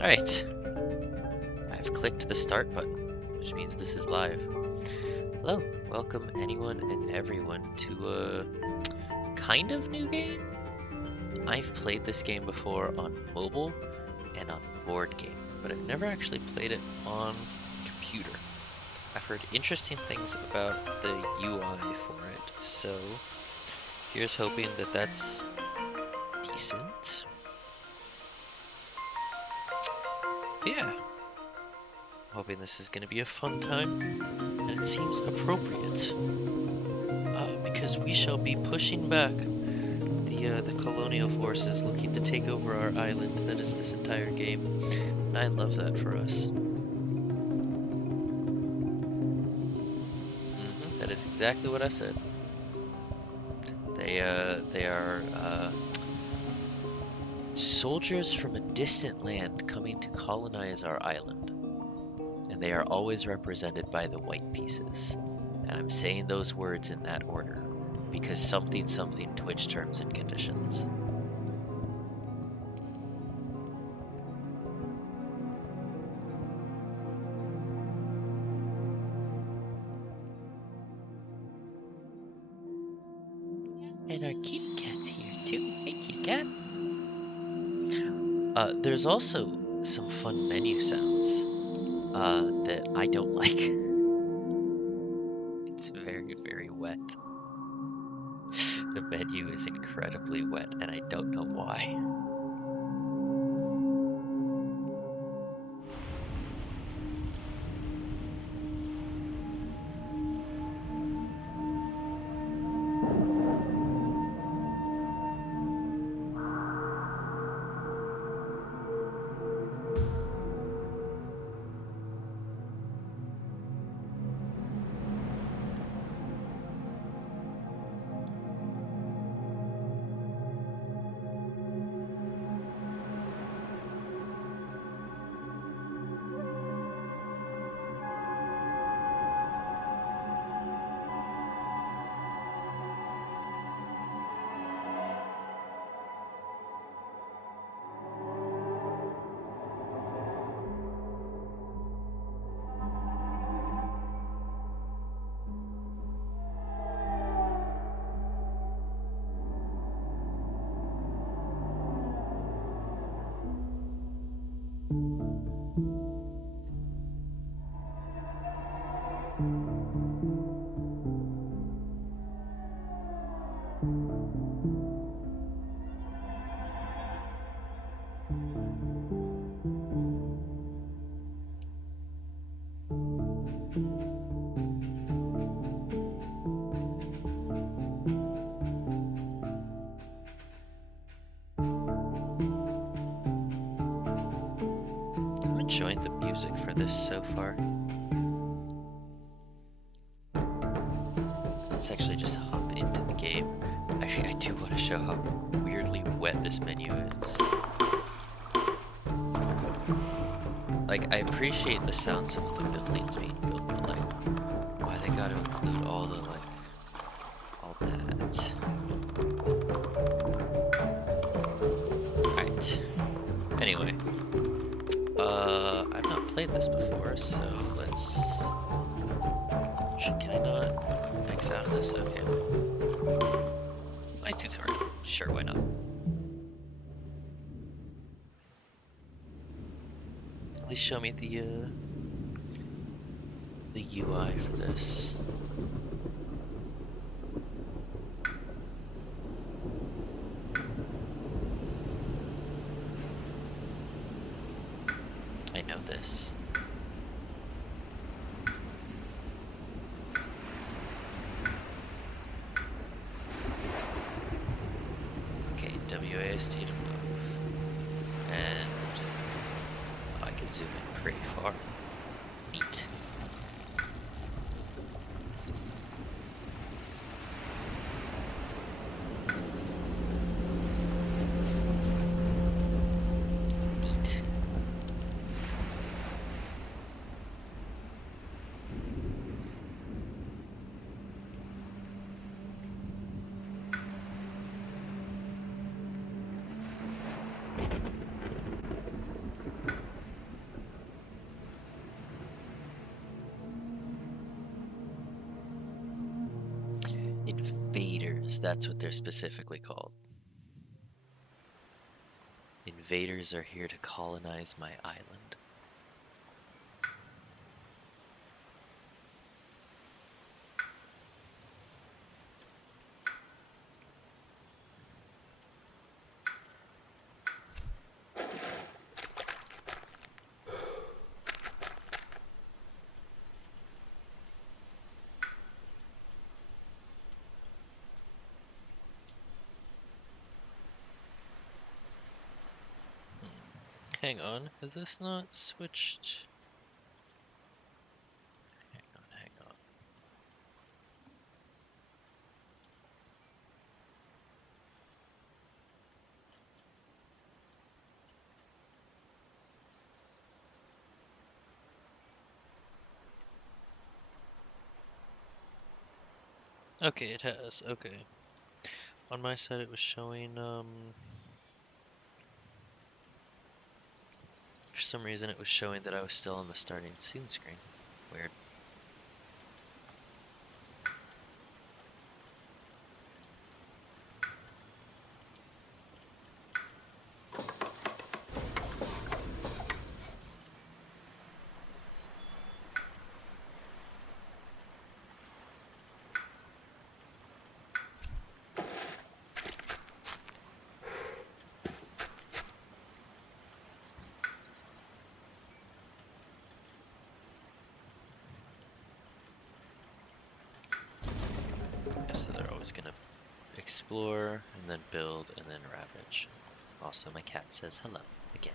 Alright, I've clicked the start button, which means this is live. Hello, welcome anyone and everyone to a kind of new game. I've played this game before on mobile and on board game, but I've never actually played it on computer. I've heard interesting things about the UI for it, so here's hoping that that's decent. Yeah, hoping this is going to be a fun time, and it seems appropriate because we shall be pushing back the colonial forces looking to take over our island. That is this entire game, and I love that for us. That is exactly what I said. They are soldiers from a distant land coming to colonize our island, and they are always represented by the white pieces. And I'm saying those words in that order because something Twitch terms and conditions. And our kitty cat's here too. Hey, kitty cat. There's also some fun menu sounds that I don't like. It's very, very wet. The menu is incredibly wet, and I don't know why. I'm enjoying the music for this so far. Let's actually just hop into the game. Actually, I do want to show how weirdly wet this menu is. Like, I appreciate the sounds of the buildings being built, but like, why they gotta include all the all that. Alright. Anyway. I've not played this before, so let's... Can I not X out of this? Okay. My tutorial. Sure, why not? At least show me the UI for this. I know this. Okay, WASD to move. And I can zoom in pretty far. Neat. Neat. that's what they're specifically called. Invaders are here to colonize my island. Hang on, has this not switched? Hang on, hang on. Okay, it has. Okay. On my side, it was showing, for some reason, it was showing that I was still on the starting soon screen. Weird. So they're always gonna explore, and then build, and then ravage. Also, my cat says hello again.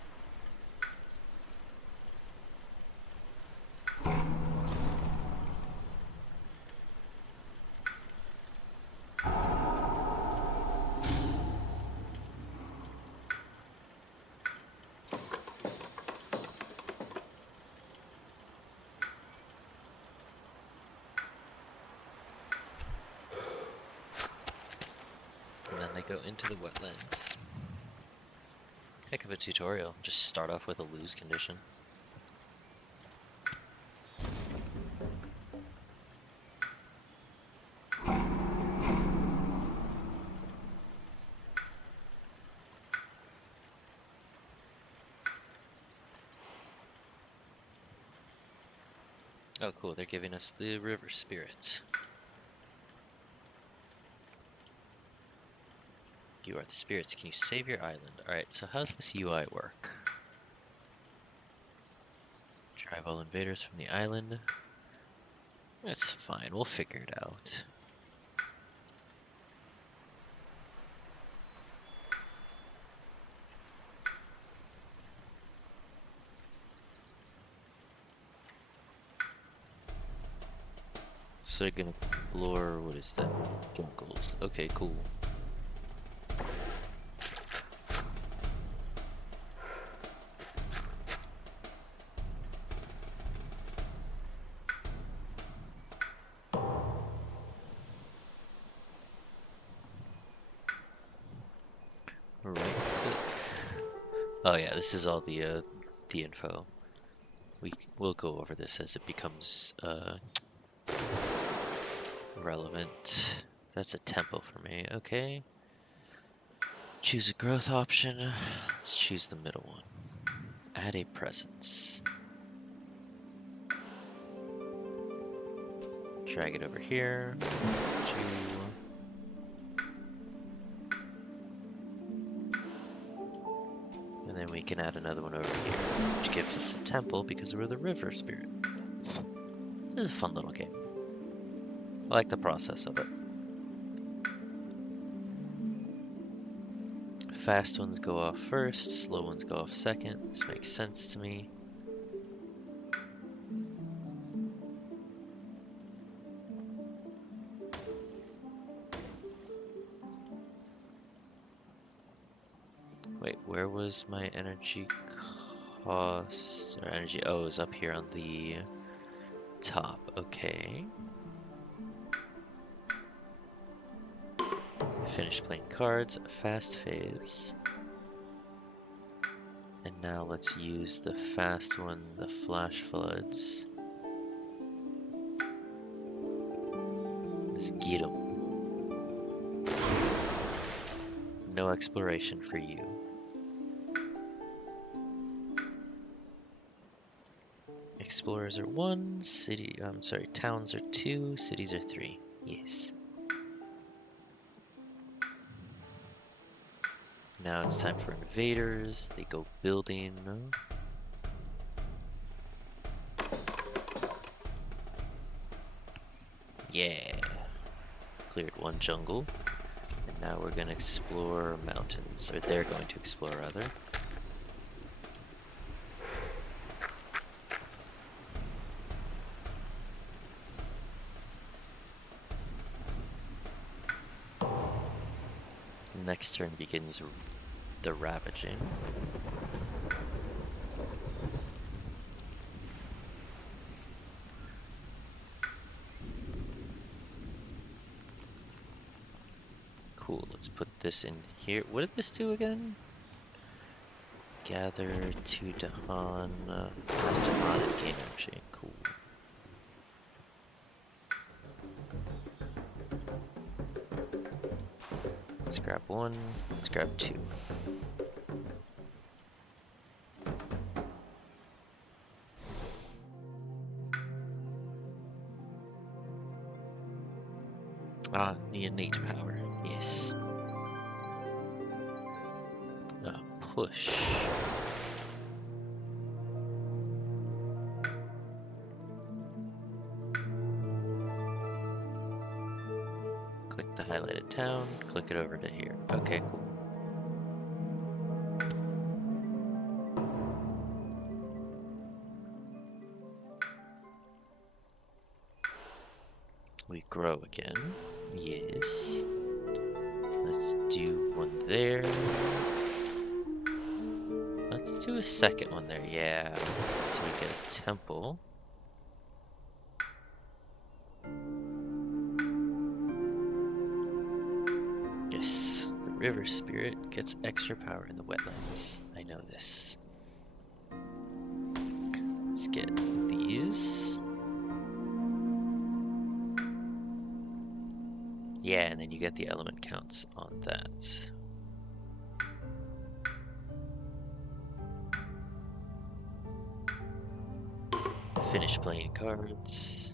And then they go into the wetlands. Heck of a tutorial. Just start off with a lose condition. Oh cool, they're giving us the river spirit. You are the spirits. Can you save your island? Alright, so how's this UI work? Drive all invaders from the island. It's fine, we'll figure it out. So they're gonna explore, what is that? Jungles. Okay, cool. Right click. Oh yeah, this is all the info. We'll go over this as it becomes relevant. That's a tempo for me. Okay. Choose a growth option. Let's choose the middle one. Add a presence. Drag it over here. And then we can add another one over here, which gives us a temple because we're the river spirit. This is a fun little game. I like the process of it. Fast ones go off first, slow ones go off second. This makes sense to me. Wait, where was my energy cost? Or energy, oh, it was up here on the top. Okay. Finish playing cards, fast phase. And now let's use the fast one, the flash floods. Let's get 'em. no exploration for you. Explorers are 1, towns are 2, cities are 3. Yes. Now it's time for invaders. They go building. Yeah. Cleared 1 jungle. And now we're going to explore mountains. Or they're going to explore, rather. Next turn begins the ravaging. Cool, let's put this in here. What did this do again? Gather to Dahan. Dahan and gain energy. Cool. Let's grab 1. Let's grab 2. Ah, the innate power. Yes. Push. Click the highlighted town, click it over to here. Okay, cool. We grow again. Yes. Let's do 1 there. Let's do a second one there, yeah. So we get a temple. Yes, the river spirit gets extra power in the wetlands. I know this. Let's get these. Yeah, and then you get the element counts on that. Finish playing cards.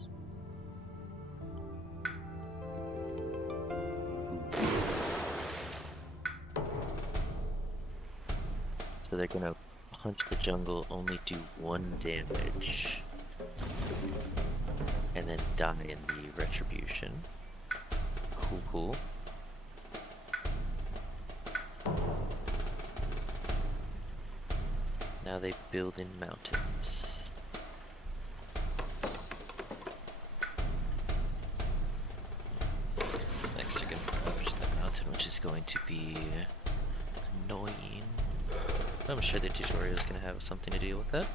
So they're gonna punch the jungle, only do 1 damage, and then die in the retribution. Cool, cool. Now they build in mountains. Next they're gonna approach the mountain, which is going to be annoying. I'm sure the tutorial is going to have something to deal with that.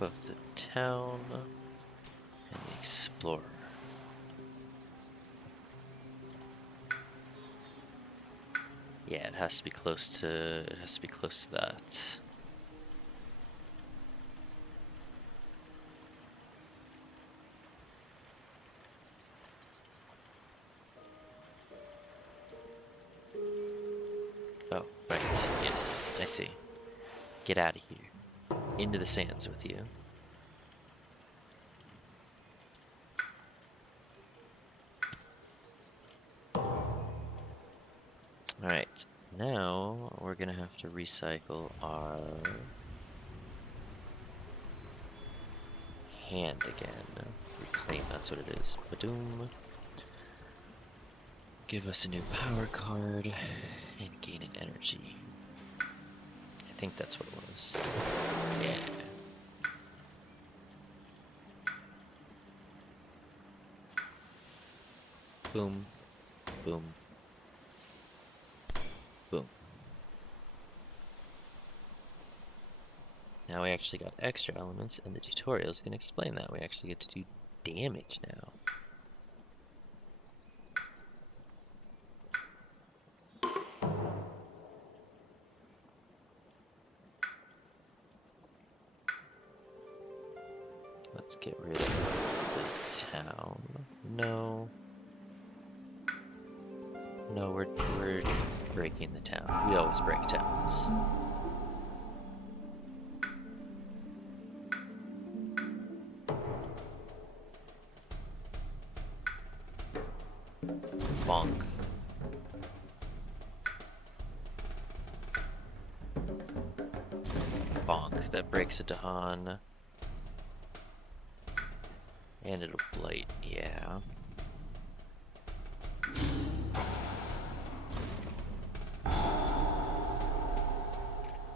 Both the town and the explorer. Yeah, it has to be close to that. Oh, right. Yes, I see. Get out of here. Into the sands with you. Alright, now we're gonna have to recycle our hand again. Reclaim, that's what it is. Badoom. Give us a new power card and gain an energy. I think that's what it was. Yeah. Boom. Boom. Boom. Now we actually got extra elements, and the tutorial is going to explain that. We actually get to do damage now. Let's get rid of the town. No. No, we're breaking the town. We always break towns. Bonk. Bonk. That breaks it to Han. And it'll blight, yeah. At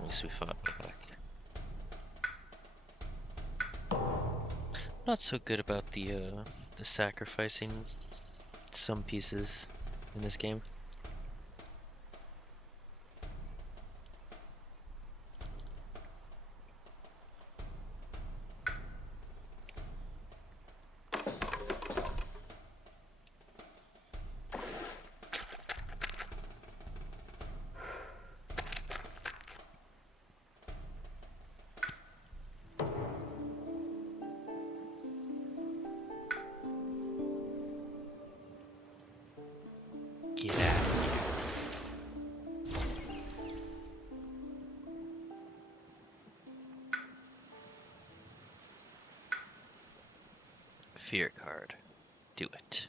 least we fought back. Not so good about the sacrificing some pieces in this game. Get out of here. Fear card. Do it.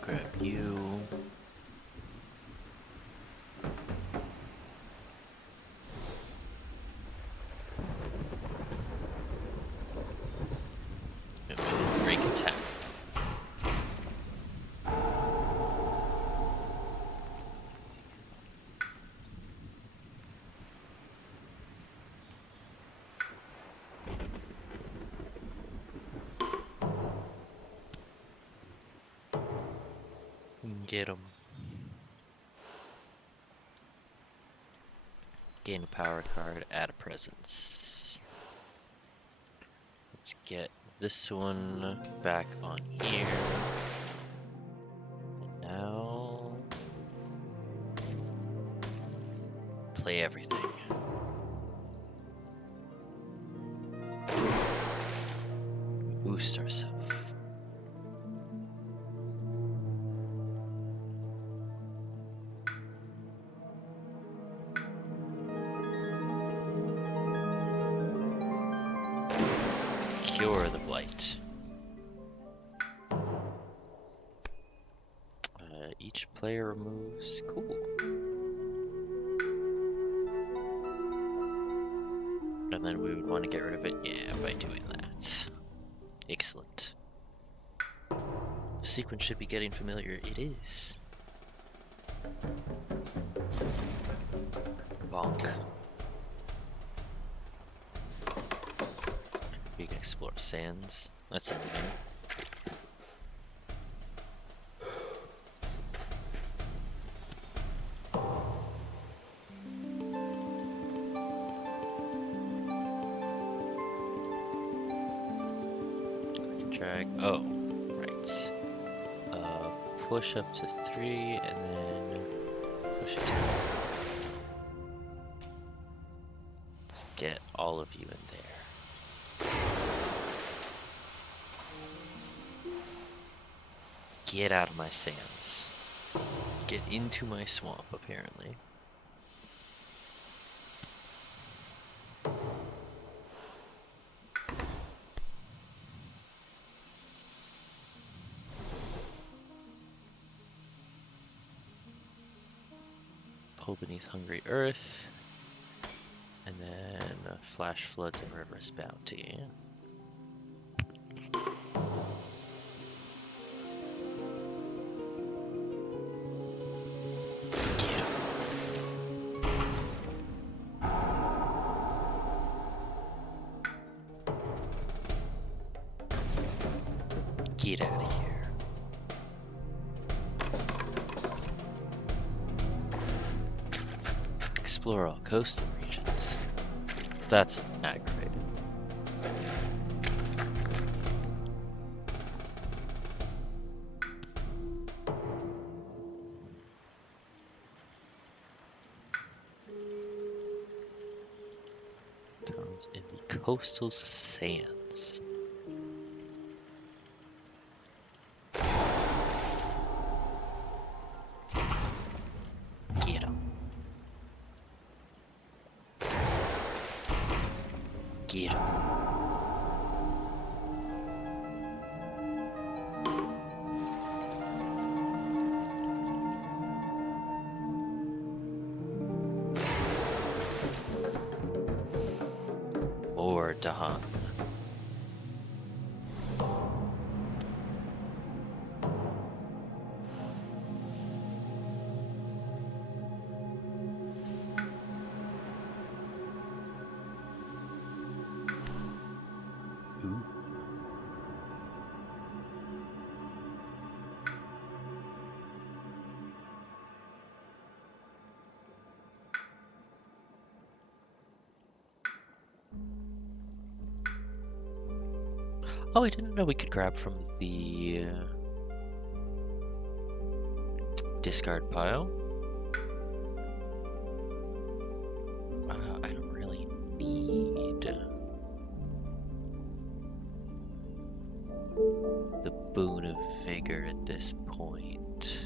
Grab you. Break attack. Get him. Gain a power card, add a presence. Let's get this one back on here. And now play everything. Boost ourselves. Cure the blight. Each player removes. Cool. And then we would want to get rid of it, yeah, by doing that. Excellent. The sequence should be getting familiar. It is. Bonk. You can explore sands. That's a new game. I can drag. Oh, right. Push up to 3 and then push it down. Let's get all of you in there. Get out of my sands. Get into my swamp, apparently. Pull beneath hungry earth. And then flash floods and rivers bounty. Get out of here. Explore all coastal regions. That's aggravating. Towns in the coastal sands. Get 'em. Get 'em. More Dahan. Ooh. Oh, I didn't know we could grab from the discard pile. I don't really need the boon of vigor at this point.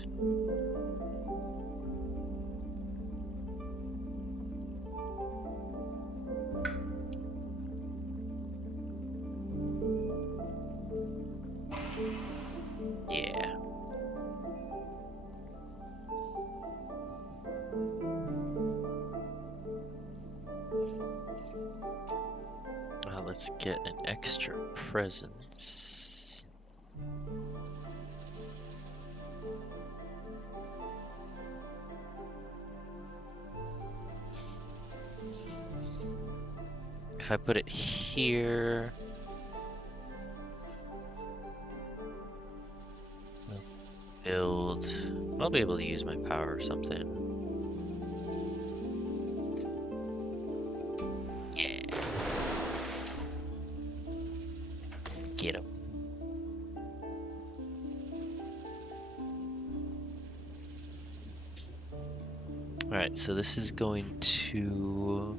Yeah. Let's get an extra presence. If I put it here, build, I'll be able to use my power or something. Yeah. Get him. Alright, so this is going to...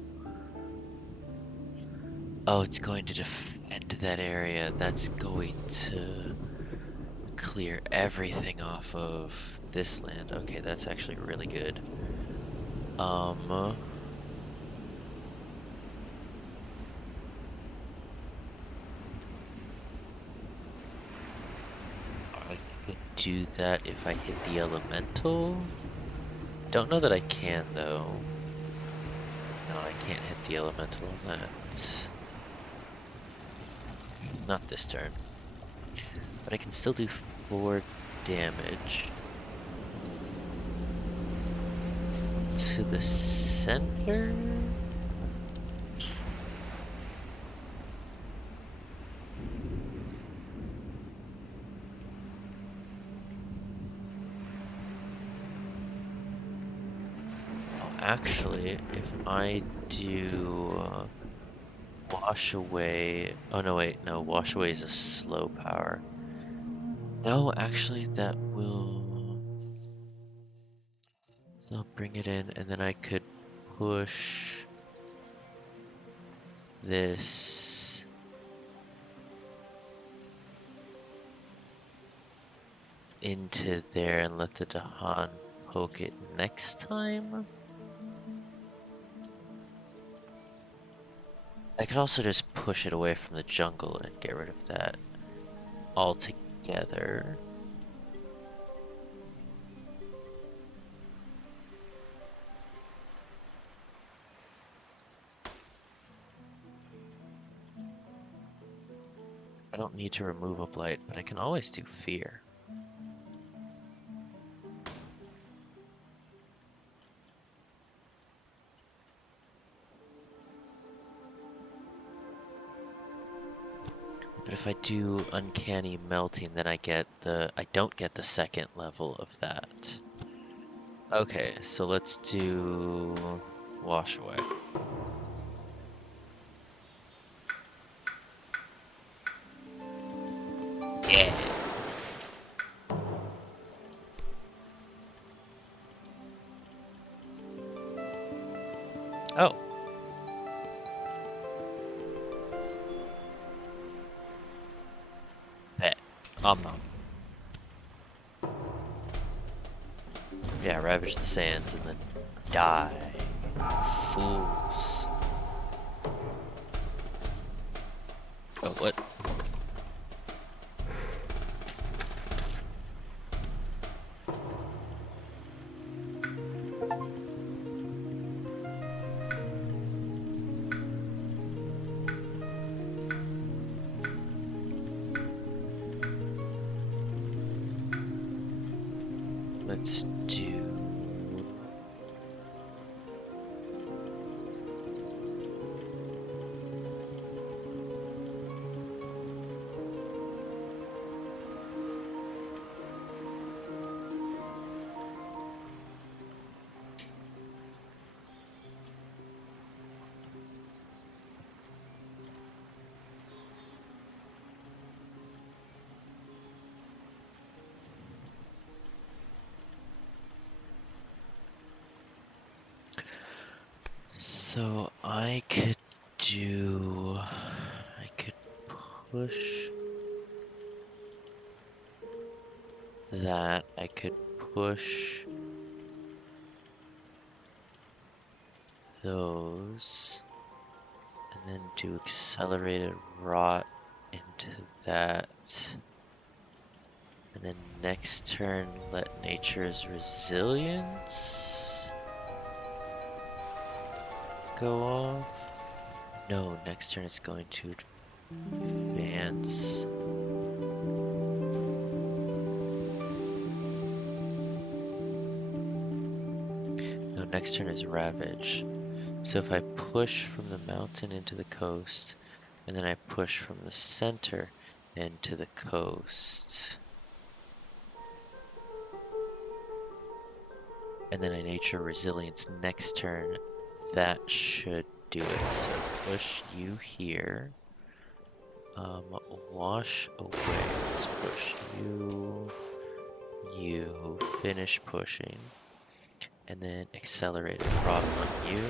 Oh, it's going to defend that area. That's going to clear everything off of this land. Okay, that's actually really good. I could do that if I hit the elemental. Don't know that I can, though. No, I can't hit the elemental on that. Not this turn. But I can still do 4 damage. To the center? Actually, if I do wash away, oh no wait, no, wash away is a slow power. No, actually that will, so I'll bring it in and then I could push this into there and let the Dahan poke it next time. I could also just push it away from the jungle and get rid of that altogether. I don't need to remove a blight, but I can always do fear. But if I do uncanny melting, then I don't get the second level of that. Okay, so let's do wash away. Oh. Bet. Om nom. Yeah, ravage the sands and then die. Fools. Oh, what? Let's do... So I could do... I could push that. I could push those. And then do accelerated rot into that. And then next turn, let nature's resilience go off. No, next turn it's going to advance. No, next turn is ravage. So if I push from the mountain into the coast, and then I push from the center into the coast, and then I nature resilience next turn, that should do it. So push you here. Wash away. Let's push you. You finish pushing, and then accelerated rot on you.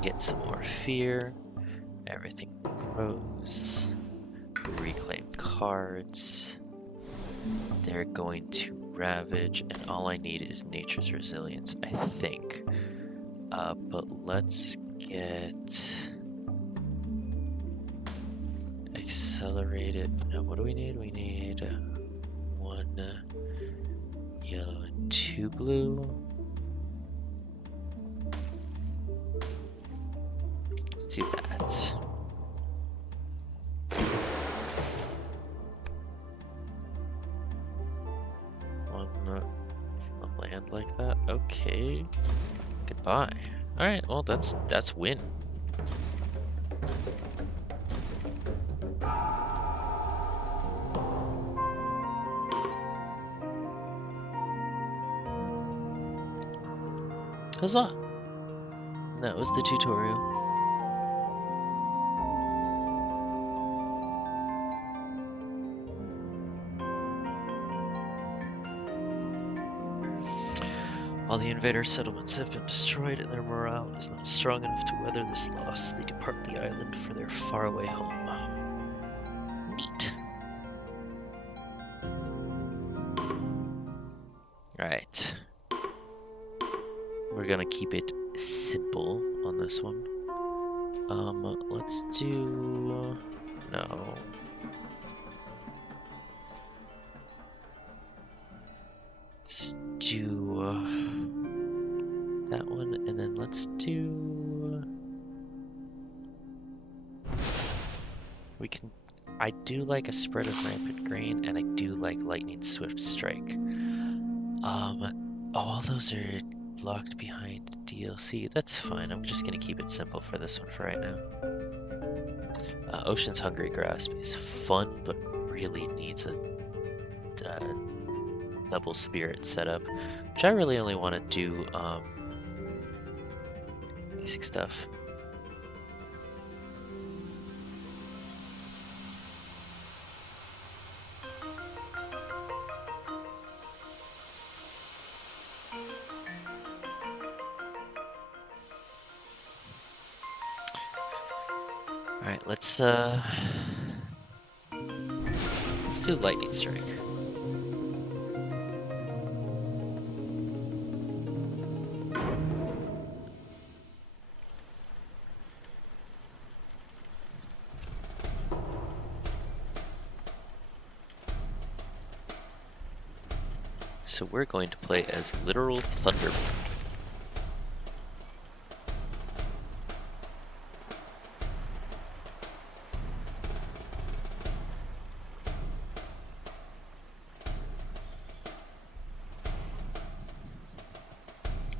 Get some more fear. Everything grows. Reclaim cards. They're going to ravage, and all I need is nature's resilience, I think. But let's get accelerated. No, what do we need? We need 1 yellow and 2 blue. Let's do that. A land like that? Okay. Goodbye. Alright, well that's win. Huzzah! And that was the tutorial. All the invader settlements have been destroyed and their morale is not strong enough to weather this loss. They depart the island for their faraway home. Neat. Alright. We're gonna keep it simple on this one. Let's do... No. Let's do that one, and then let's do... We can... I do like a spread of rampant grain, and I do like lightning swift strike. All those are locked behind DLC. That's fine. I'm just gonna keep it simple for this one for right now. Ocean's Hungry Grasp is fun, but really needs a double spirit setup, which I really only want to do basic stuff. let's do lightning strike. So we're going to play as literal Thunderbolt.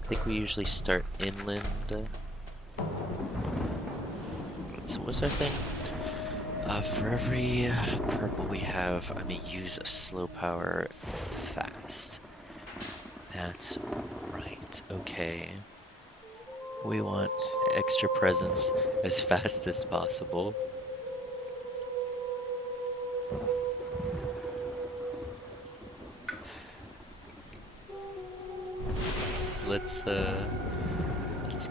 I think we usually start inland. What's our thing? For every purple we have, I'm gonna use a slow power fast. That's right, okay. We want extra presence as fast as possible. Let's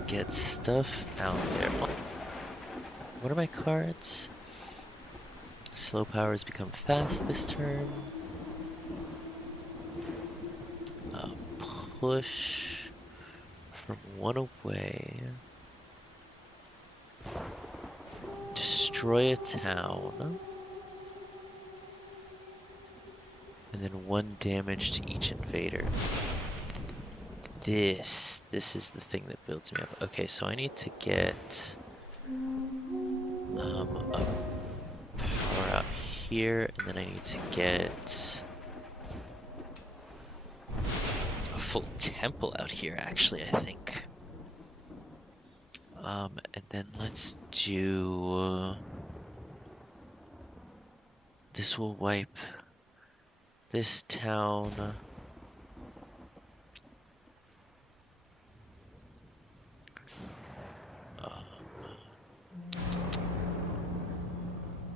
get stuff out there. What are my cards? Slow powers become fast this turn. Push from one away. Destroy a town. And then 1 damage to each invader. This is the thing that builds me up. Okay, so I need to get a power out here, and then I need to get a full temple out here, actually, I think. And then let's do... this will wipe this town.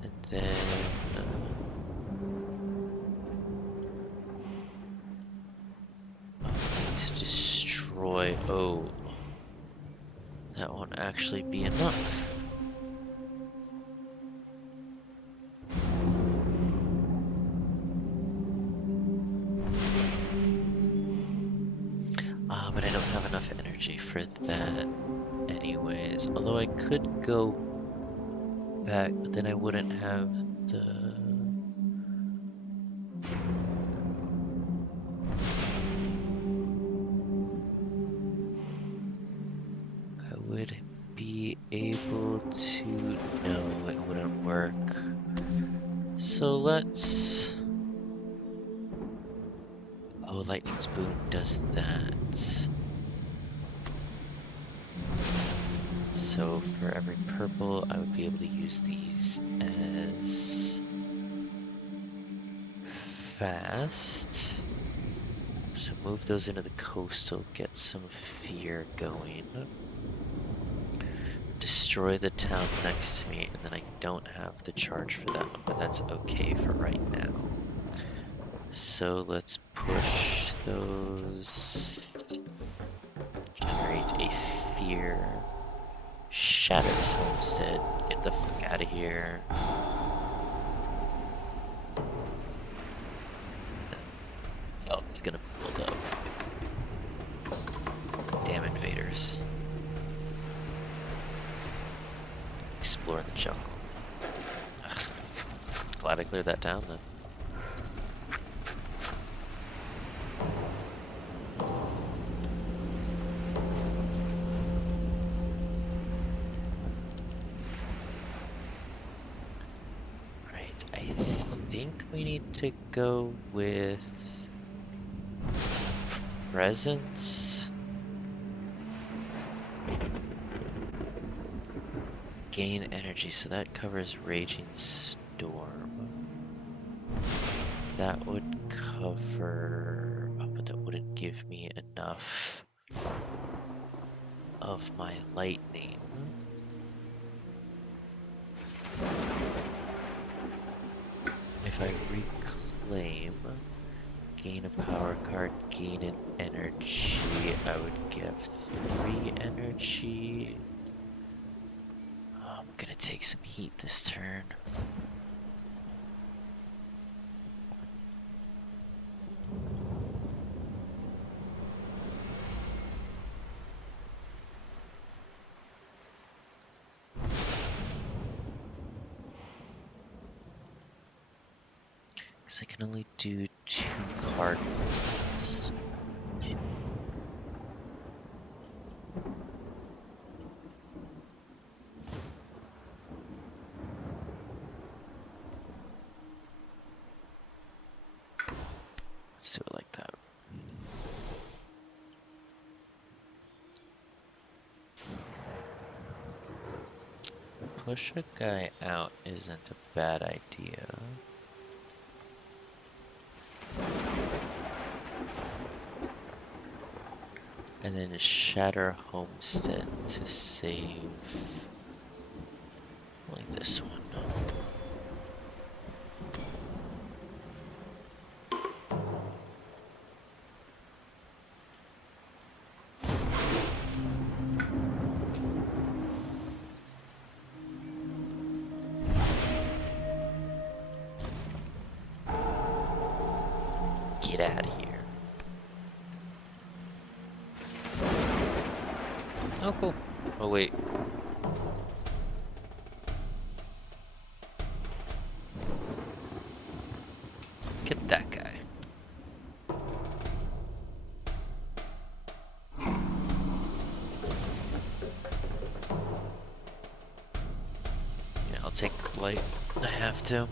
And then... I need to destroy... oh. That won't actually be enough. But I don't have enough energy for that anyways. Although I could go back, but then I wouldn't have the... I would be able to... no, it wouldn't work. So let's... oh, Lightning's Boon does that. So for every purple, I would be able to use these as fast. So move those into the coastal, get some fear going. Destroy the town next to me, and then I don't have the charge for that one, but that's okay for right now. So let's push those. Generate a fear. Shatter this homestead. Get the fuck out of here. Oh, it's gonna build up. Damn invaders. Explore the jungle. Ugh. Glad I cleared that down then. We need to go with presence. Gain energy, so that covers Raging Storm. That would cover... oh, but that wouldn't give me enough of my lightning. If I reclaim, gain a power card, gain an energy, I would give 3 energy. gonna take some heat this turn. Because I can only do 2 cardinals. Let's do it like that. Push a guy out isn't a bad idea. And then shatter Homestead to save like this one. Get out of here. Oh, cool. Oh, wait. Get that guy. Yeah, I'll take the blight. I have to.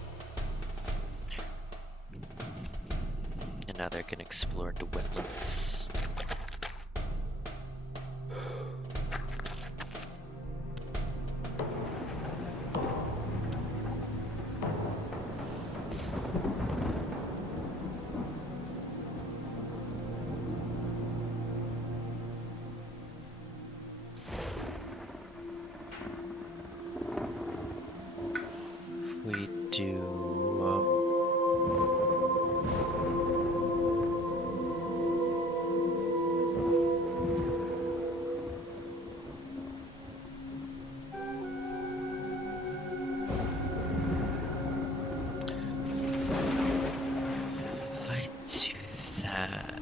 And now they're gonna explore the wetlands. We do if I do that.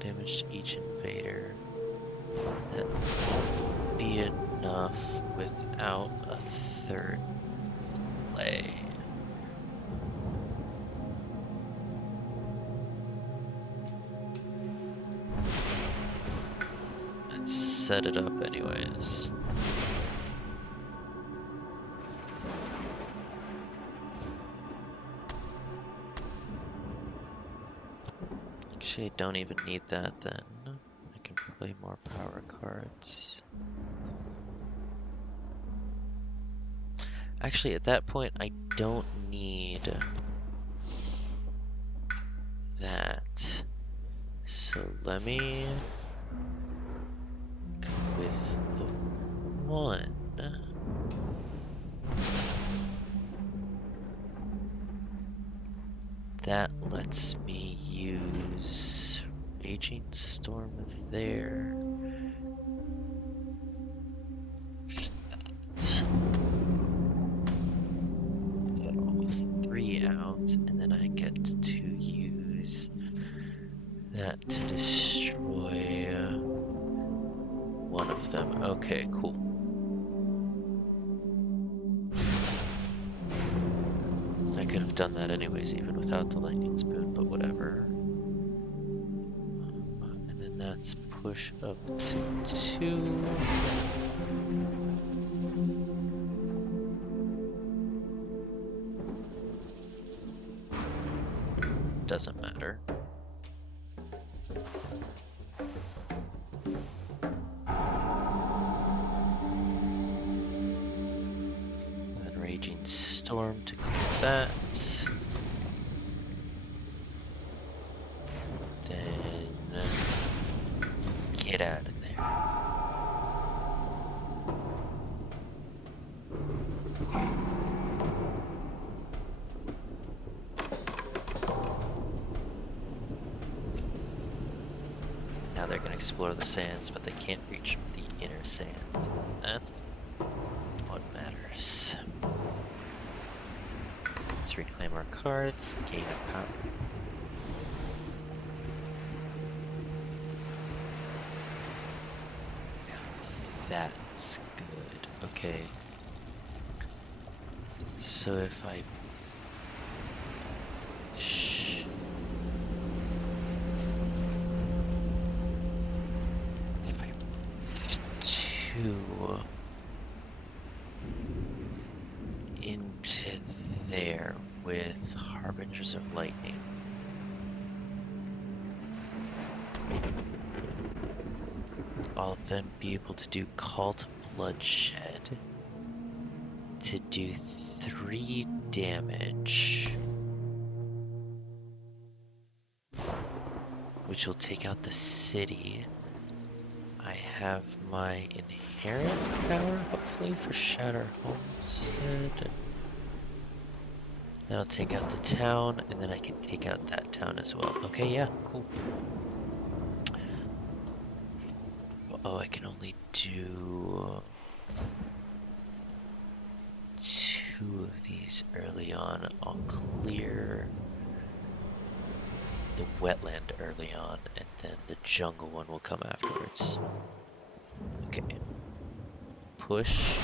Damage each invader. That won't be enough without a third play. Let's set it up anyways. Actually, I don't even need that then. I can play more power cards. Actually, at that point, I don't need that. So let me go with the 1. That lets me use Raging Storm there. Get all 3 out, and then I get to use that to destroy one of them. Okay, cool. I could have done that anyways, even without the lightning spoon, but whatever. And then that's push up to 2. Doesn't matter. Then Raging Storm to clear that. Then get out of there. Now they're gonna explore the sands, but they can't reach the inner sands. That's what matters. Let's reclaim our cards, gain a power. That's good. Okay. So if I two into there with Harbingers of Lightning. I'll then be able to do Call to Bloodshed to do 3 damage, which will take out the city. I have my inherent power, hopefully, for Shatter Homestead. Then I'll take out the town, and then I can take out that town as well. Okay, yeah, cool. Oh, I can only do 2 of these early on. I'll clear the wetland early on, and then the jungle one will come afterwards. Okay. Push.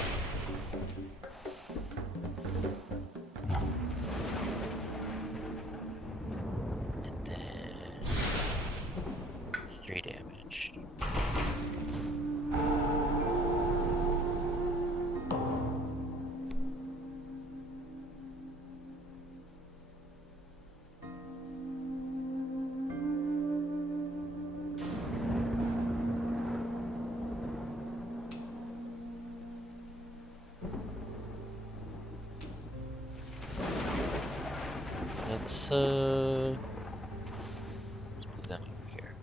And then 3 damage. Let's move them over here.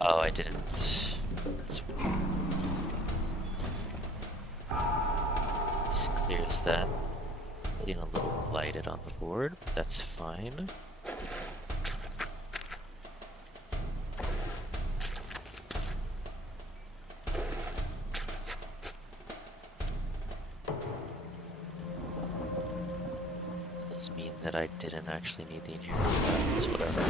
Oh, I didn't. That's weird. This clears that. Getting a little blighted on the board, but that's fine. Does mean that I didn't actually need the inherent weapons, whatever.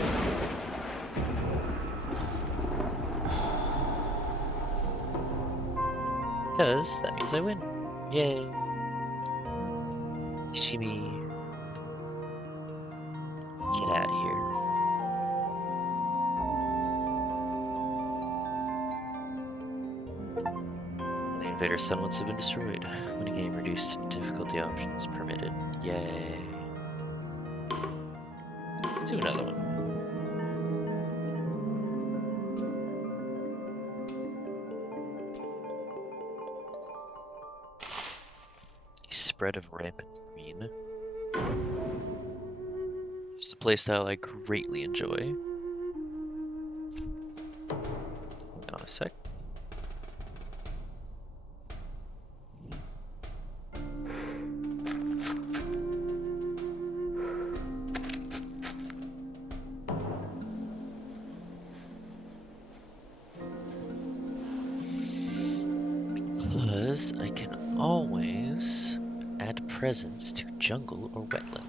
Because that means I win. Yay! Ichimi. Get out of here. The invader's sun once have been destroyed. When a game reduced difficulty options permitted. Yay. Let's do another one. A spread of rampant green. It's a playstyle I greatly enjoy. Hang on a sec. Because I can always add presence to jungle or wetland.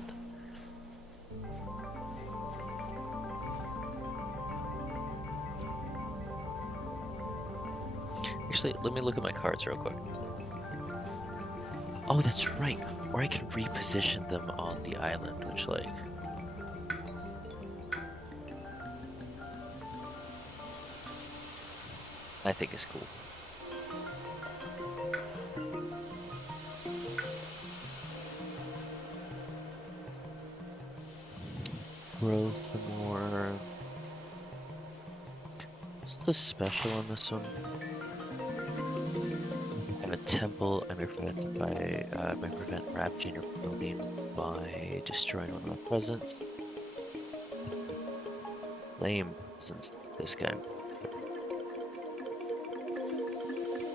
Actually, let me look at my cards real quick. Oh, that's right. Or I can reposition them on the island, which, like... I think is cool. Growth more. What's the special on this one? I have a temple. I may prevent ravaging your building by destroying one of my presents. Flame presence. This guy.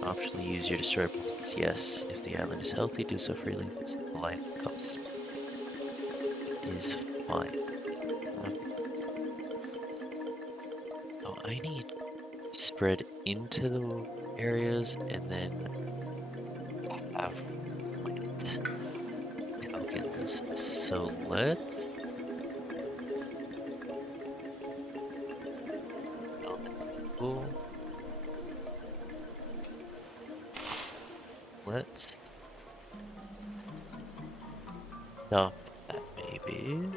Optionally use your destroyer presence. Yes, if the island is healthy, do so freely. If it's light cost is fine. So I need spread into the areas and then have plant tokens. So let's go. Let's dump that maybe.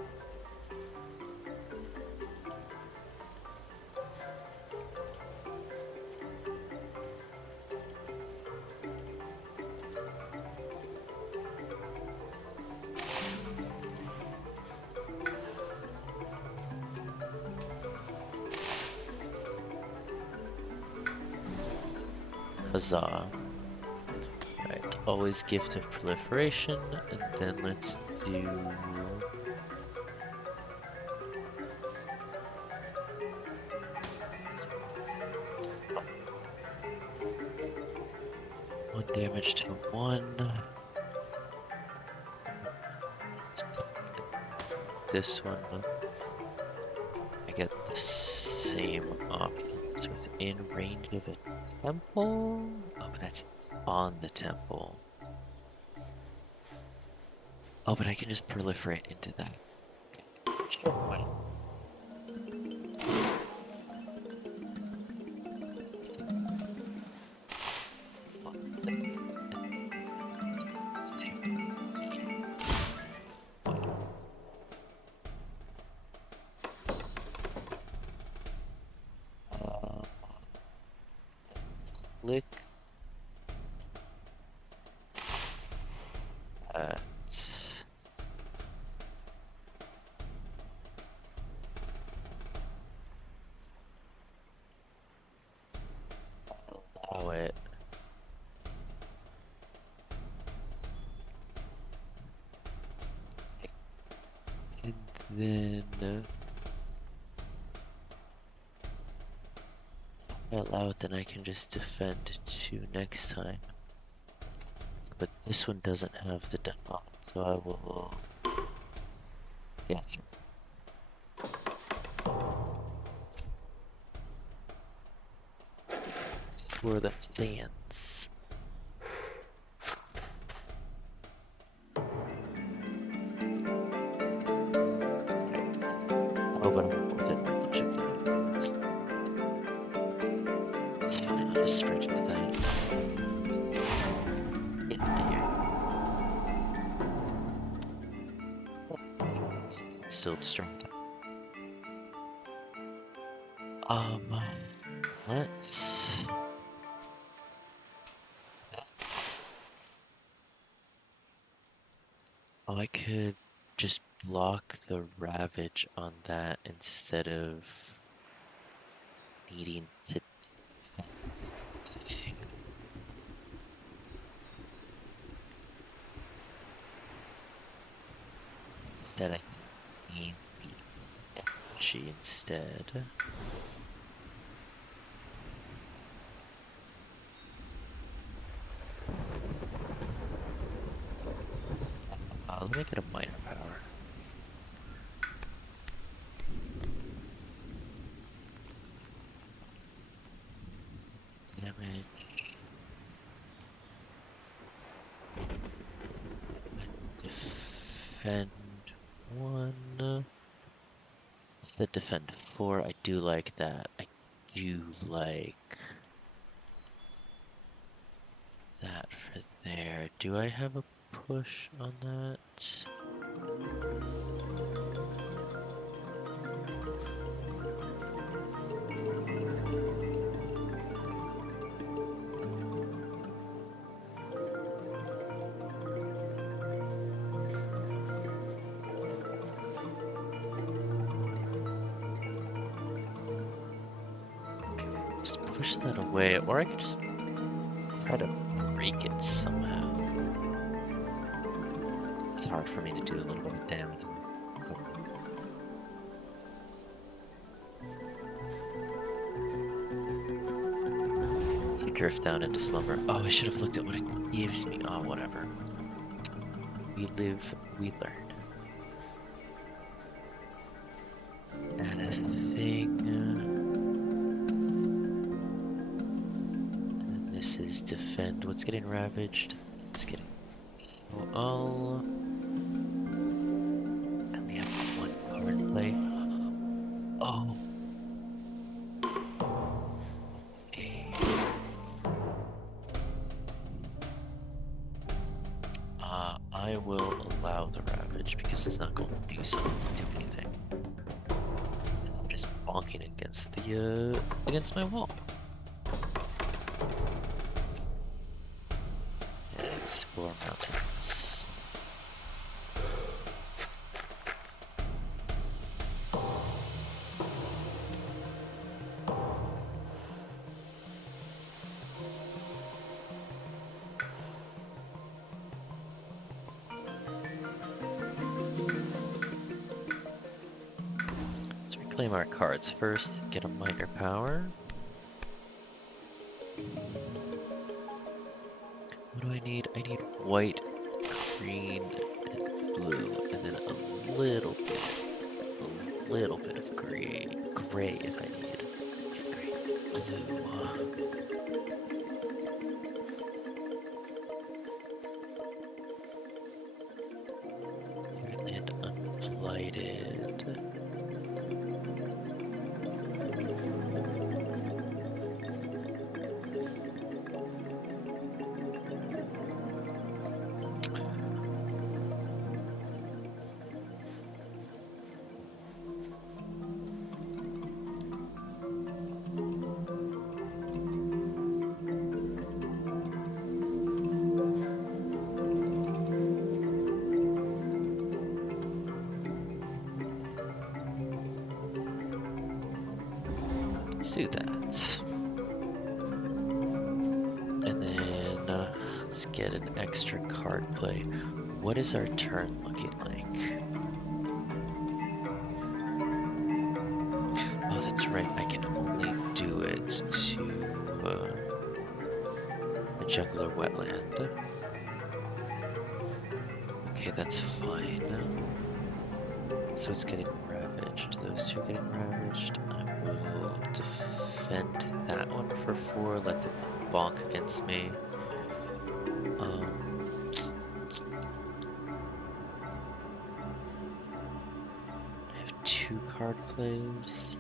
Huzzah. Alright, always gift of proliferation, and then let's do one damage to one. This one, I get the same options within range of a temple. Oh, but that's on the temple. Oh, but I can just proliferate into that. Sure, why not? Click that. Allow it. And then if I allow it, then I can just defend 2 next time. But this one doesn't have the dot, so I will. Yeah, sure. Explore the sands. Oh, but I'm within range of that. It's fine, I'll just spread into that. Get out of here. It's still destroying time. Let's. Oh, I could just block the ravage on that instead of needing to defend 2. Instead, I can gain the energy instead. Let me get a minor power. Damage. Defend 1. Instead defend 4. I do like that. I do like that for there. Do I have a push on that? Just push that away, or I could just try to break it somehow. It's hard for me to do a little bit of damage. So you drift down into slumber. Oh, I should have looked at what it gives me. Oh, whatever. We live, we learn. Add a thing. this is defend. What's getting ravaged? It's getting... So I'll... I only have one card play. Oh. I will allow the ravage because it's not going to do anything. And I'm just bonking against the against my wall. And explore mountains. Claim our cards first, get a minor power. What do I need? I need white, green, and blue, and then a little bit of gray if I need. Gray, blue. Third land unblighted. Let's do that. And then let's get an extra card play. What is our turn looking like? Oh, that's right. I can only do it to a jugular wetland. Okay, that's fine. So it's getting ravaged. Those two getting ravaged. I will defend that one for 4. Let them bonk against me. I have 2 card plays.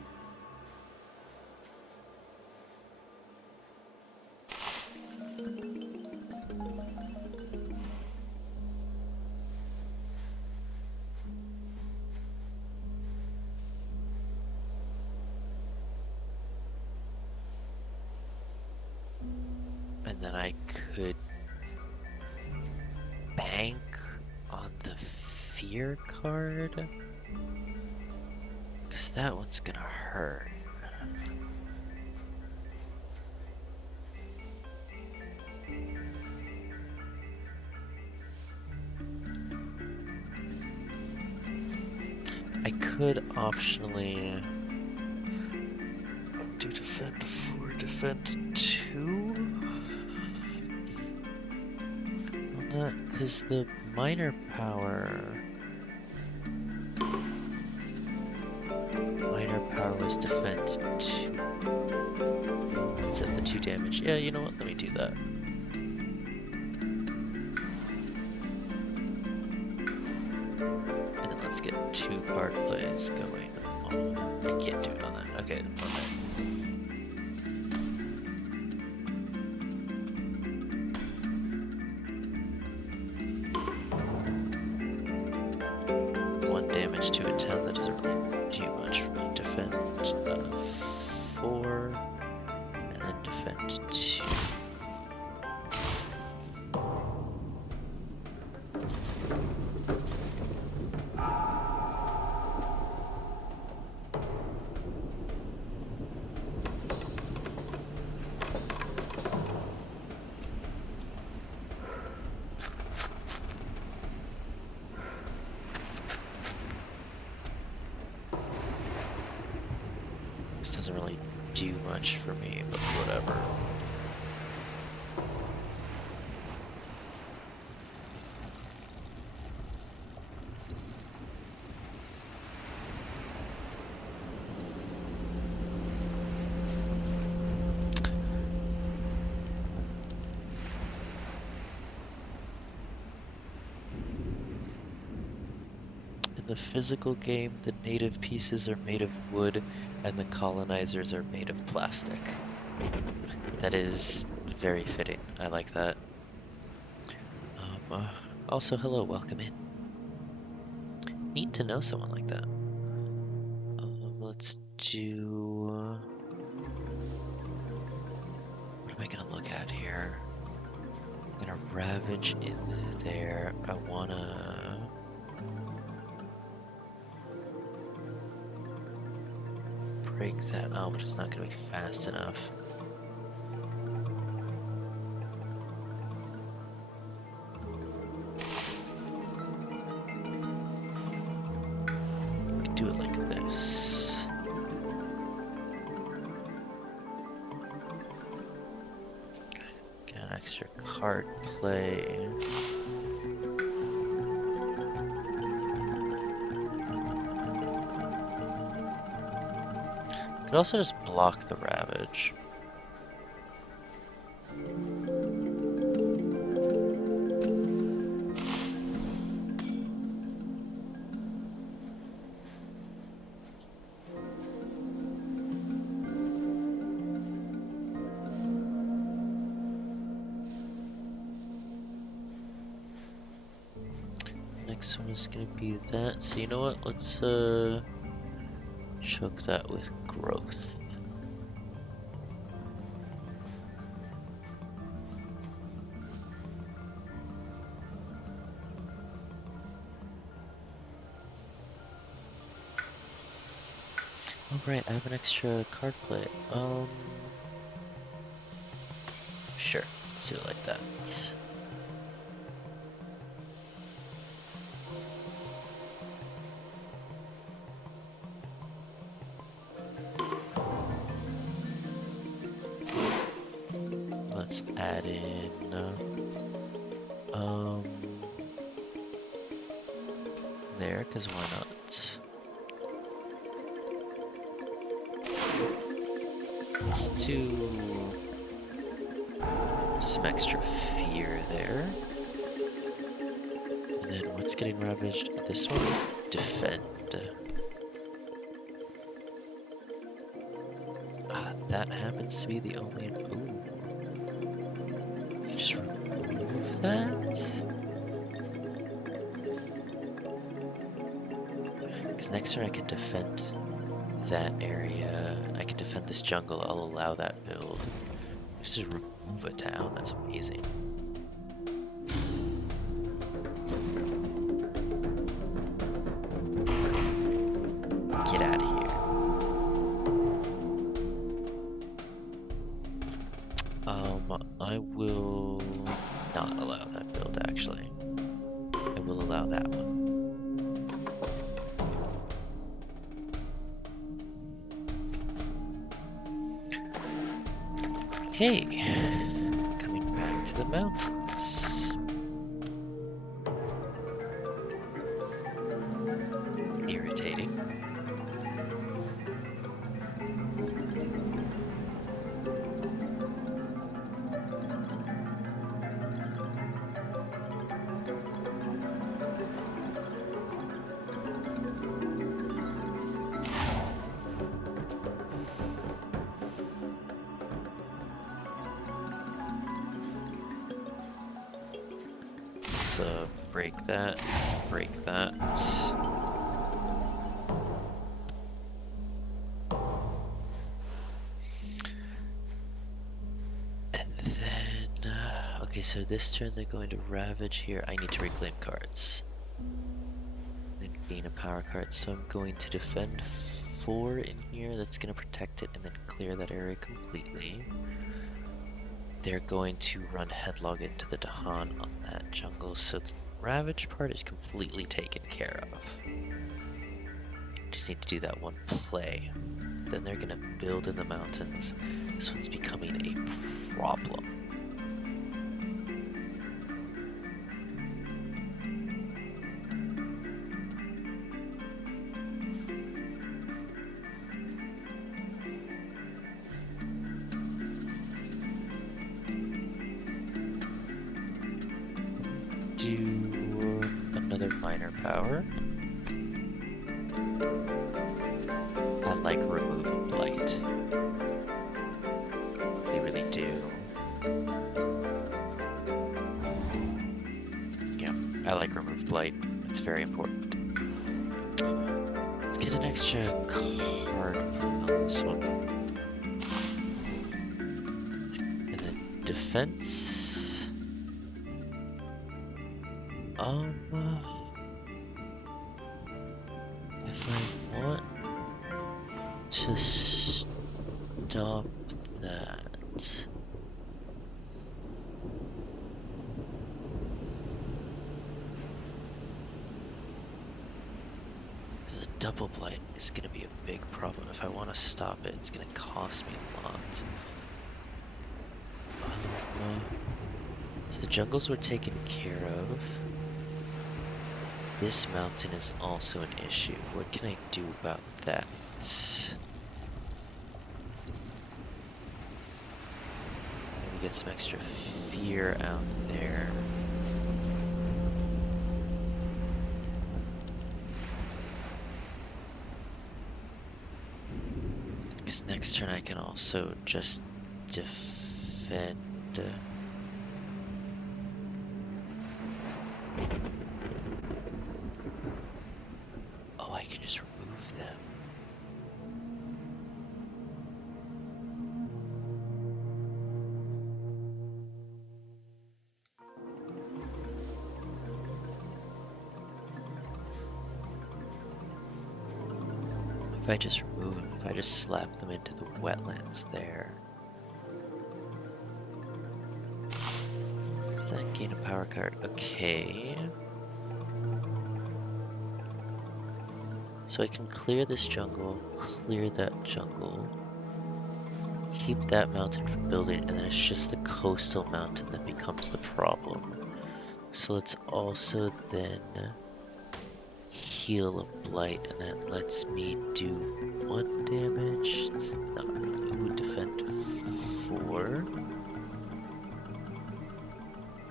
And then I could bank on the fear card, because that one's gonna hurt. I could optionally do defend 4, defend 2. Because the minor power was defend 2. Set the 2 damage. Yeah, you know what? Let me do that. And then let's get 2 card plays going on. I can't do it on that. Okay, on that. To a 10, that doesn't really do much for me. Defend 4, and then defend 2. This doesn't really do much for me, but whatever. in the physical game, the native pieces are made of wood and the colonizers are made of plastic. That is very fitting. I like that. Also, hello, welcome in. Neat to know someone like that. Let's do... what am I gonna look at here? I'm gonna ravage in there. I wanna... break that. Oh, but it's not gonna be fast enough. We can do it like this. Get an extra card play. Could also just block the ravage. Next one is gonna be that. So you know what? Let's choke that with growth. Oh right, I have an extra card play. Sure, let's do it like that. Let's add in, there, because why not? Let's do some extra fear there. And then what's getting ravaged? This one? Defend. That happens to be the only... Ooh. Just remove that? Because next turn I can defend that area. I can defend this jungle. I'll allow that build. Just remove a town. That's amazing. Get out of here. I will not allow that build, actually. I will allow that one. Hey, coming back to the mountains. Irritating. Break that, break that. And then, okay, so this turn they're going to ravage here. I need to reclaim cards. Then gain a power card, so I'm going to defend 4 in here. That's going to protect it and then clear that area completely. They're going to run headlong into the Dahan on that jungle, so the ravage part is completely taken care of. Just need to do that one play. Then they're gonna build in the mountains. This one's becoming a problem. Do another minor power. I like remove blight. It's very important. Let's get an extra card on this one. And then defense. If I want to stop that. Double blight is going to be a big problem. If I want to stop it, it's going to cost me a lot. So the jungles were taken care of. This mountain is also an issue. What can I do about that? Maybe get some extra fear out there. Because next turn I can also just defend. Oh, I can just remove them. If I just remove them, if I just slap them into the wetlands there. Does that gain a power card? Okay. So I can clear this jungle, clear that jungle, keep that mountain from building, and then it's just the coastal mountain that becomes the problem. So let's also then heal a blight, and that lets me do 1 damage. It's not really. Ooh, defend 4.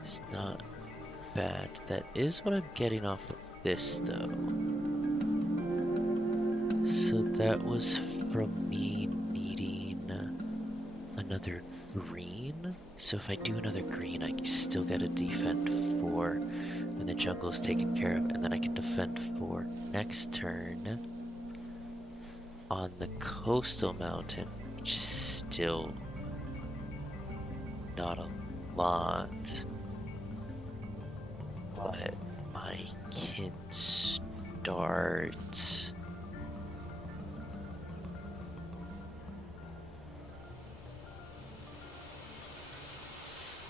It's not bad. That is what I'm getting off of this, though. So that was from me needing another green. So if I do another green, I still get a defend 4, and the jungle is taken care of, and then I can defend 4 next turn on the coastal mountain, which is still not a lot, but I can start.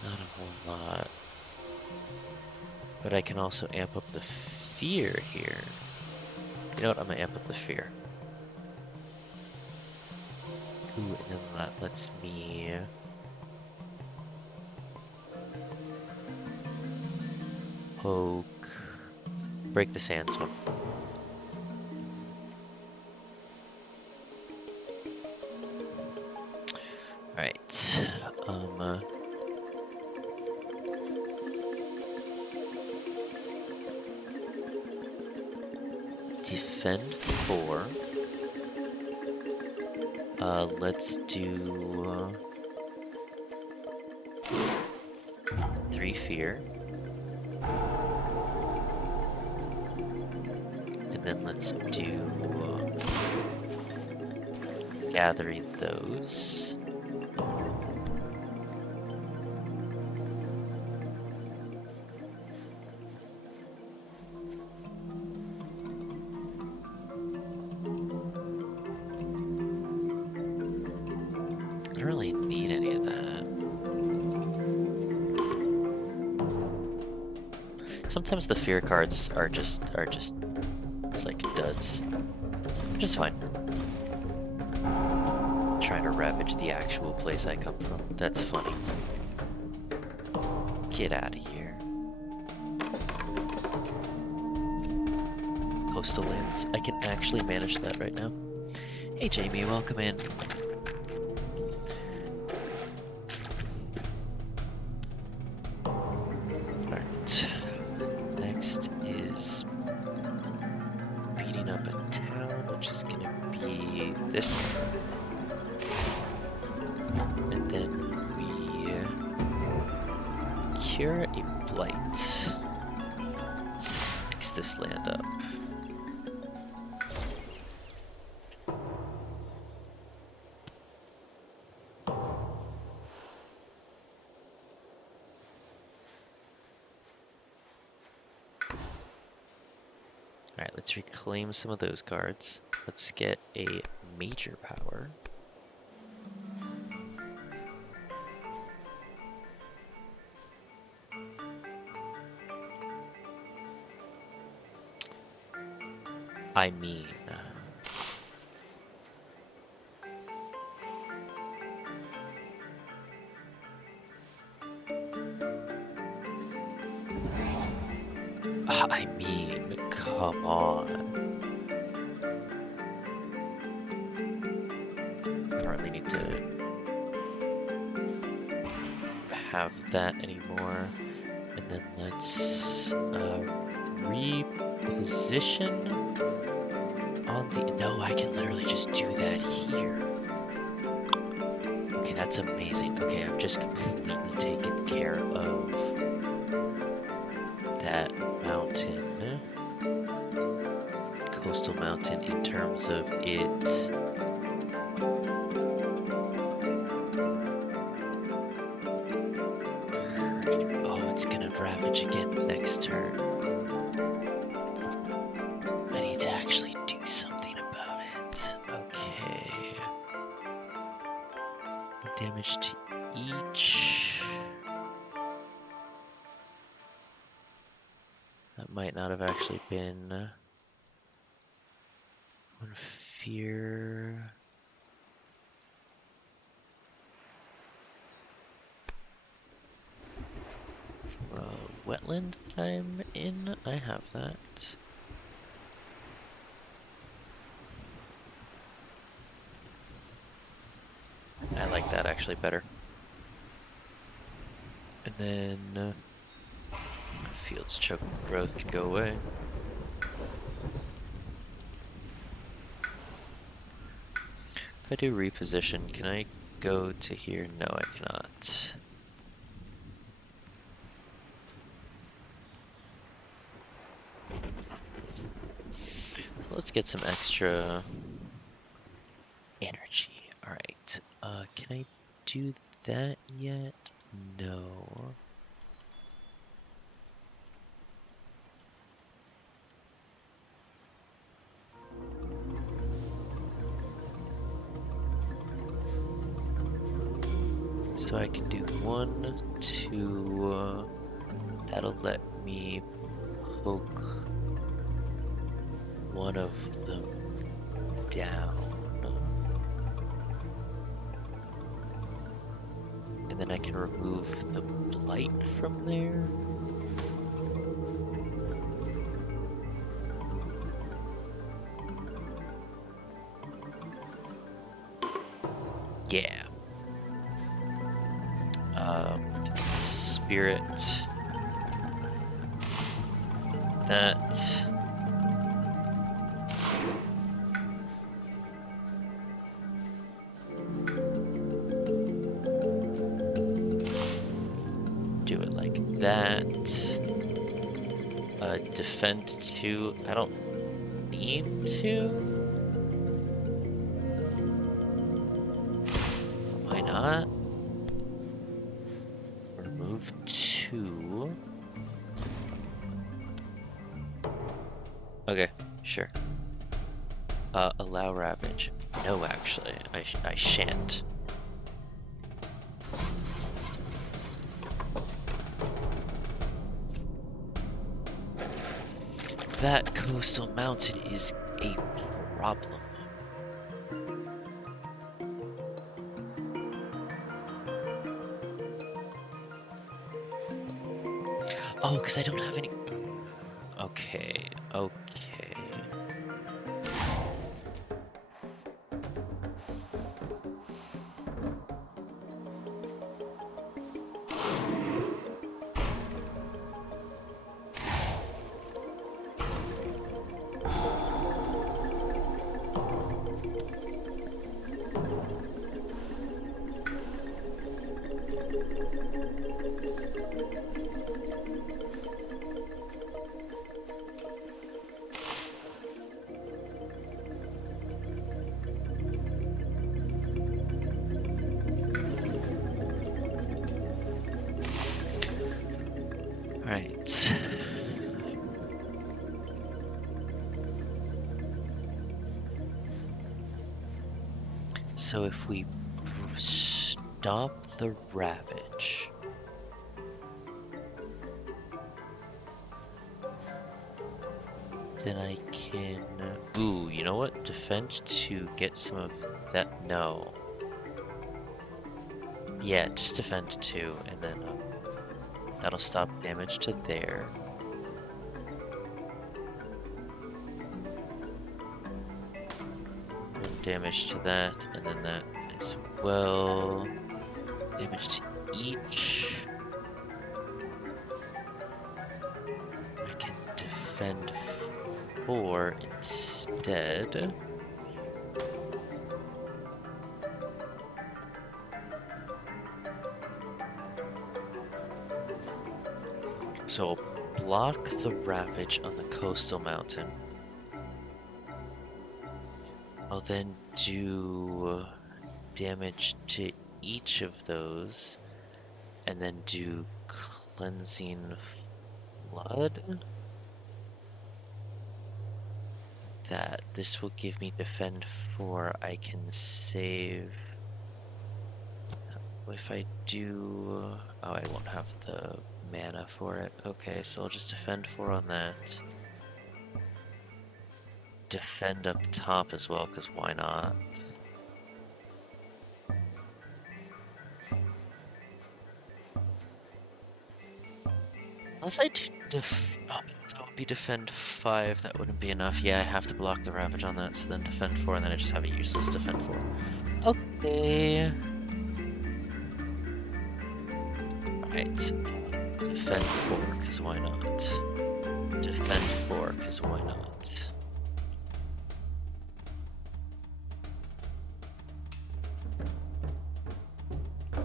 Not a whole lot. But I can also amp up the fear here. You know what? I'm gonna amp up the fear. Ooh, and then that lets me poke. Break the sands one. Alright. Defend 4. Let's do 3 fear. And then let's do gathering those. I don't really need any of that. Sometimes the fear cards are just like duds, which is fine. I'm trying to ravage the actual place I come from. That's funny. Get out of here. Coastal lands. I can actually manage that right now. Hey Jamie, welcome in. Alright. Next is beating up a town, which is gonna be this one. And then we cure a blight. this land up. Alright, let's reclaim some of those cards. Let's get a major power. I mean... come on. I don't really need to have that anymore. And then let's reposition on the... No, I can literally just do that here. Okay, that's amazing. Okay, I've just completely taken care of that mountain. Coastal mountain in terms of it... Oh, it's gonna ravage again next turn. I need to actually do something about it. Okay. Damage to each. That might not have actually been... One fear... Wetland that I'm in, I have that. I like that actually better. And then fields choked with growth can go away. If I do reposition, can I go to here? No, I cannot. Let's get some extra energy. Alright. Can I do that yet? No. So I can do 1, 2, that'll let me poke one of them down. And then I can remove the blight from there. Yeah. Spirit. That. Do it like that. Defend 2. I don't need to. Why not? Remove 2. Okay, sure. Allow ravage. No, actually, I shan't. That coastal mountain is a problem. Oh, because I don't have any... Okay, okay. Alright. So if we stop the ravage, then I can... Ooh, you know what? Defend to get some of that... No. Yeah, just defend 2, and then that'll stop damage to there. One damage to that, and then that as well. Damage to each. I can defend 4 instead. So I'll block the Ravage on the coastal mountain. I'll then do damage to each of those, and then do Cleansing Flood. This will give me defend 4. I can save. If I do... Oh, I won't have the mana for it. Okay, so I'll just defend 4 on that. Defend up top as well, because why not? Unless I do oh, that would be defend 5, that wouldn't be enough. Yeah, I have to block the Ravage on that, so then defend 4, and then I just have a useless defend 4. Okay. Alright. Defend 4, because why not? Defend 4, because why not?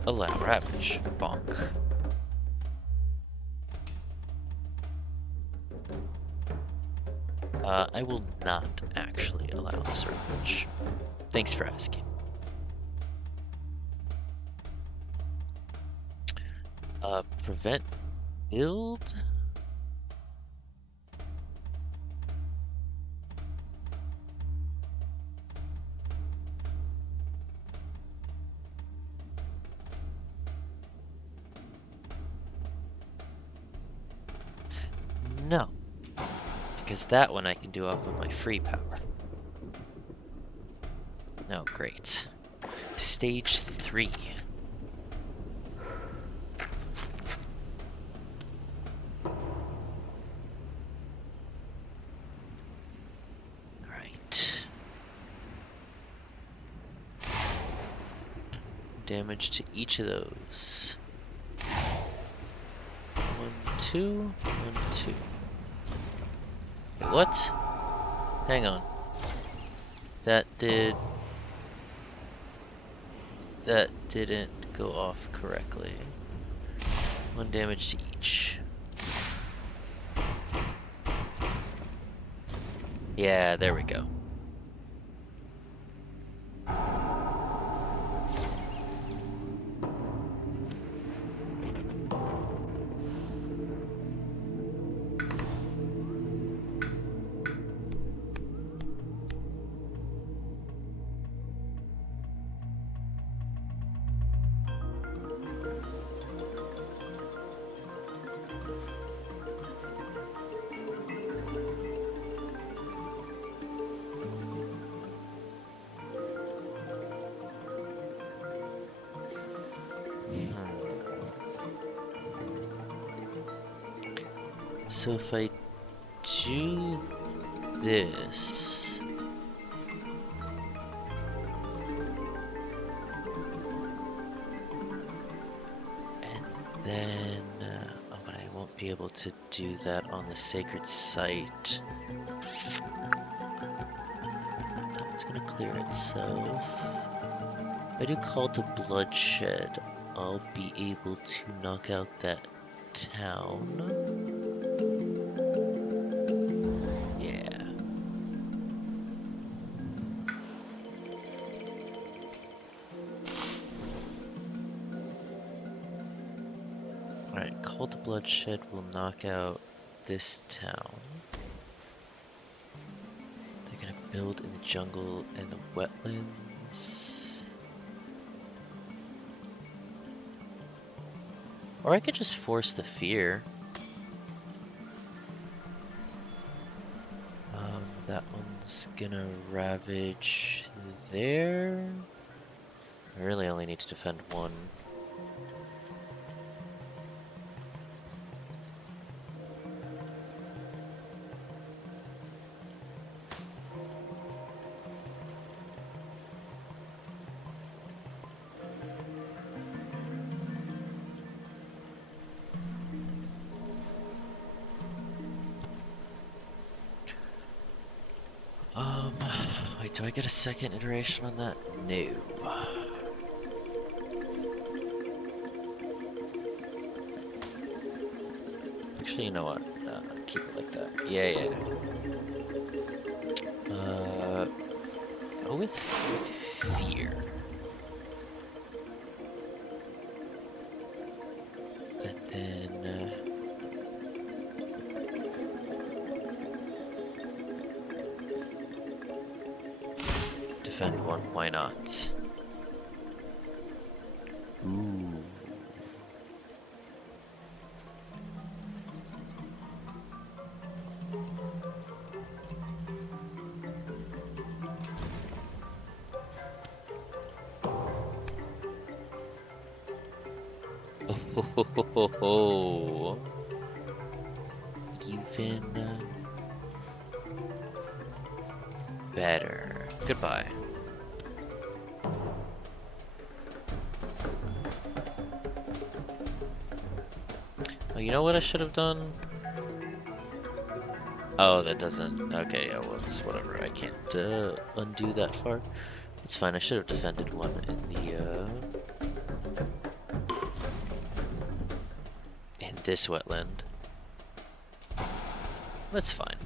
Allow Ravage. Bonk. I will not actually allow this Ravage. Thanks for asking. Prevent build? No. Because that one I can do off of my free power. Oh, great. Stage 3. Right. Damage to each of those. 1, 2, 1, 2. Wait, what? Hang on. That didn't go off correctly. 1 damage to each. Yeah, there we go. So if I do this, and then, oh, but I won't be able to do that on the sacred site. It's gonna clear itself. If I do Call to Bloodshed, I'll be able to knock out that town. Alright, Cult of Bloodshed will knock out this town. They're gonna build in the jungle and the wetlands. Or I could just force the fear. That one's gonna ravage there. I really only need to defend one. Wait, do I get a second iteration on that? No. Actually, you know what? Keep it like that. Yeah. Go with fear. And then... defend one, why not? Ooh. Oh, even better. Goodbye. Oh, you know what I should have done? Oh, that doesn't... Okay, yeah, well, it's whatever. I can't undo that far. It's fine, I should have defended one in the, in this wetland. That's fine.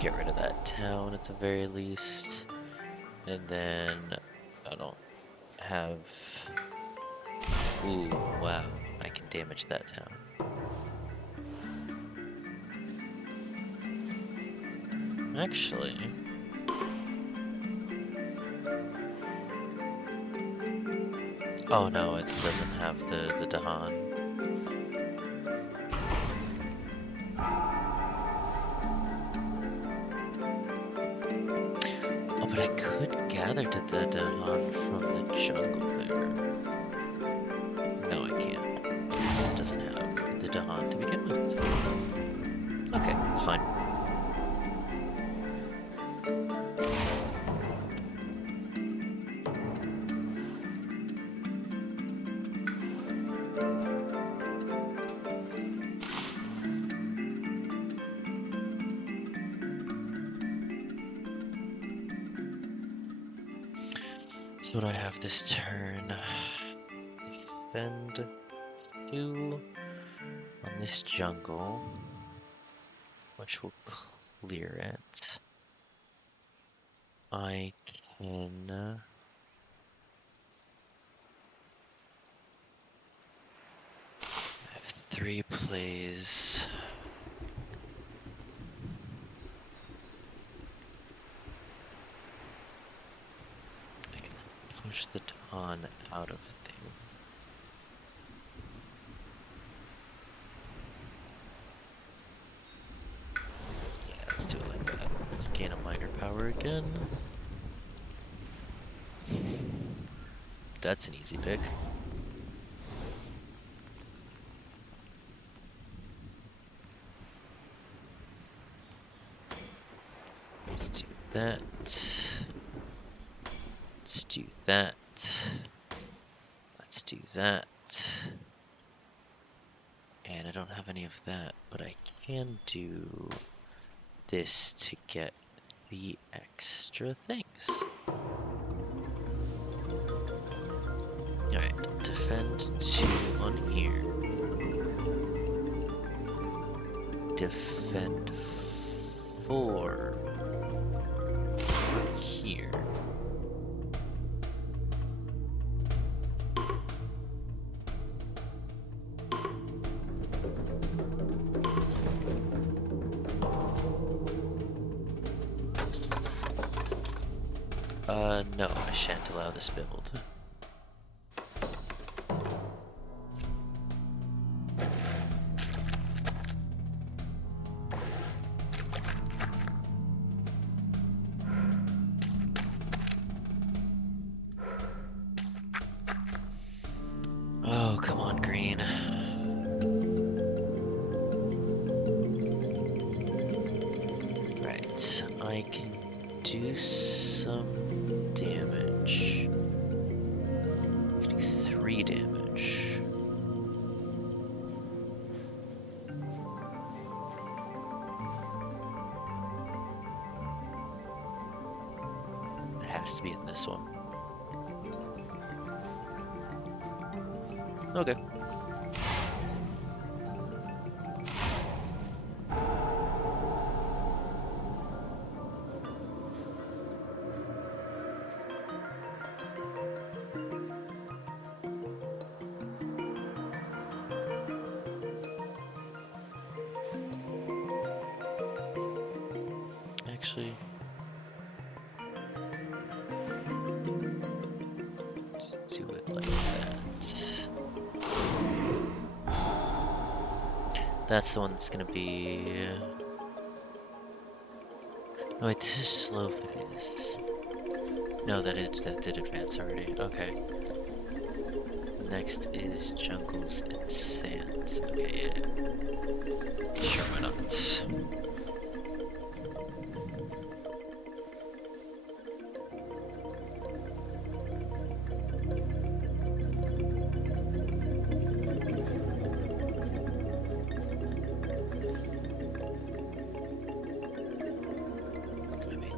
Get rid of that town at the very least. And then I don't have... Ooh, wow. I can damage that town. Actually... Oh no, it doesn't have the Dahan. Oh, but I could gather to the Dahan from the jungle there. No, I can't. Because it doesn't have the Dahan to begin with. Okay, it's fine. So what do I have this turn? Defend 2 on this jungle, which will clear it. I can... I have 3 plays. I can push the Dawn out of thing. Yeah, let's do it like that. Let's gain a minor power again. That's an easy pick. Let's do that. Let's do that. Let's do that. And I don't have any of that, but I can do this to get the extra things. Alright, defend 2 on here. Defend 4 here. No, I shan't allow this build. Oh, come on, green. Right, I can do some damage. I can do 3 damage. It has to be in this one. Okay. Actually, let's do it like that. That's the one that's gonna be... Oh wait, this is slow phase. No, that did advance already. Okay. Next is jungles and sands. Okay, yeah. Sure, why not?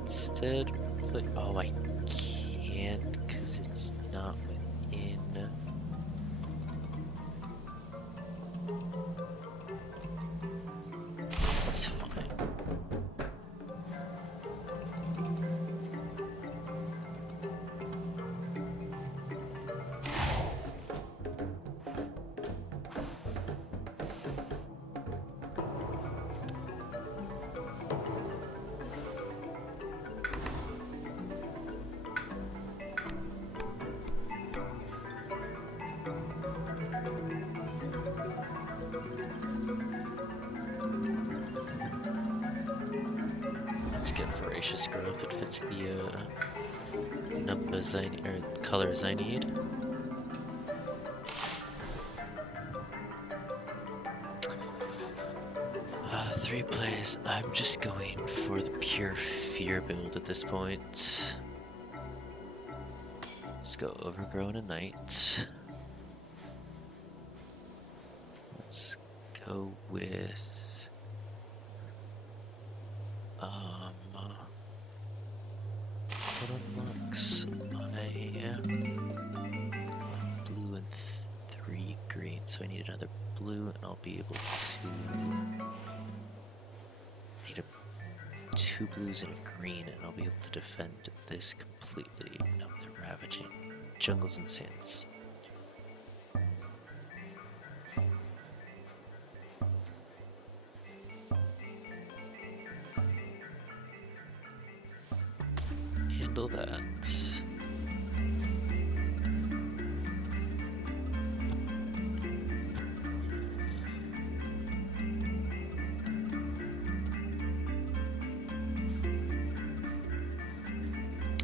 Instead, oh, I can't because it's not within. That's fine. Let's get Voracious Growth. It fits the numbers or colors I need. Three plays. I'm just going for the pure fear build at this point. Let's go Overgrown and Night. Let's go with what unlocks my blue and 3 green, so I need another blue, and I'll be able to need 2 blues and a green, and I'll be able to defend this completely. No, they're ravaging. Jungles and sands. Handle that.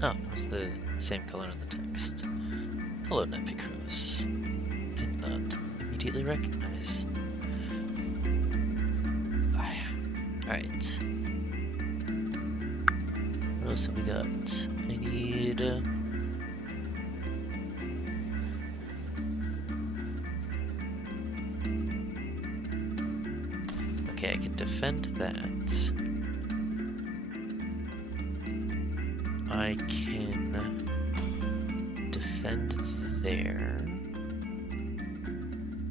Oh, it was the same color in the text. Hello, Nepicros. Did not immediately recognize. Alright. else have we got? I need... Okay, I can defend that. I can defend there.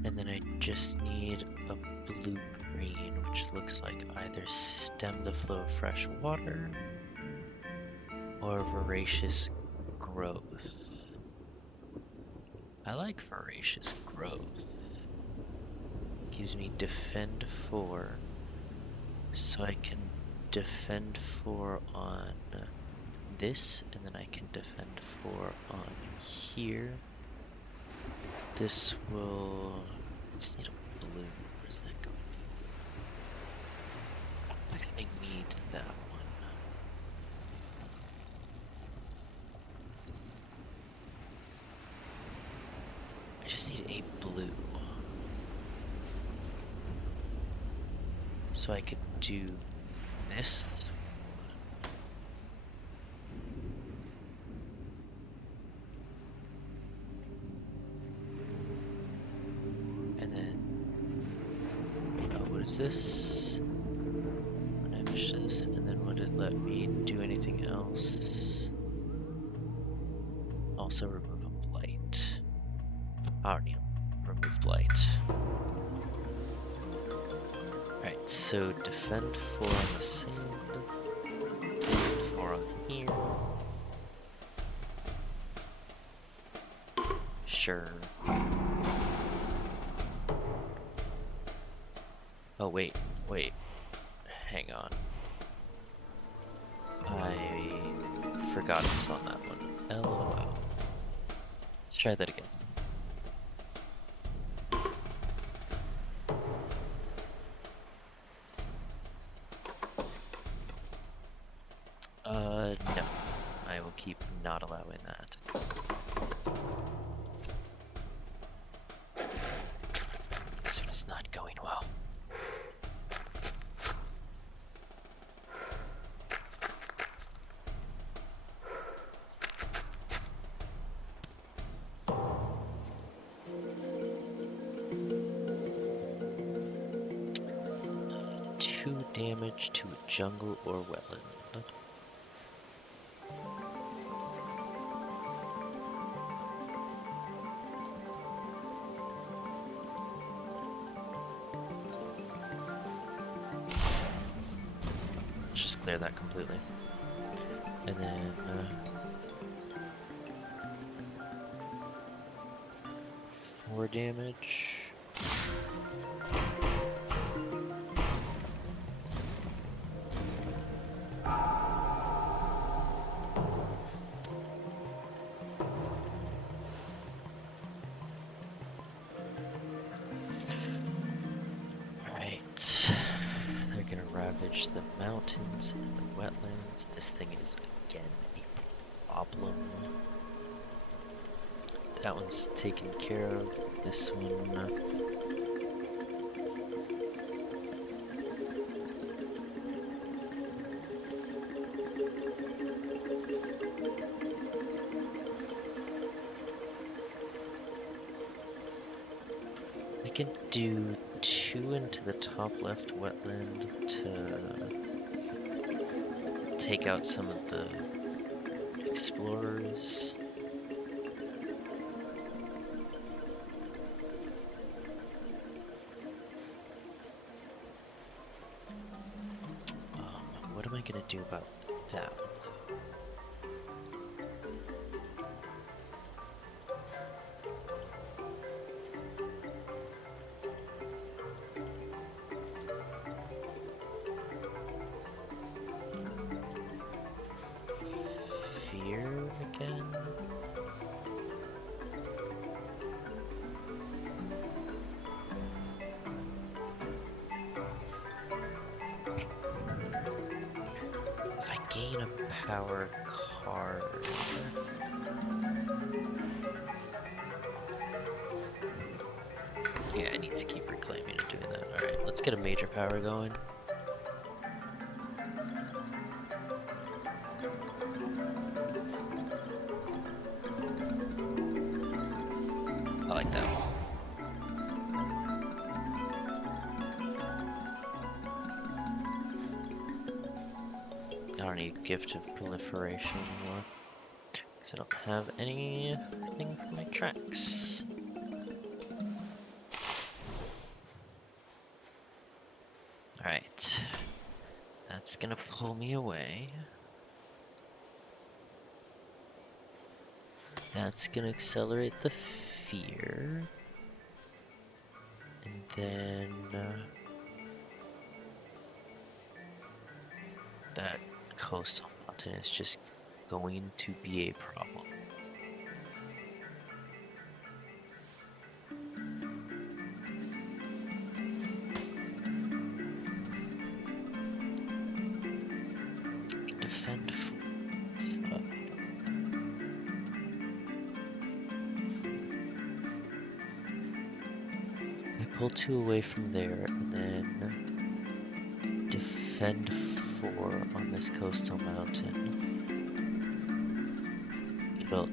And then I just need a blue-green, which looks like either stem the flow of fresh water or voracious growth. I like voracious growth. Gives me defend 4, so I can defend 4 on this, and then I can defend 4 on here. This will... I just need a blue. Where's that going for? Actually, I need that one. I just need a blue. So I could do this. And then, what is this? Manage this, and then would it let me do anything else? Also remove a blight. I already remove blight. Alright, so defend 4 on the sand, defend 4 on here. Sure. Oh, wait. Hang on. I forgot it was on that one. LOL. Let's try that again. No. I will keep not allowing that. This one is not going well. Damage to a jungle or wetland. Let's just clear that completely. And then 4 damage. They're gonna ravage the mountains and the wetlands. This thing is again a problem. That one's taken care of. This one... I can do 2 into the top left wetland to take out some of the explorers. What am I gonna do about that? Again. If I gain a power card, yeah, I need to keep reclaiming and doing that. All right, let's get a major power going. them. I don't need Gift of Proliferation anymore, because I don't have anything for my tracks. Alright, that's gonna pull me away. That's gonna accelerate the fear. And then that coastal mountain is just going to be a problem. Defend fleets. I pull 2 away from there and then defend 4 on this coastal mountain. It'll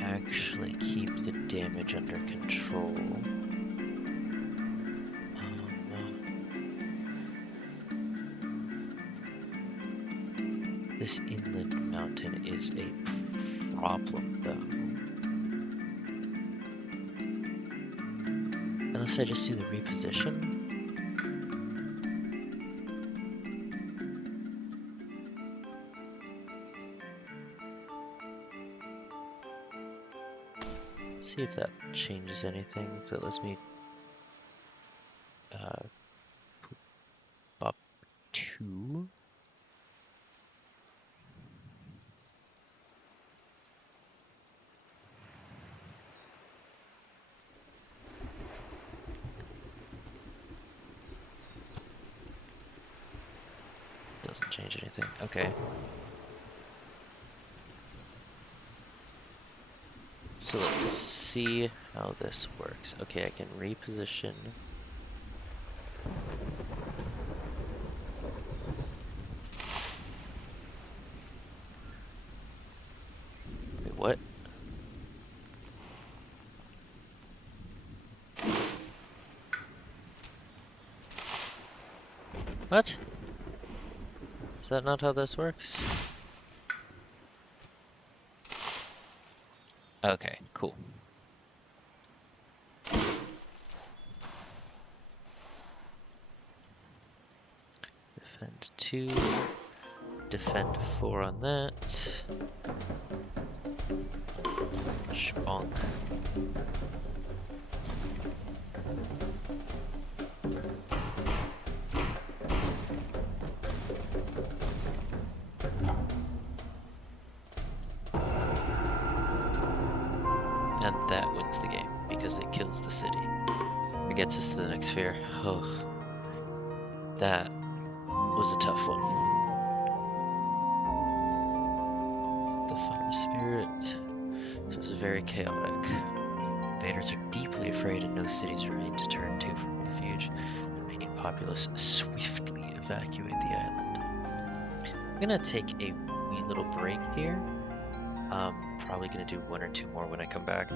actually keep the damage under control. This inland mountain is a problem, though. Unless I just do the reposition. See if that changes anything. If it lets me pop 2. Doesn't change anything. Okay. So let's see how this works. Okay, I can reposition. Wait, what? What? Is that not how this works? Okay, cool. Defend 2, defend 4 on that. Shbonk. And that wins the game, because it kills the city. It gets us to the next sphere. Oh, that was a tough one. The Fire Spirit. This is very chaotic. Invaders are deeply afraid and no cities remain to turn to for refuge. The remaining populace swiftly evacuate the island. I'm gonna take a wee little break here. Probably gonna do 1 or 2 more when I come back.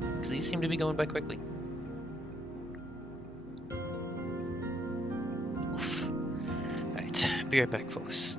Because these seem to be going by quickly. Oof. Alright, be right back, folks.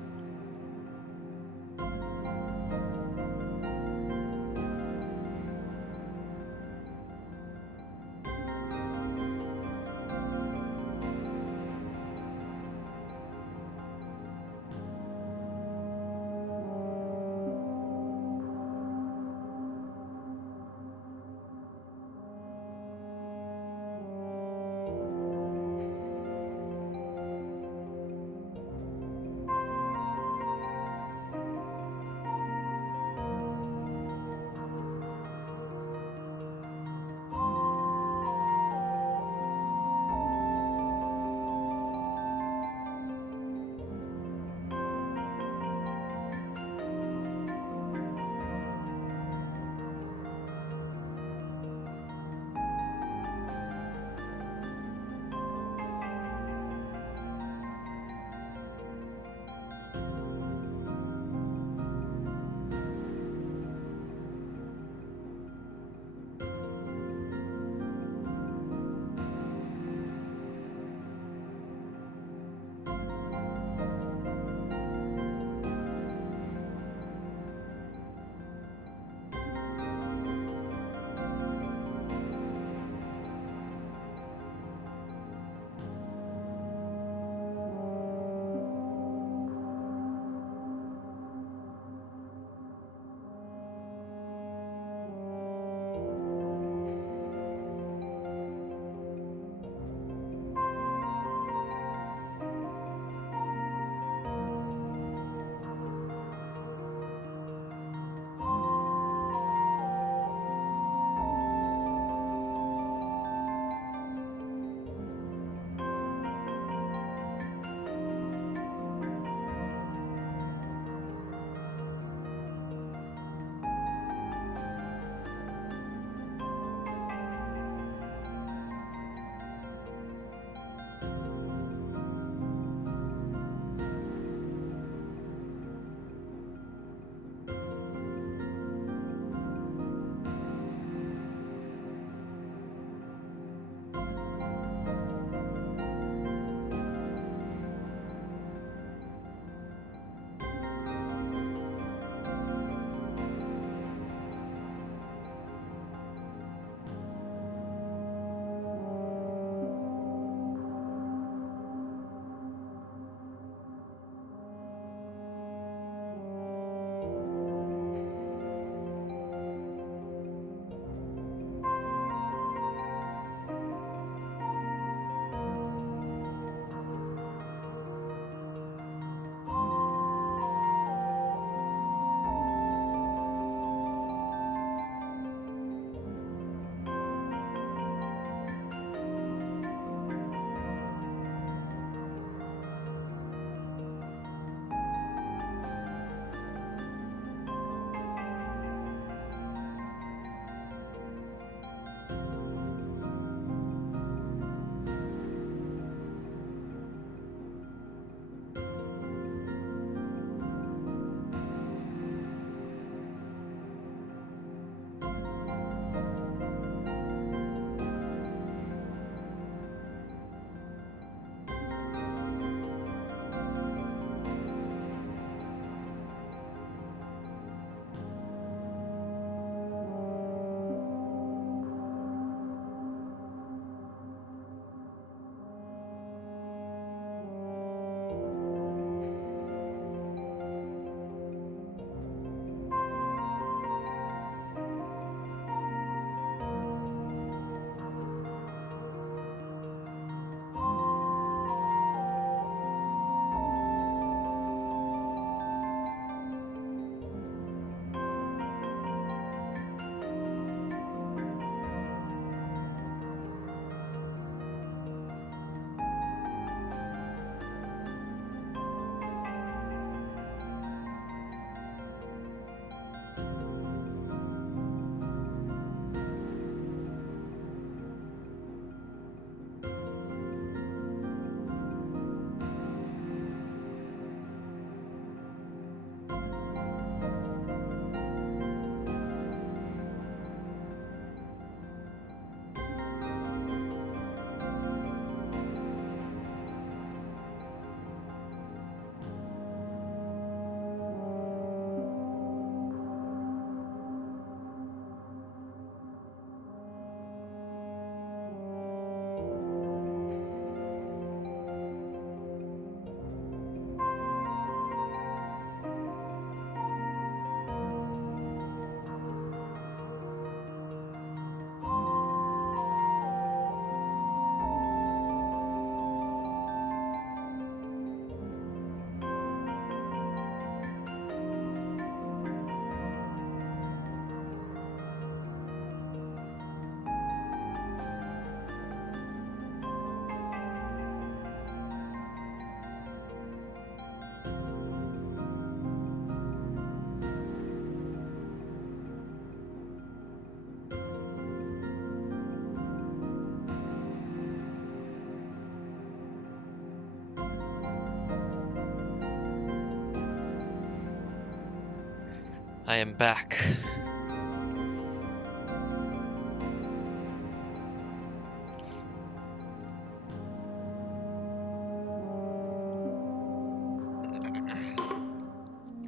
I am back.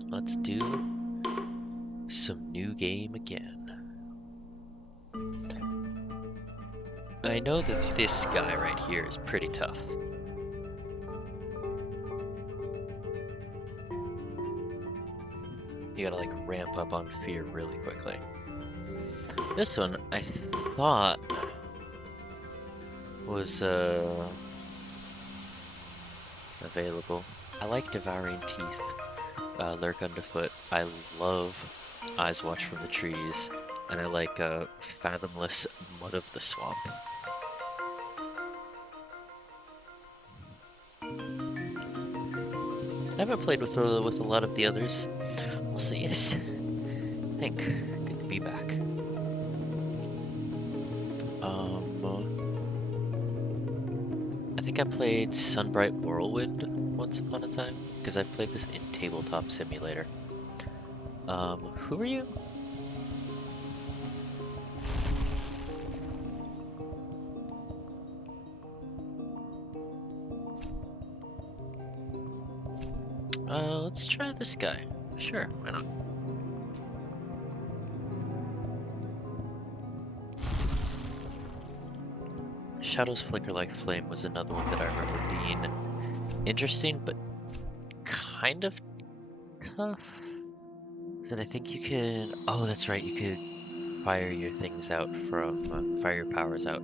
Let's do some new game again. I know that this guy right here is pretty tough. You gotta like ramp up on fear really quickly. This one I thought was available. I like Devouring Teeth, Lurk Underfoot. I love Eyes Watch from the Trees, and I like Fathomless Mud of the Swamp. I haven't played with a lot of the others. Also, yes, I think good to be back. I think I played Sunbright Whirlwind once upon a time because I played this in Tabletop Simulator. Who are you? Let's try this guy. Sure, why not? Shadows Flicker Like Flame was another one that I remember being interesting, but kind of tough. So I think you can... Oh, that's right, you could fire your things out from... fire your powers out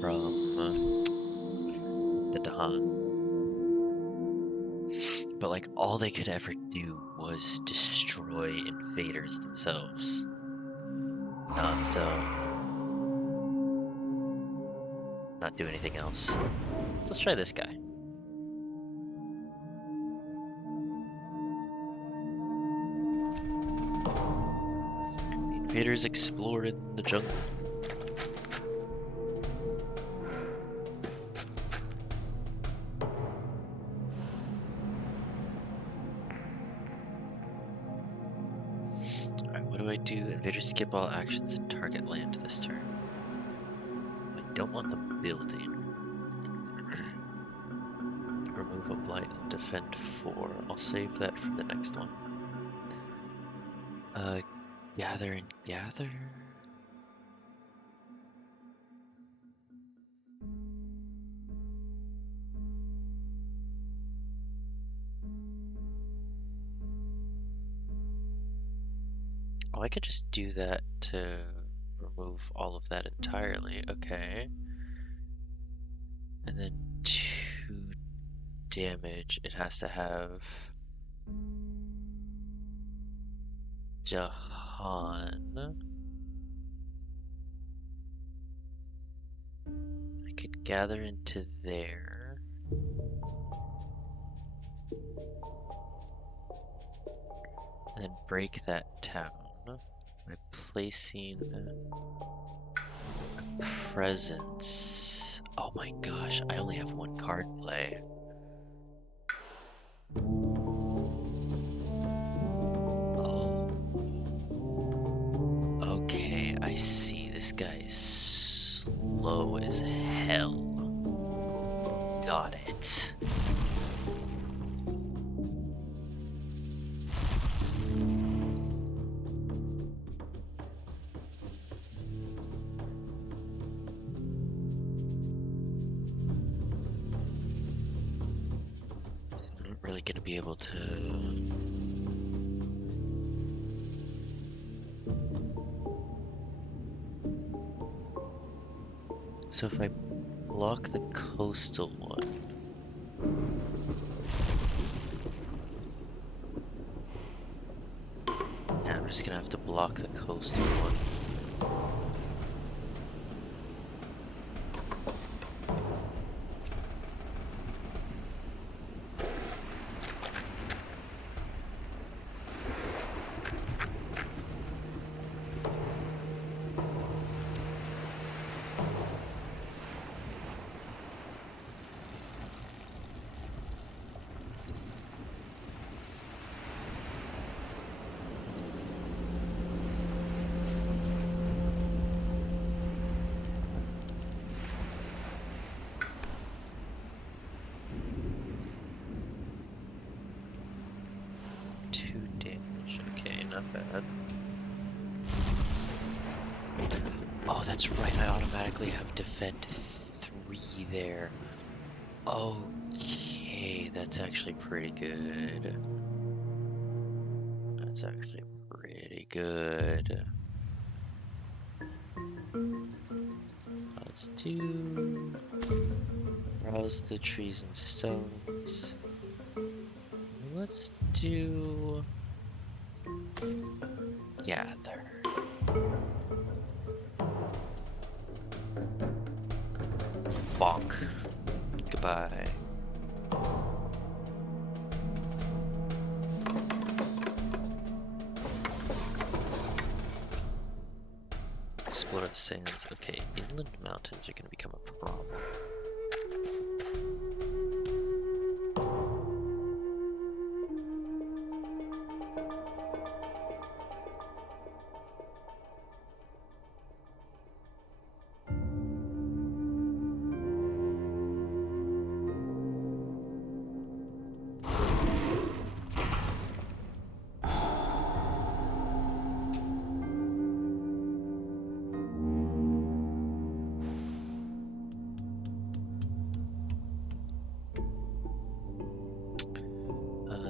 from the Dahan. But like, all they could ever do was destroy invaders themselves. Not do anything else. Let's try this guy. The invaders explored in the jungle. Alright, what do I do? Invaders skip all actions and target land this turn. I don't want them building. Remove a blight and defend 4. I'll save that for the next one. Gather and gather. Oh, I could just do that to remove all of that entirely. Okay. And then 2 damage. It has to have Dahan. I could gather into there. And then break that town by placing a presence. Oh my gosh, I only have 1 card play. as hell. Got it. So I'm not really gonna be able to. So if I block the coastal one, yeah, I'm just gonna have to block the coastal one. Not bad. Oh, that's right. I automatically have defend 3 there. Okay, that's actually pretty good. That's actually pretty good. Let's do browse the trees and stones. Let's do gather. Bonk. Goodbye. Explore the sands. Okay, inland mountains are going to become a problem.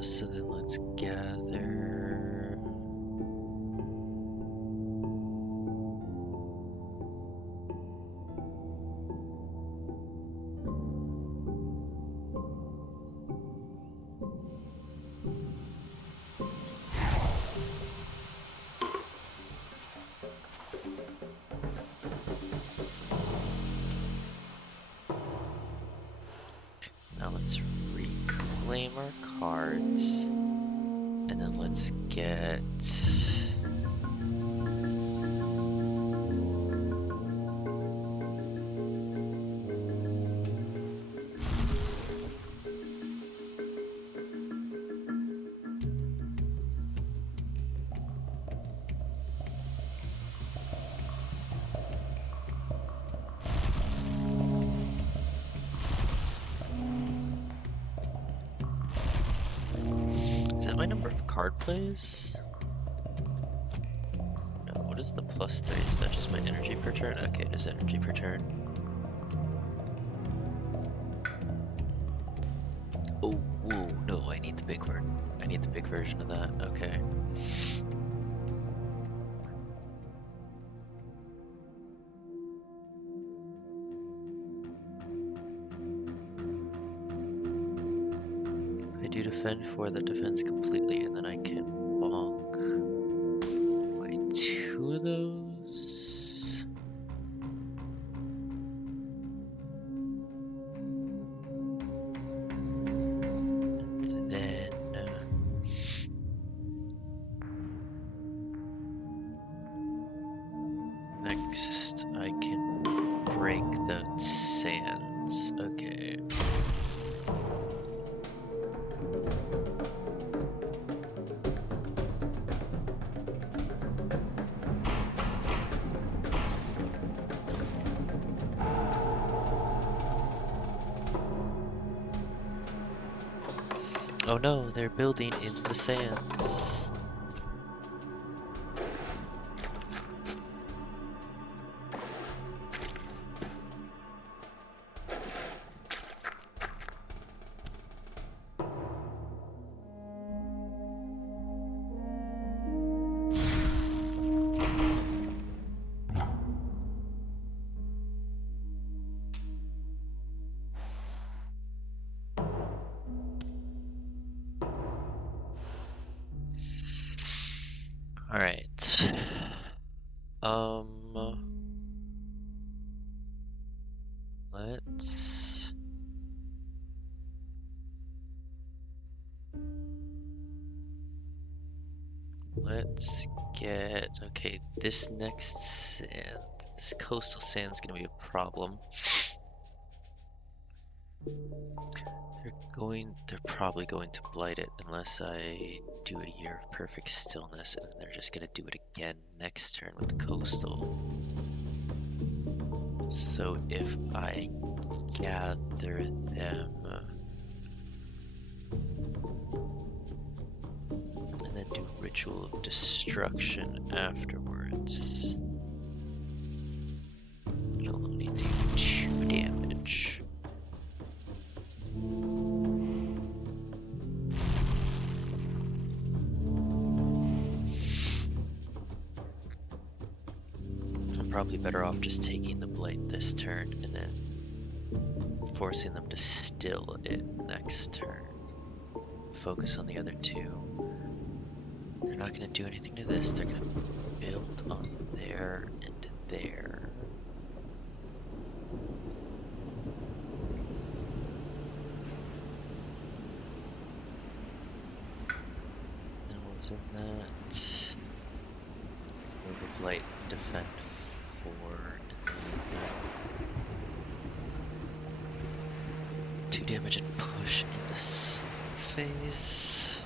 So then let's gather. Now let's reclaim our cards. And then let's get... Is that my number of card plays? No, what is the +3? Is that just my energy per turn? Okay, it is energy per turn. Oh, whoa, no, I need the big one. I need the big version of that, okay. I do defend 4 that defends completely, and then I can bonk by 2 of those. And then next I can break the sands. Okay. Oh no, they're building in the sands. All right. Let's get, okay, this next sand, this coastal sand is gonna be a problem. They're probably going to blight it unless I do a year of perfect stillness, and they're just gonna do it again next turn with coastal. So if I gather them and then do Ritual of Destruction afterwards, you'll only do 2 damage. I'm probably better off just taking the blight this turn and then forcing them to still it next turn. Focus on the other 2. They're not going to do anything to this. They're going to build on there and there. And what was in that? Overblight, defend 4, and then 2 damage and push in the sun phase.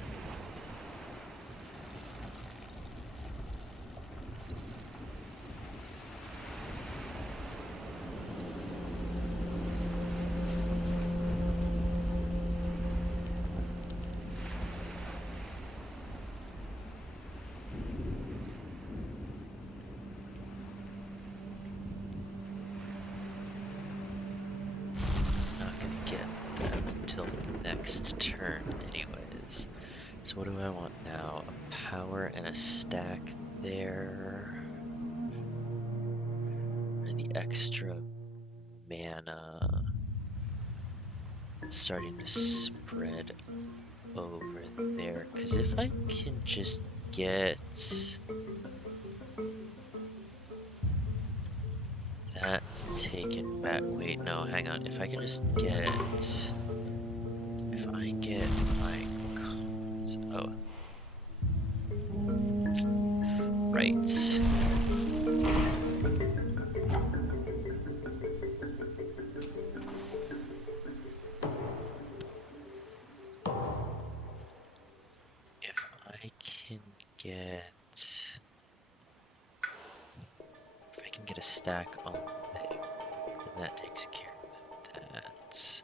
Next turn anyways. So what do I want now? A power and a stack there. Or the extra mana starting to spread over there. Because if I can just get that taken back. Wait, no, hang on. If I can just get... If I get my... Oh. Right. If I can get a stack on the thing, then that takes care of that.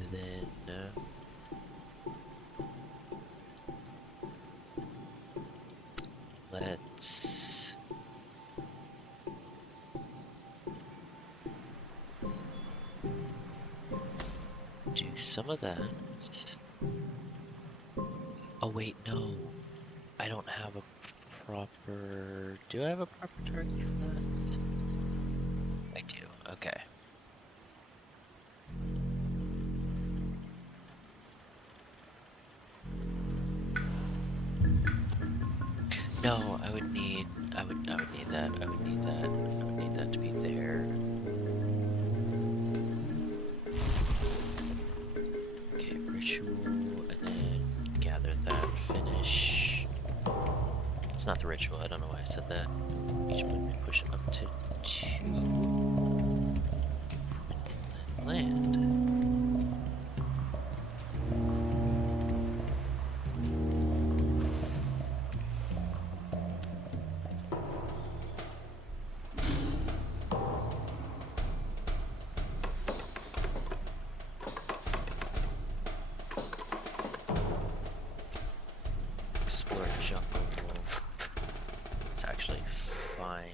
And then let's do some of that. Oh wait, no. I don't have a proper... Do I have a proper target for that? I do, okay. No, I would need that. I would need that to be there. Okay, ritual, and then gather that, finish. It's not the ritual, I don't know why I said that. Each point may push up to 2 inland land. Explore jungle. It's actually fine.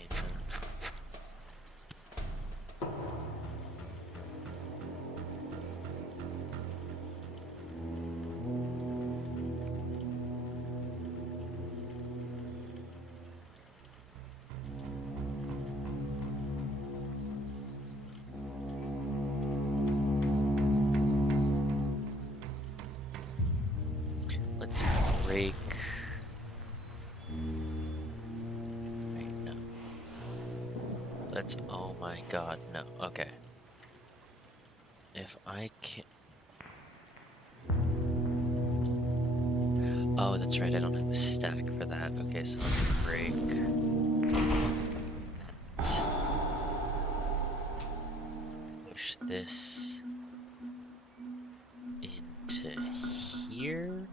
Let's break. Wait, no. Let's. Oh my god, no. Okay. If I can. Oh, that's right, I don't have a stack for that. Okay, so let's break. Push this into here.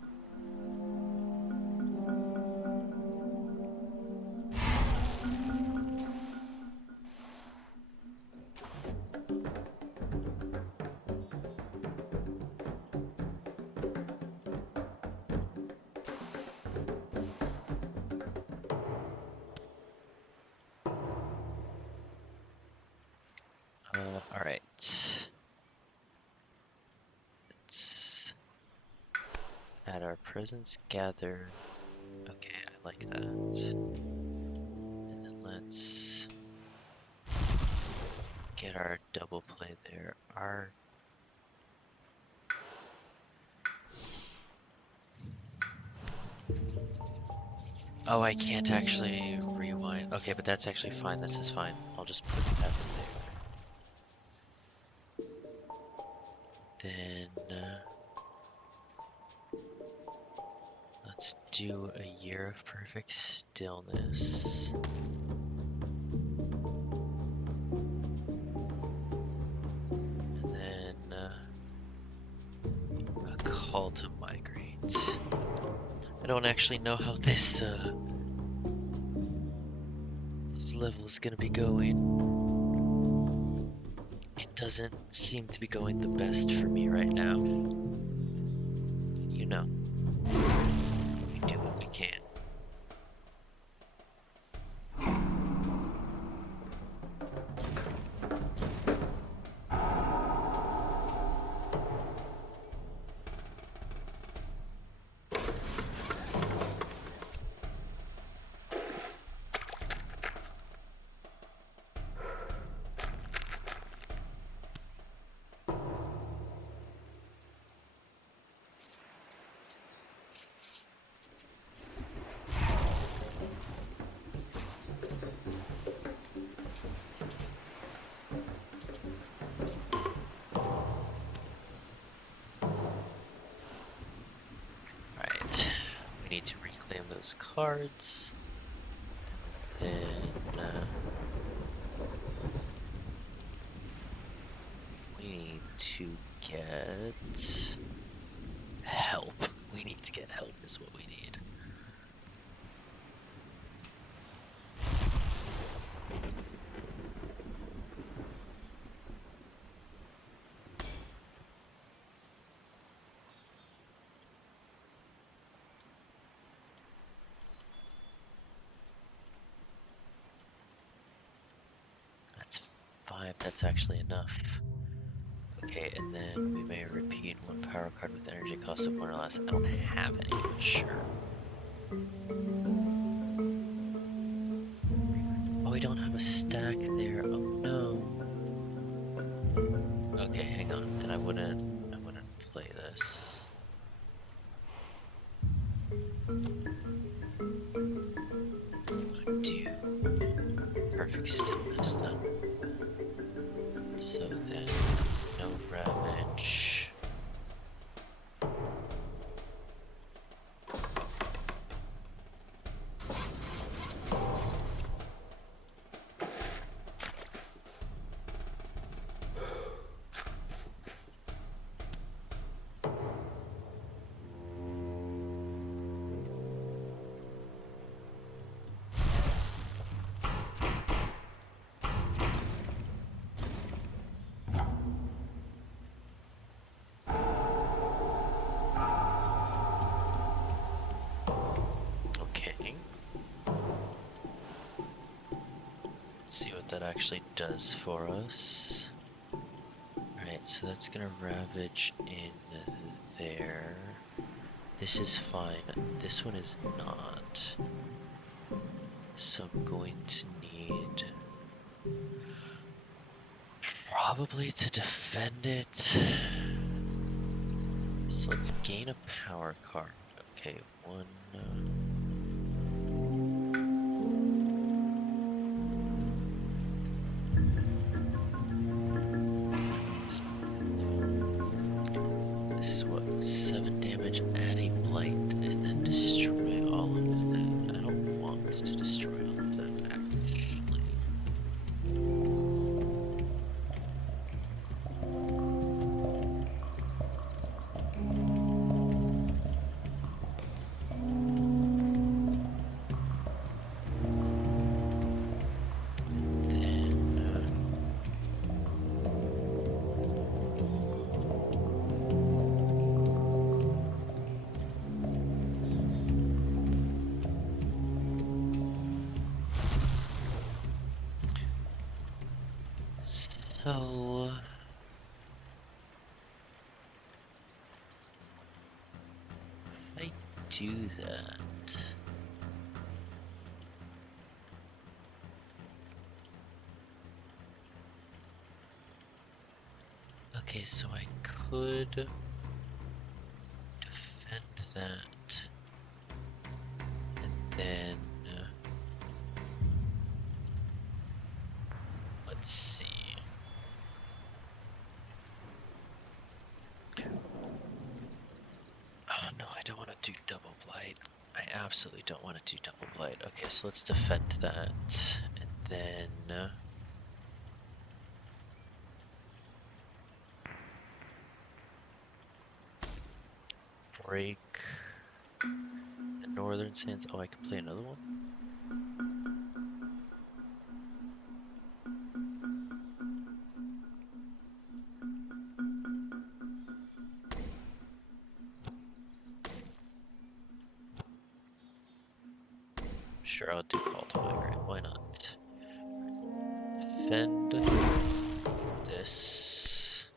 Alright. Let's add our presence, gather. Okay, I like that. And then let's get our double play there. Oh, I can't actually rewind. Okay, but that's actually fine. This is fine. I'll just put that there. Then let's do a year of perfect stillness. And then a call to migrate. I don't actually know how this level is gonna be going. It doesn't seem to be going the best for me right now. You know, we do what we can. We need to reclaim those cards. And then we need to get help. We need to get help is what we need. That's 5, that's actually enough. Okay, and then we may repeat one power card with energy cost of 1 or less. I don't have any, but sure. Oh, we don't have a stack there. Oh no. Okay, hang on. Then I wouldn't play this. Do perfect stillness then. So then no ravage. see what that actually does for us. Alright, so that's gonna ravage in there. This is fine. This one is not. So I'm going to need probably to defend it. So let's gain a power card. Okay, one. This is what, 7 damage, add a blight, and then destroy all of that. I don't want to destroy all of that, actually. So if I do that, okay, so I could defend that, and then let's see. Oh no, I don't want to do double blight. I absolutely don't want to do double blight. Okay, so let's defend that, and then break the Northern Sands. Oh, I can play another one? Sure, I'll do Call to Migrate. Why not? Defend this.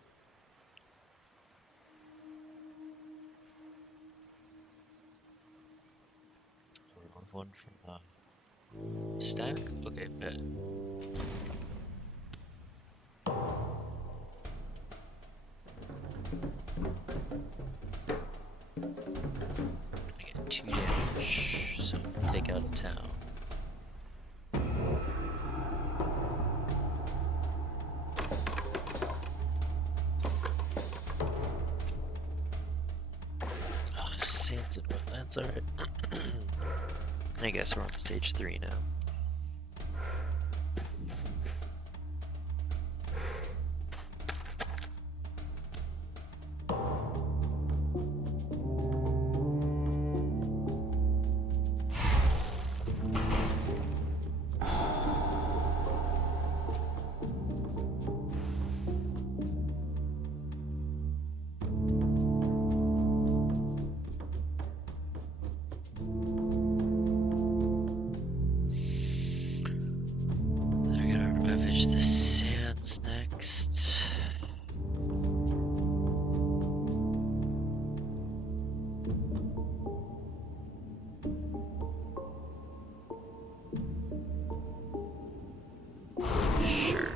Remove one from the stack? Okay, bet. I get 2 damage, so I can take out a town. Oh, Sands and Wetlands, alright. I guess we're on stage 3 now. They're gonna ravage the Sands next. Sure.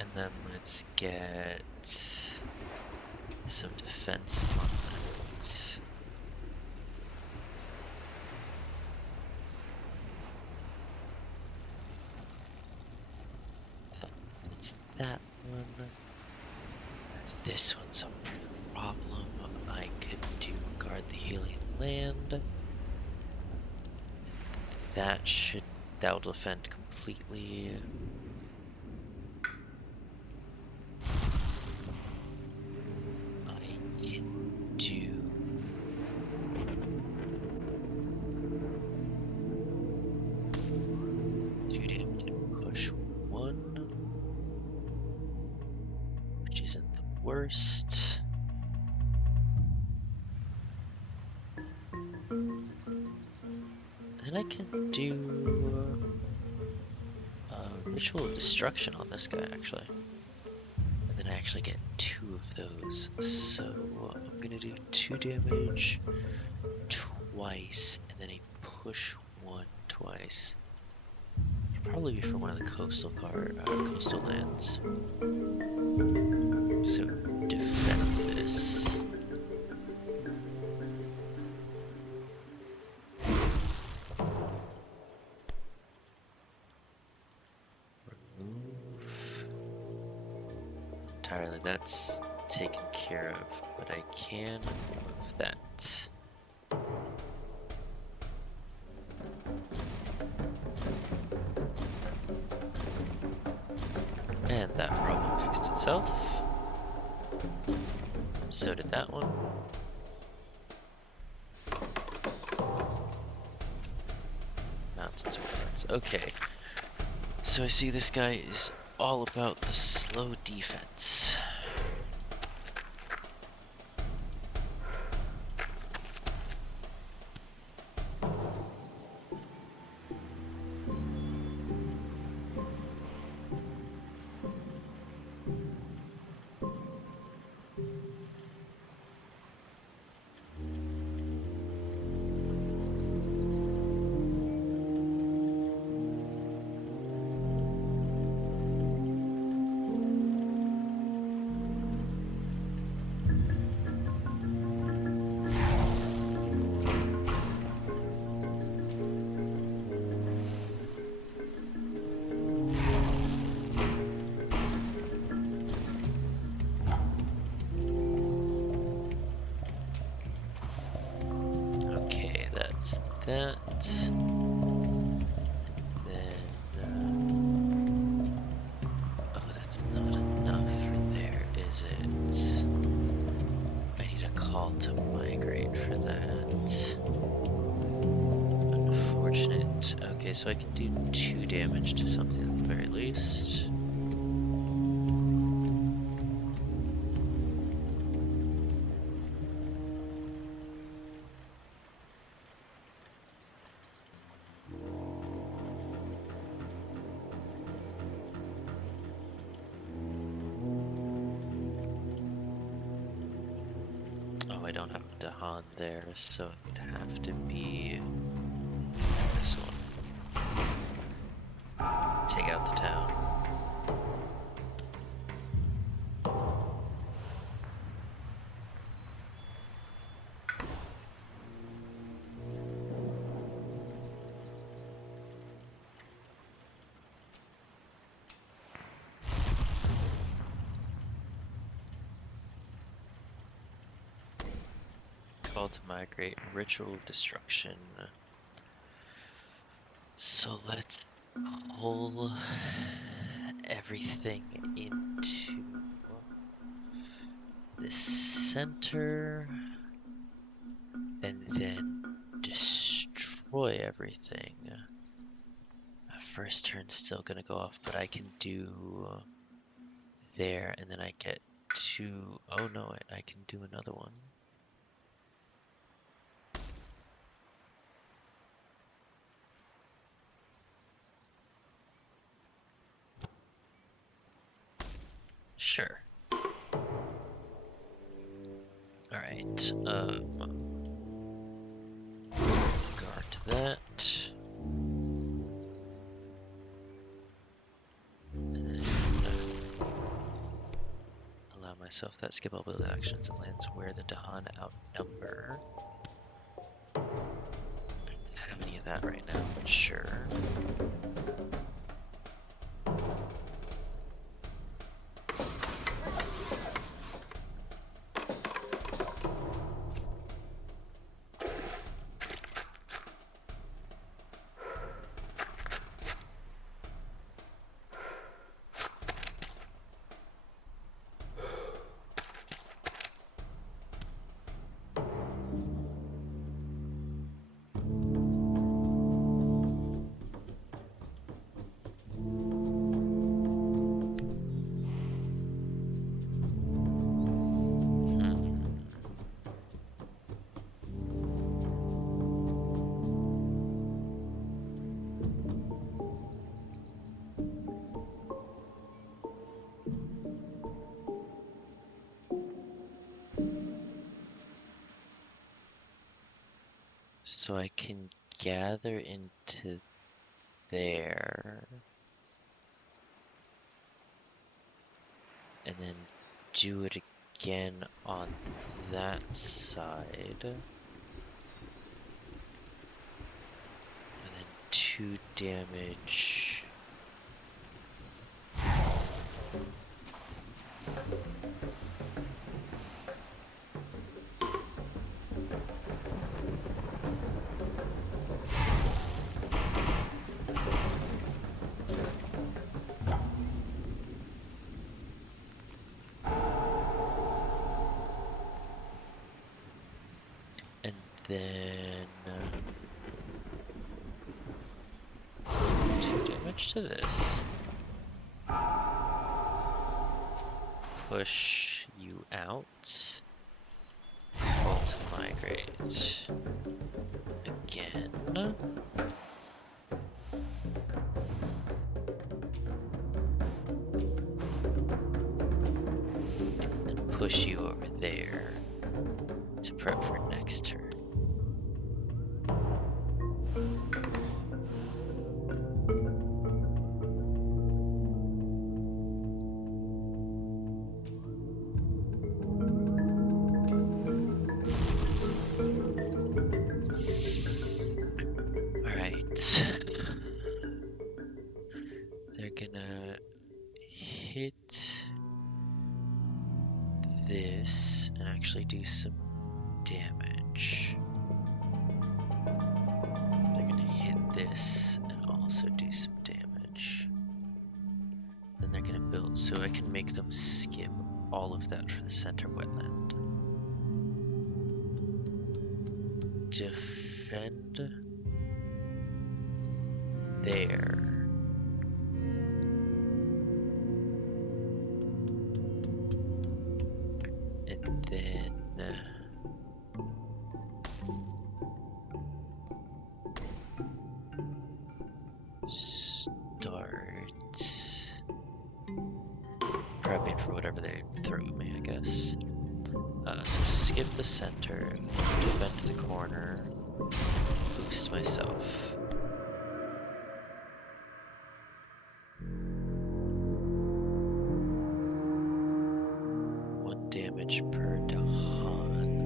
And then let's get some defense on it. What's that one? This one's a problem. I could do guard the Healing Land. That'll defend completely. I can do worst. And I can do Ritual of Destruction on this guy, actually. And then I actually get 2 of those. So I'm gonna do 2 damage twice, and then a push 1 twice. Probably be for one of the coastal lands. So defend this. Entirely, that's taken care of, but I can move that. And that problem fixed itself. So did that one. Mountains and wetlands. Okay. So I see this guy is all about the slow defense. Okay, that's that. Oh, that's not enough for there, is it? I need a call to migrate for that. Unfortunate. Okay, so I can do 2 damage to something at the very least. Oh, I don't have Dahan there, so it would have to be this one. Take out the town. Call to migrate, ritual destruction. So let's pull everything into the center and then destroy everything. First turn's still gonna go off, but I can do there, and then I get 2. Oh no, I can do another one. Sure. Alright, guard that. And then allow myself that skip all build actions and lands where the Dahan outnumber. I don't have any of that right now, but sure. So I can gather into there. And then do it again on that side. And then 2 damage. And then 2 damage to this. Push you out. Call to migrate. Again. And push you over there to prep for next turn. They're gonna hit this and actually do some damage. They're gonna hit this and also do some damage. Then they're gonna build, so I can make them skip all of that for the center wetland. Defend there. And then start prepping for whatever they throw at me, I guess. So skip the center, defend the corner, boost myself. One damage per Dahan.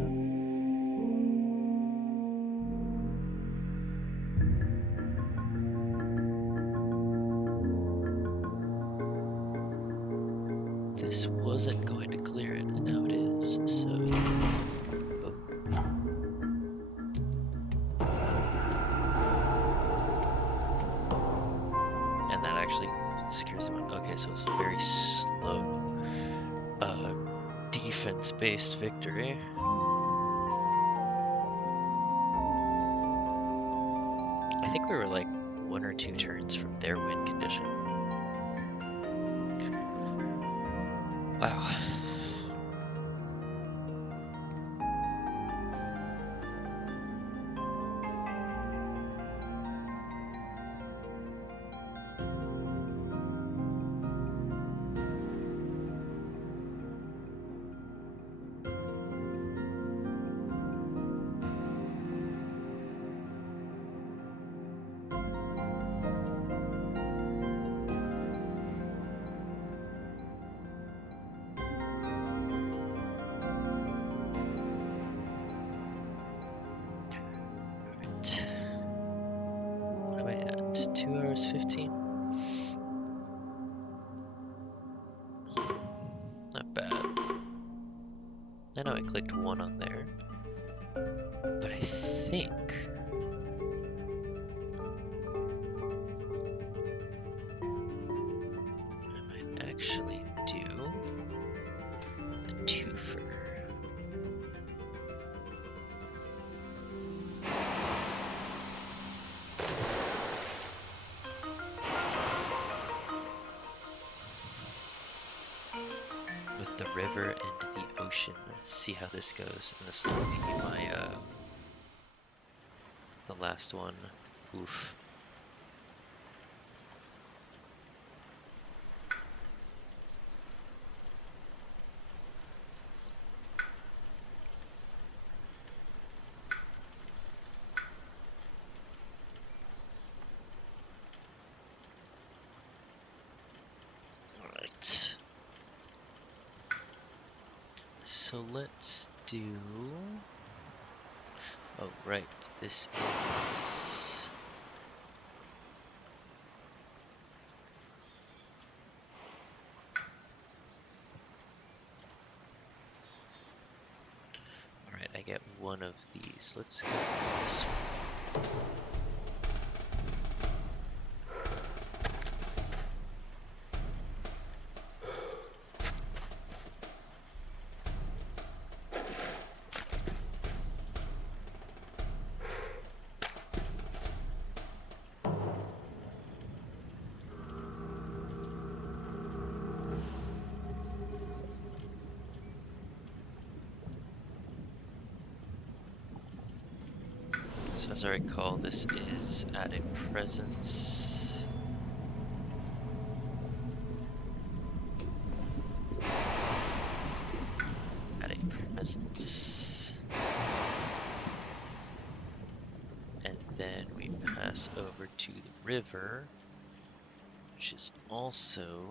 This wasn't going to clear it, and now it is, so... Oh. And that actually secures the win. Okay, so it's a very slow defense-based victory. I think we were like 1 or 2 turns from their win condition. Wow. What am I at? 2 hours 15? Not bad. I know I clicked 1 on there, but I think I might actually do a twofer. With the river and the ocean, see how this goes, and this will be my the last one. Oof. So let's do... Oh, right, this is... Alright, I get one of these. Let's go with this one. So as I recall, this is at a presence. At a presence. And then we pass over to the river, which is also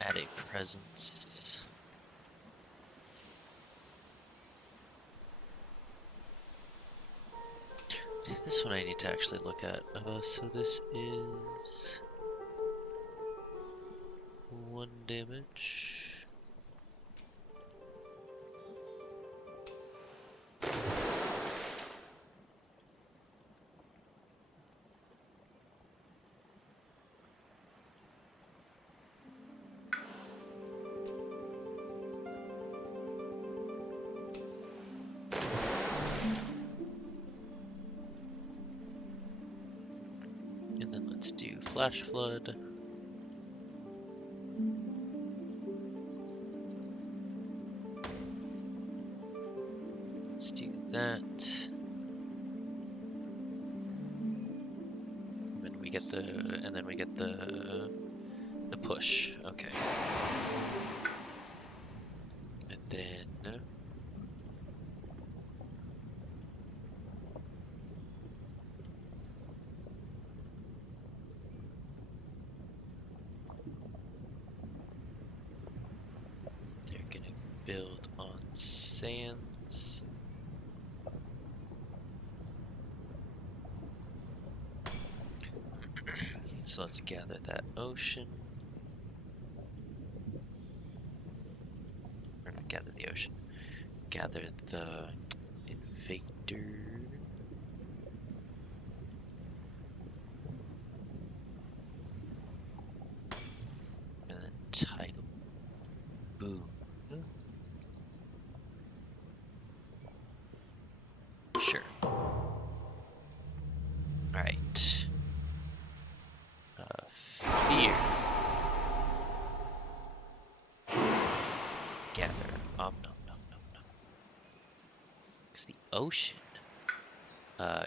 at a presence. This one I need to actually look at. So this is 1 damage. And then let's do Flash Flood. Let's do that. And then we get the push. Okay. And then they're gonna build on sands. So let's gather that ocean. Or not gather the ocean. Gather the invader. And then tidal boom. Sure. Alright. Fear. Gather. No. It's the ocean.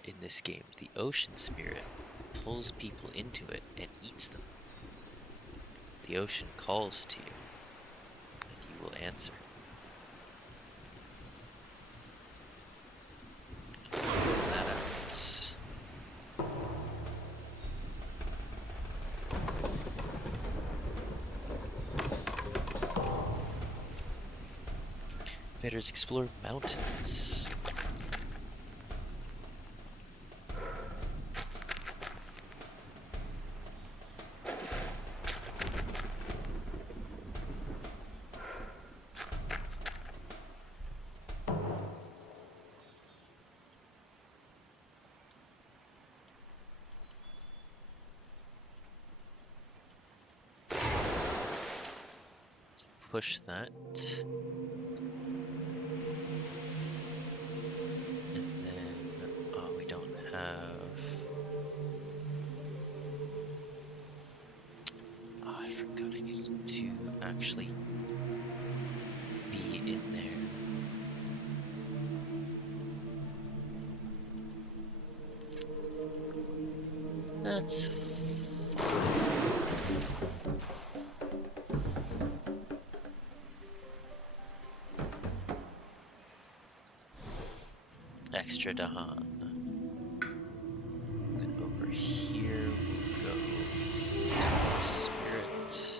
In this game, the ocean spirit pulls people into it and eats them. The ocean calls to you, and you will answer. Let's pull that out. Invaders explore mountains. Let's push that. Actually be in there. That's fine. Extra Dahan. And over here we'll go to the spirit.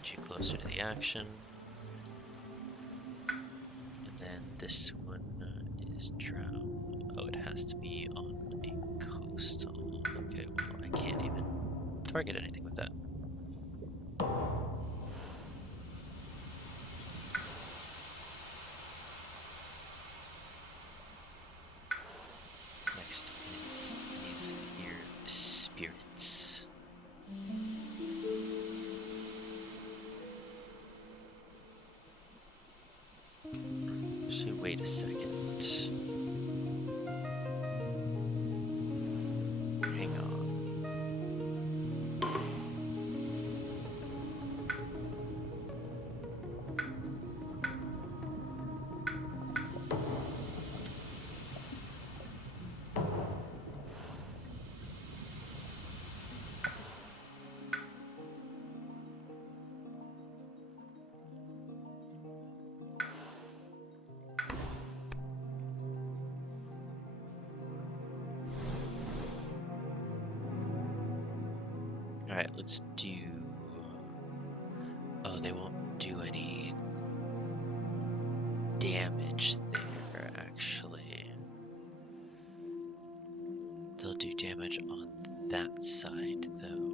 get you closer to the action. And then this one is drow. Oh, it has to be on a coastal. Okay, well, I can't even target anything with that. Next is these here spirits. Actually, wait a second. Hang on. Alright, let's do... Oh, they won't do any damage there, actually. They'll do damage on that side, though.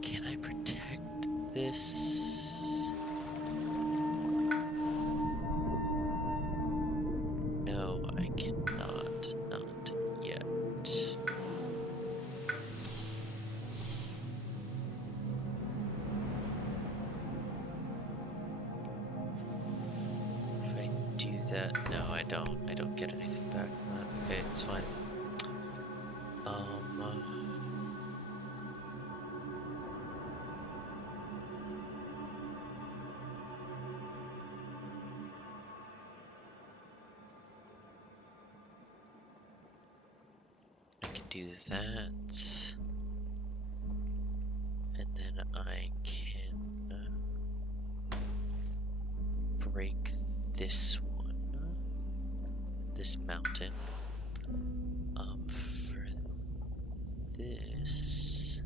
Can I protect this? No, I cannot. Not yet. If I do that, no, I don't. I don't get anything back from that. Okay, it's fine. I can do that. And then I can break this one, this mountain. For this,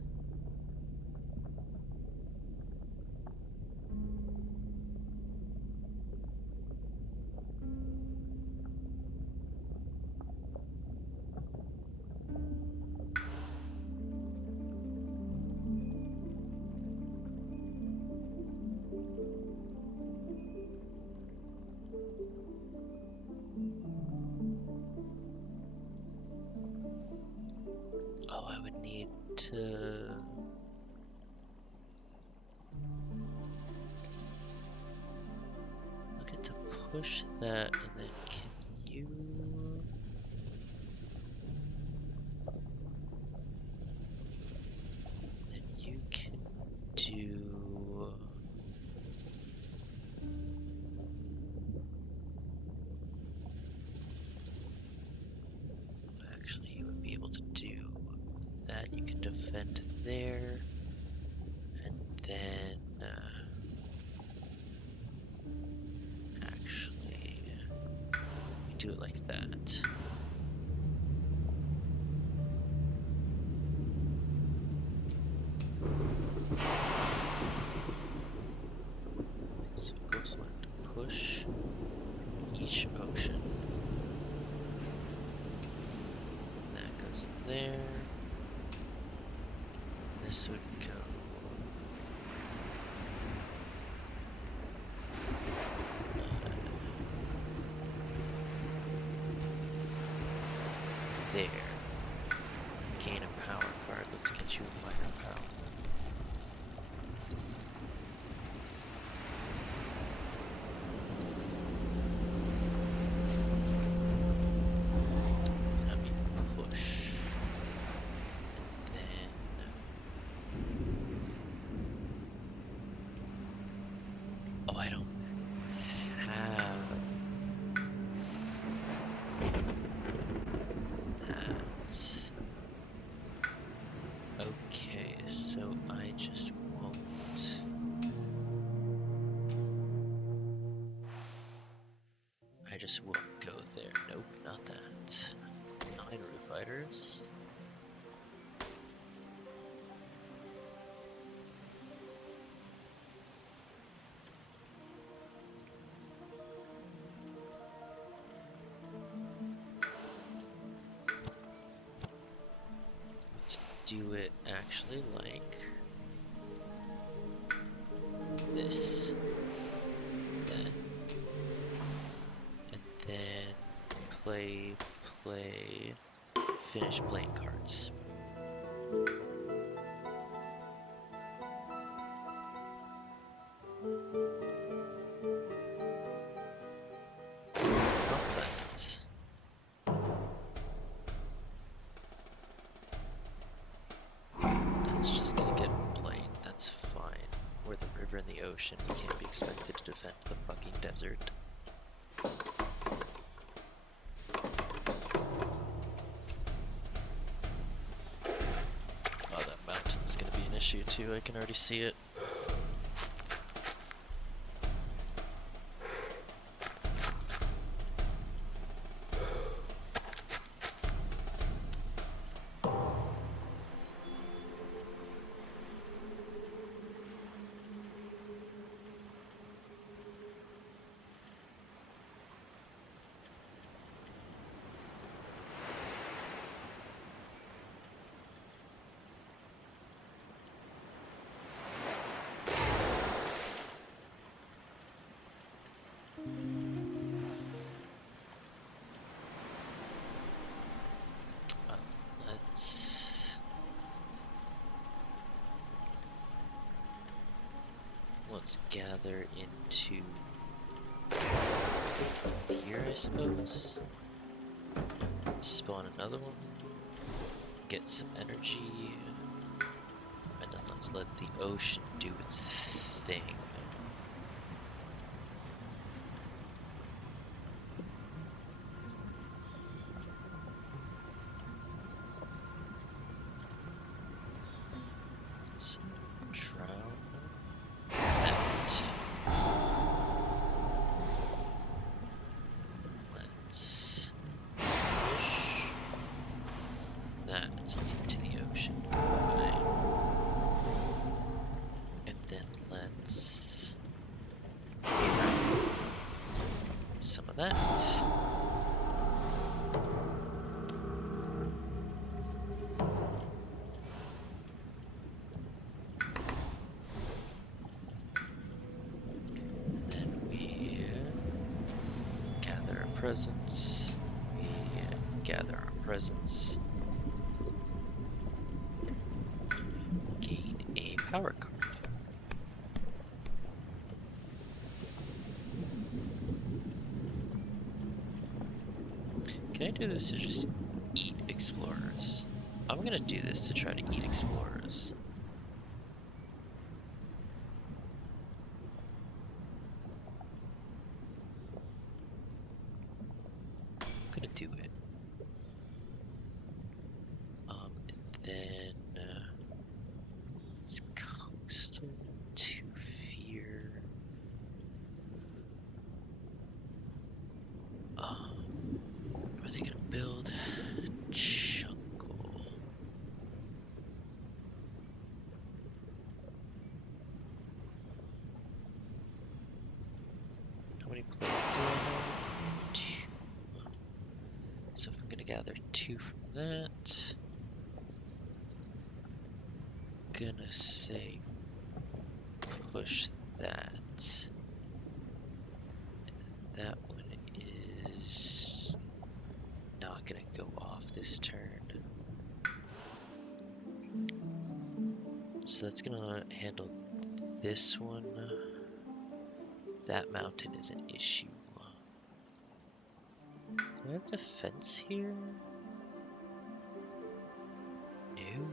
oh, I would need to. I'll get to push that, and then can you? Then you can do. Actually, you would be able to do that. You can defend there, and then. Actually, we do it like that. So it goes like to push each ocean. And that goes there. This would go there. Gain a power card. Let's get you a minor power. So let me push. And then oh, I don't have that. do it actually like this. Then, and then play, finish playing cards. That's just gonna get played. That's fine. We're the river in the ocean. We can't be expected to defend the fucking desert. Oh, that mountain's gonna be an issue too. I can already see it. Let's gather into here, I suppose. Spawn another one. Get some energy. And then let's let the ocean do its thing. Let's drown that. Let's push that into the ocean. Goodbye. And then let's some of that. Presence. We gather our presence. Gain a power card. Can I do this to just eat explorers? I'm gonna do this to try to eat explorers. Gonna do it. And then it's coastal to fear. Are they gonna build jungle? How many plays do I have? 2. So if I'm gonna gather 2 from that, gonna say push that. And that one is not gonna go off this turn. So that's gonna handle this one. That mountain is an issue. Do I have defense here? No.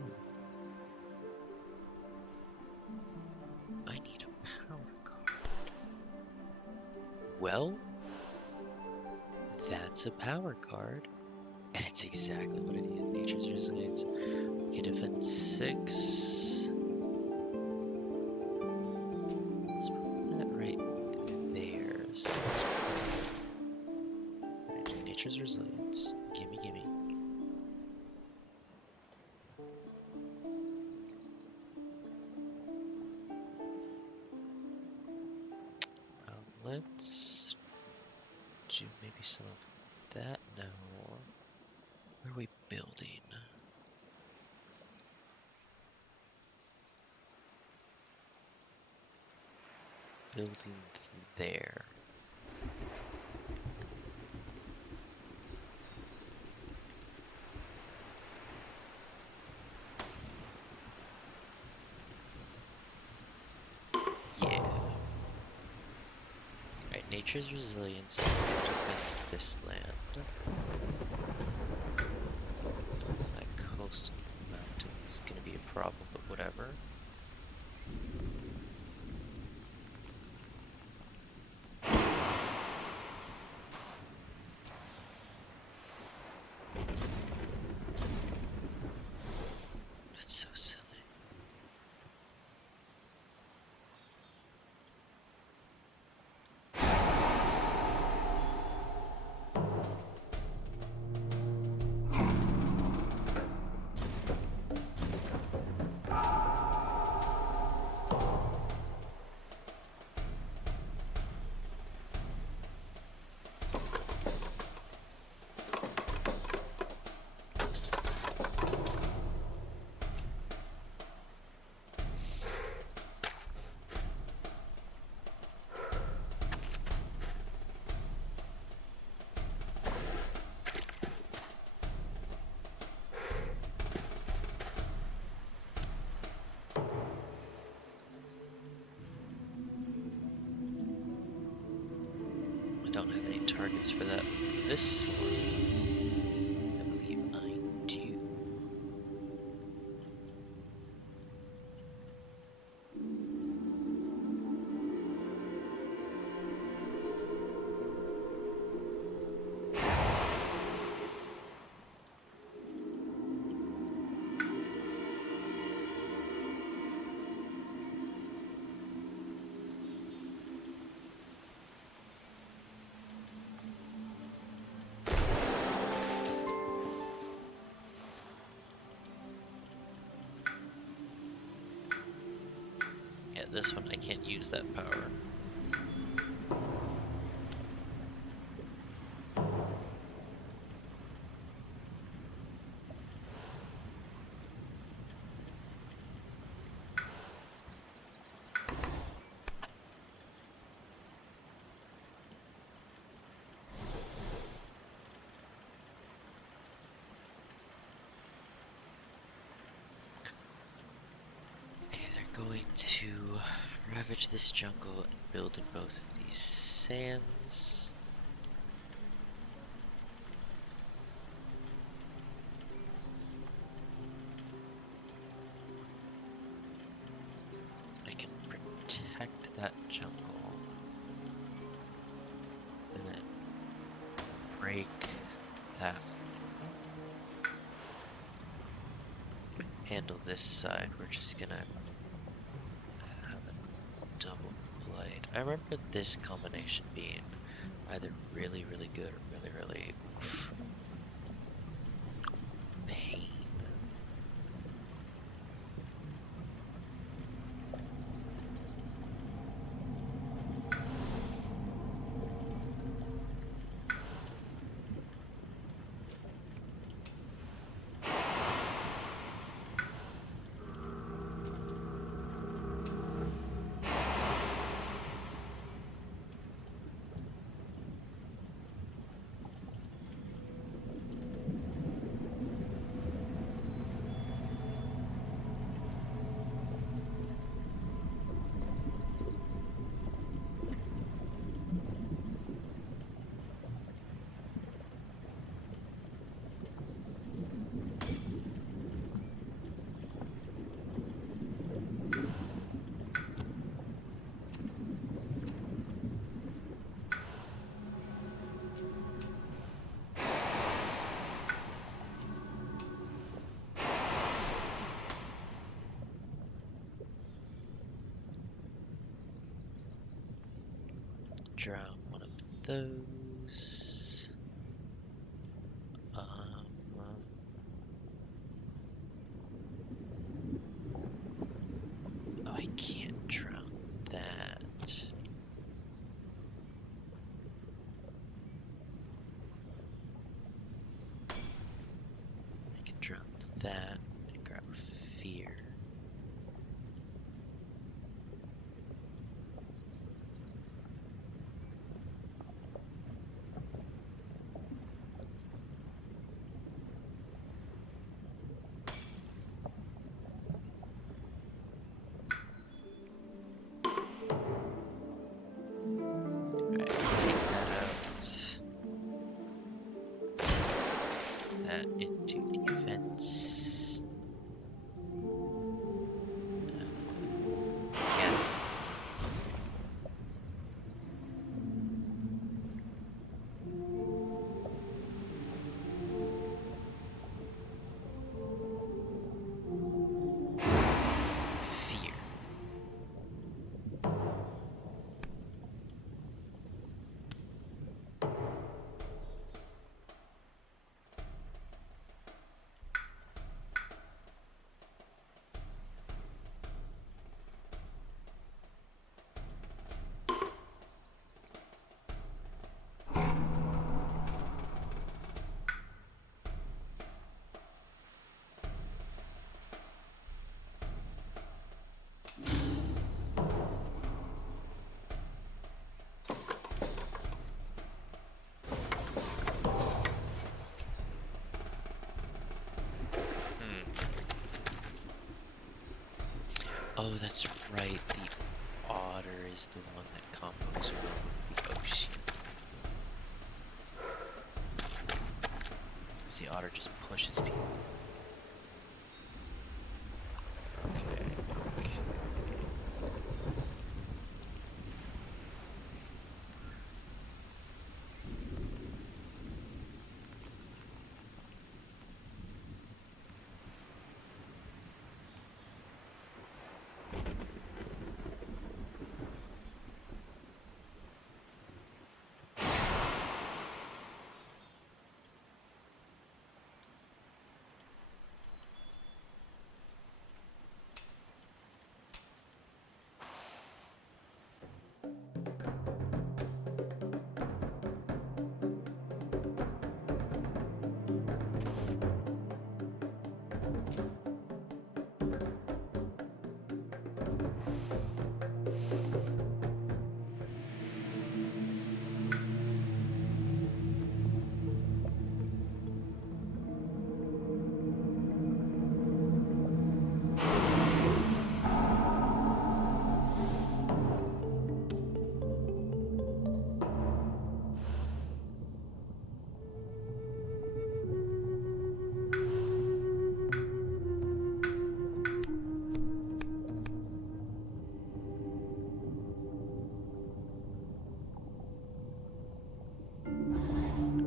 I need a power card. Well, that's a power card. And it's exactly what I need. Nature's Resilience. Okay, defense 6. Let's put that right there. So let's put Nature's Resilience. Gimme, gimme. Let's do maybe some of that now. Where are we building? building there. Yeah. Alright, nature's resilience is going to affect this land. That coastal mountain is going to be a problem, but whatever. That's so silly. I don't have any targets for that this storm. I believe I do. Yeah, this one I can't use that power. Okay, they're going to ravage this jungle and build in both of these sands. I can protect that jungle and then break that. Handle this side. We're just gonna have a double blade. I remember this combination being either really, really good or really, really oof. Pain. Drown one of those. Oh, I can't drown that. I can drown that and grab fear. Oh, that's right. The otter is the one that combos well with the ocean. 'Cause the otter just pushes people. Okay, okay.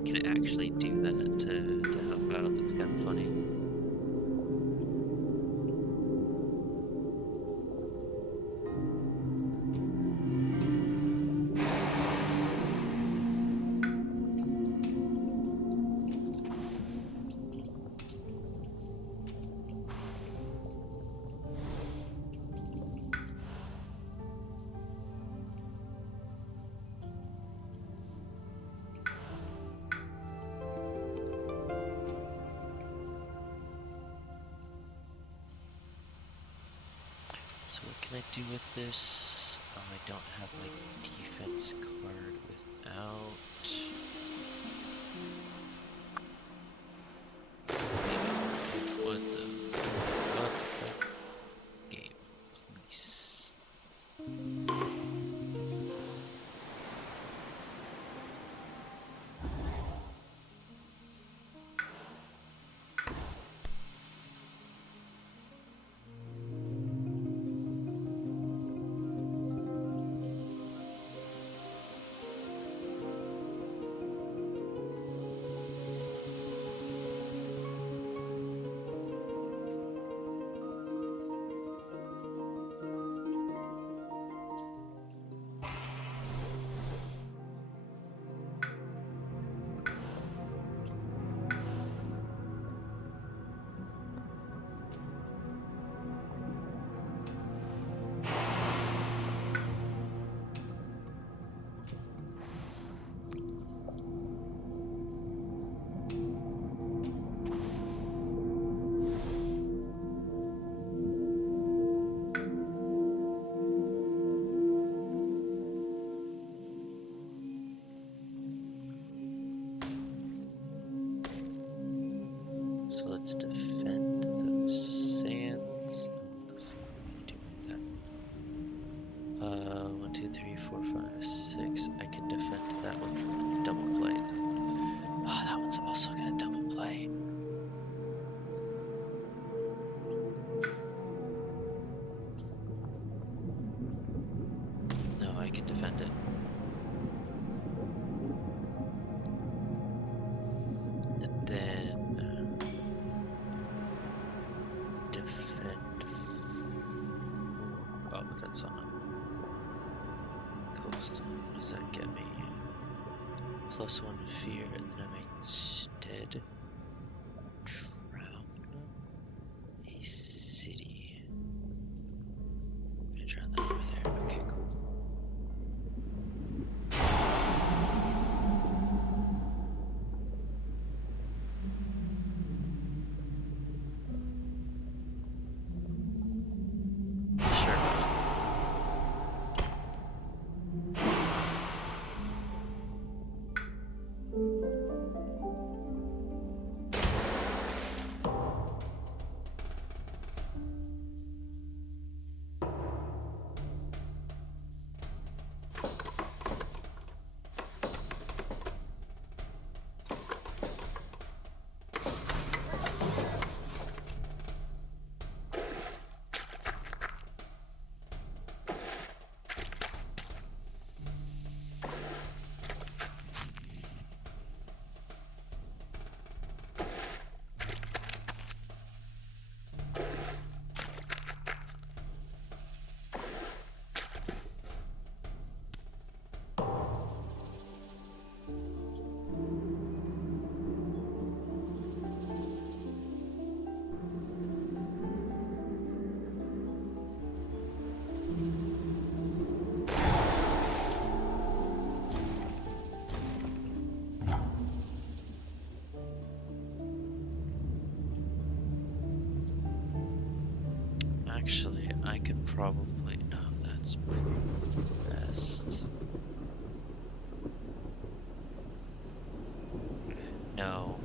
Can it actually do that to help out? That's kind of funny. So what can I do with this? I don't have my defense card without. Maybe. What the fuck? Game, please. So let's defend the sands. What the fuck are we doing with that? 1, 2, 3, 4, 5, 6. I can defend that one from double play. Oh, that one's also gonna double play. No, I can defend it. And then defend. Oh, but that's on a coast. What does that get me? +1 fear, and then I may instead drown a city. I'm gonna drown that over there. Okay, cool. Sure. Actually, I could probably... No, that's best. No.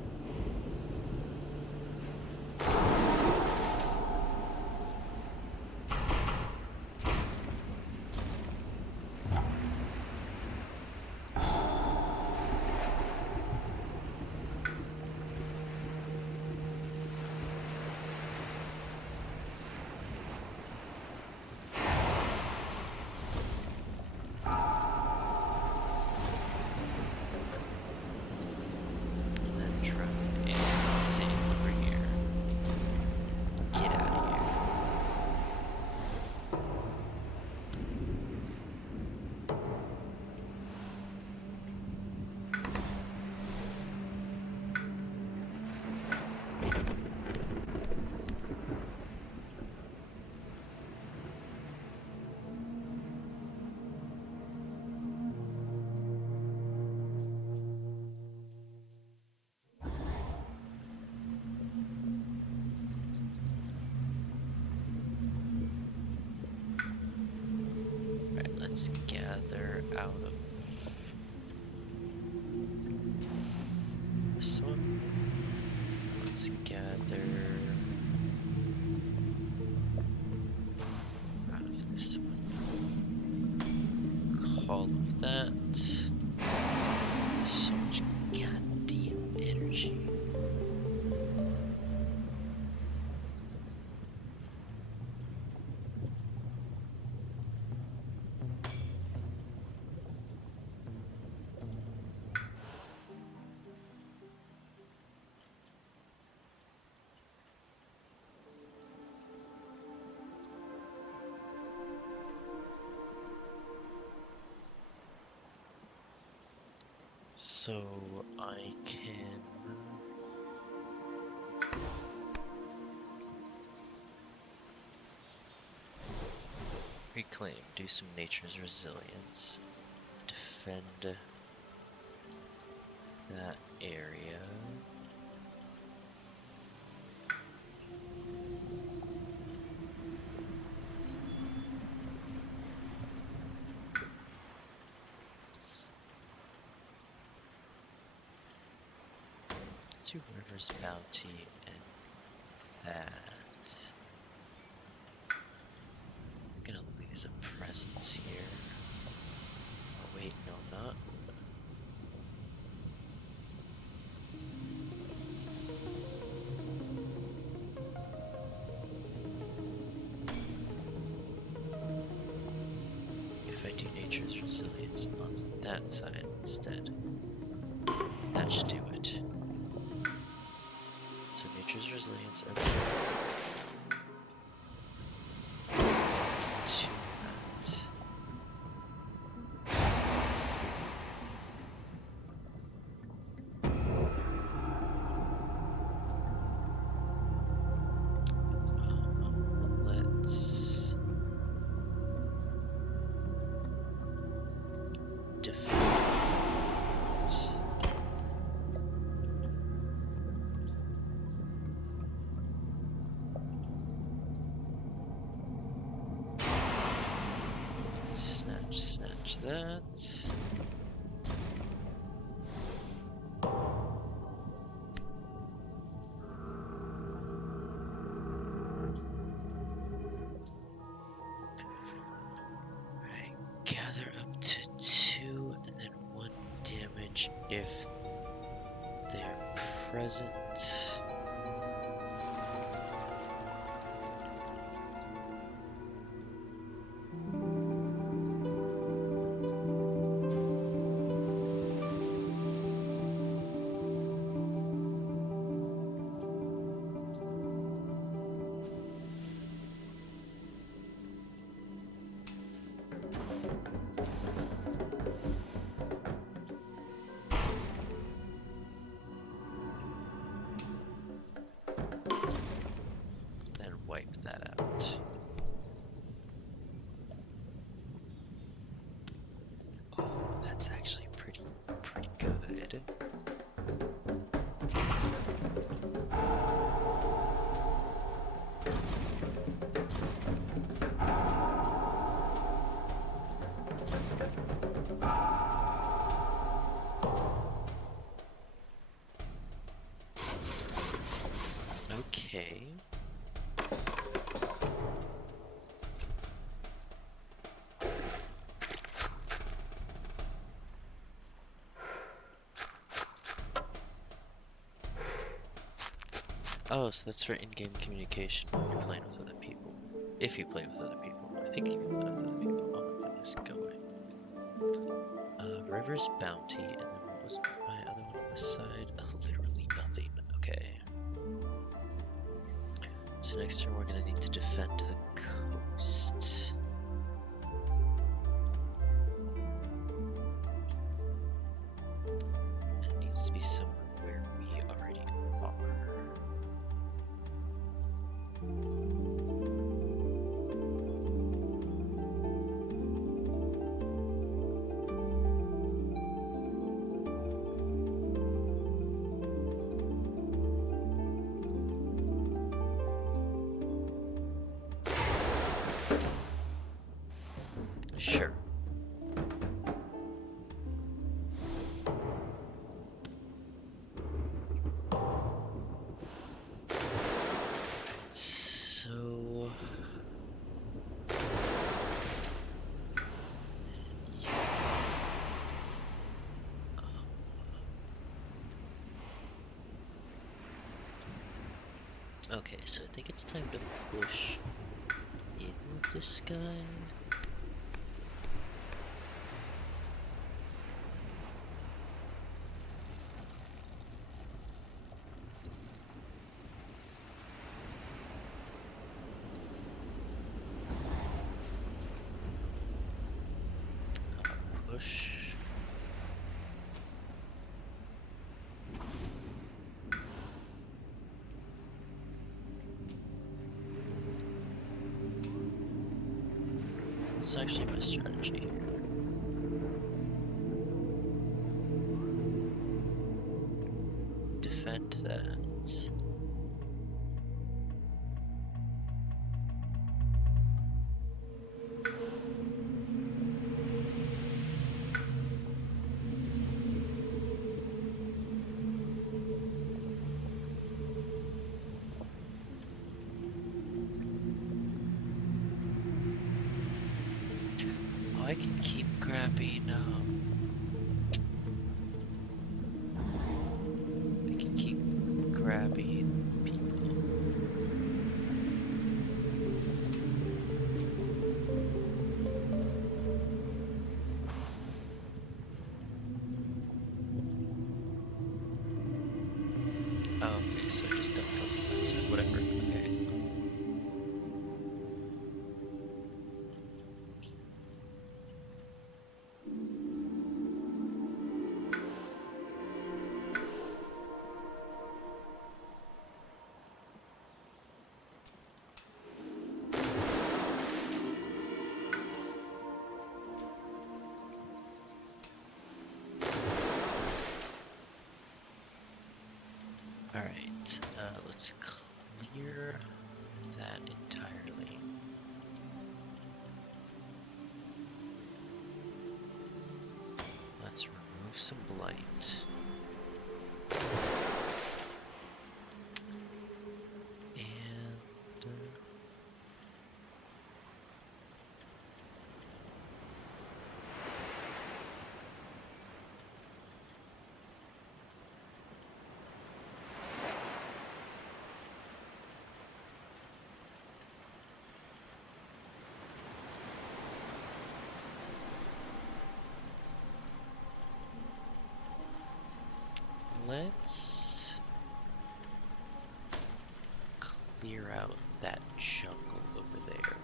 Let's gather out of this one. Let's gather out of this one. All of that. So much goddamn energy. So I can reclaim, do some nature's resilience, defend that area. Two Rivers Bounty and that. I'm gonna lose a presence here. Oh wait, no, I'm not. If I do Nature's Resilience on that side instead, that should do it. So Nature's Resilience over there. To that. So that's let's defend. Snatch that. Alright, gather up to 2 and then 1 damage if they're present. Wipe that out. Oh, that's actually pretty good. Oh, so that's for in-game communication when you're playing with other people. If you play with other people. I think you can play with other people. Oh my goodness, go away. River's Bounty, and then what was my other one on this side? Literally nothing. Okay. So next turn we're gonna need to defend the coast. And it needs to be somewhere where we already are. Sure. So okay, so I think it's time to push in with this guy. Push. It's actually my strategy here. Defend that. Oh, I can keep grabbing, I can keep grabbing people. Oh, okay, so I just don't go from that side, whatever, okay. Alright, let's clear that entirely. Let's remove some blight. And let's clear out that jungle over there.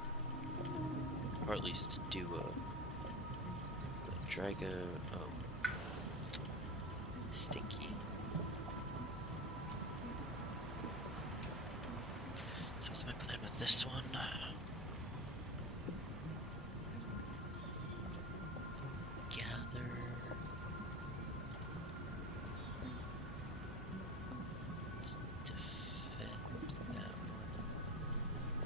Or at least do a Drago, Stinky. So what's my plan with this one? Gather. Let's defend that one.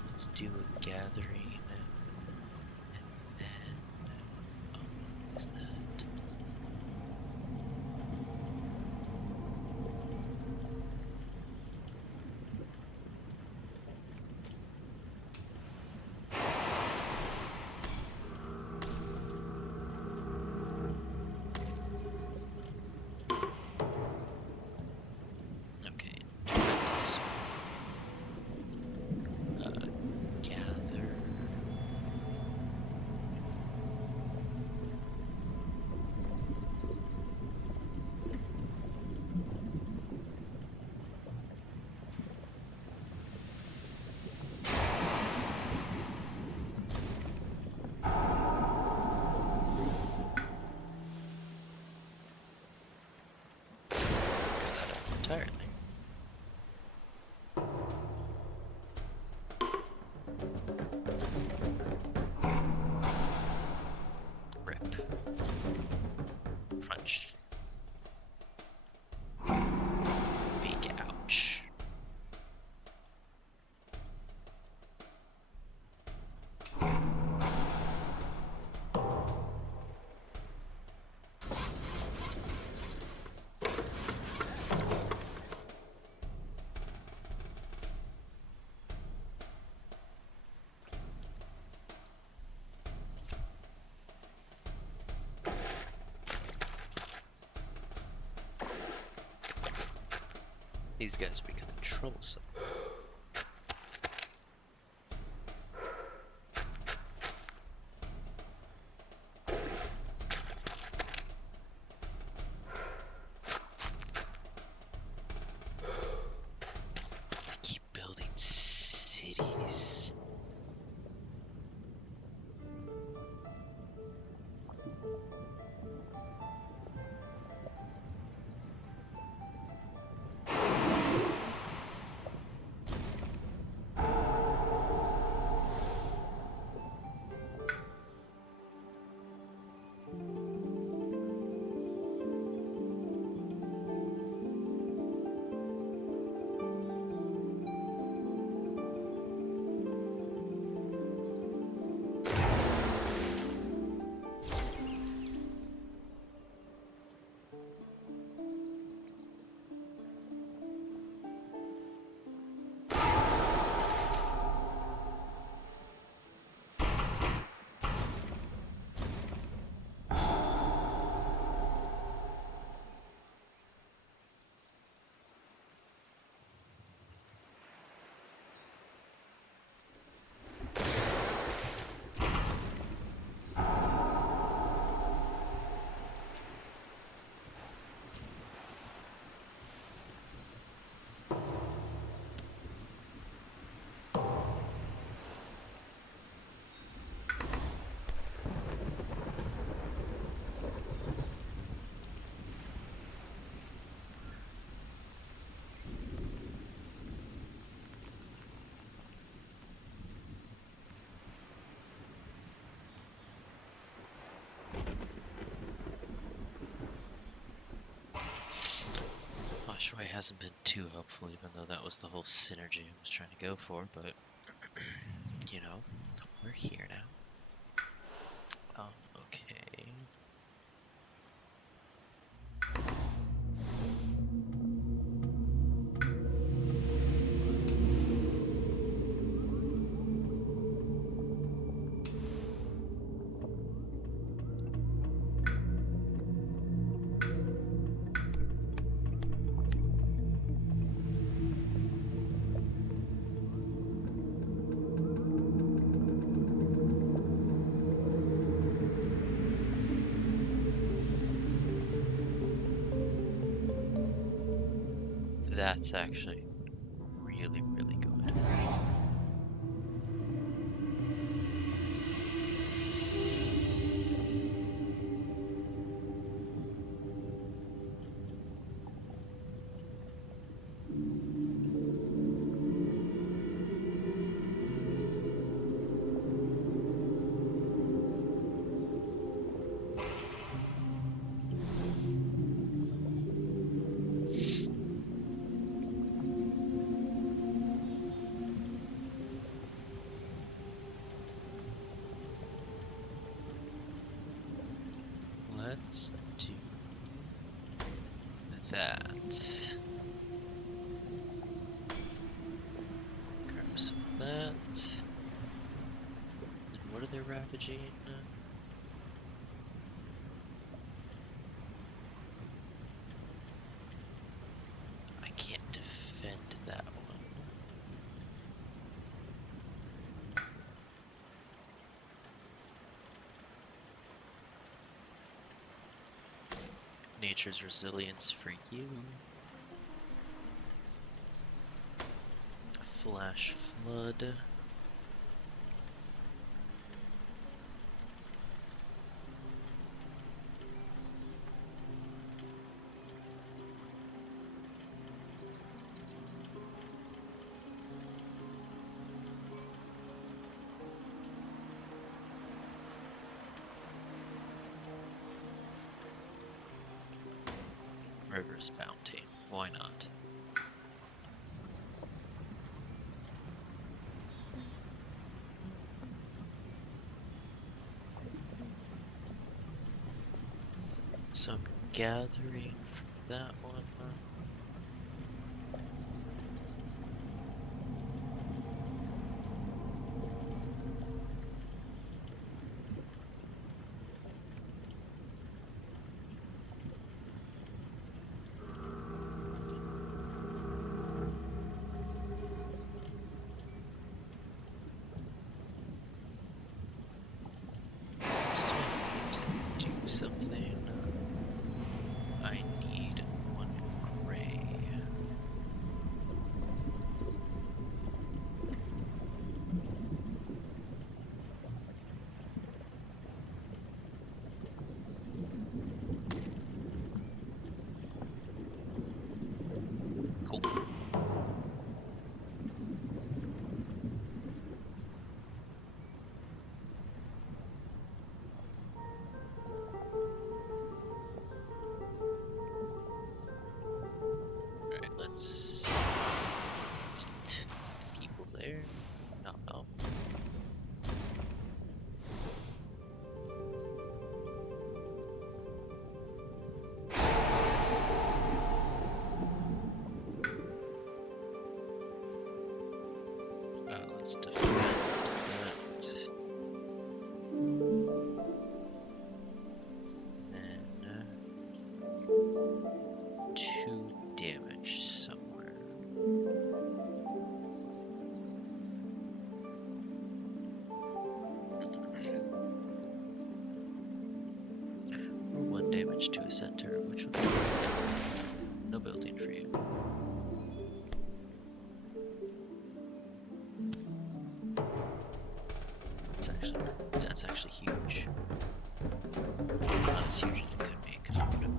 Let's do a gathering. And then, oh, what is that? Okay, defend this one. These guys are becoming troublesome. Keep building cities. Shui hasn't been too helpful, even though that was the whole synergy I was trying to go for, but, you know, we're here now. Okay. That's actually really, really good. Let's do that. Grab some of that. And what are they ravaging? I can't defend that one. Nature's resilience for you. Flash flood. River's bounty. Why not? So I'm gathering from that one. let's defend that. Then 2 damage somewhere. Or 1 damage to a center, which will be no building for you. That's actually huge. Not as huge as it could be, because I would have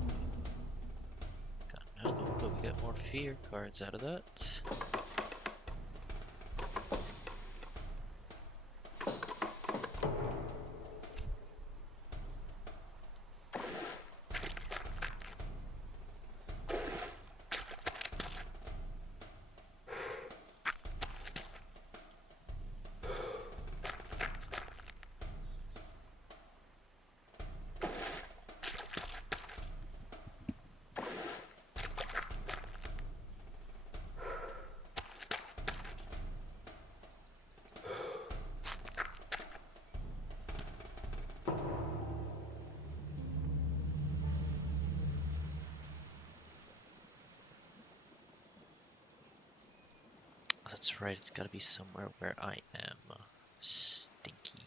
gotten another one, but we got more fear cards out of that. That's right, it's gotta be somewhere where I am stinky.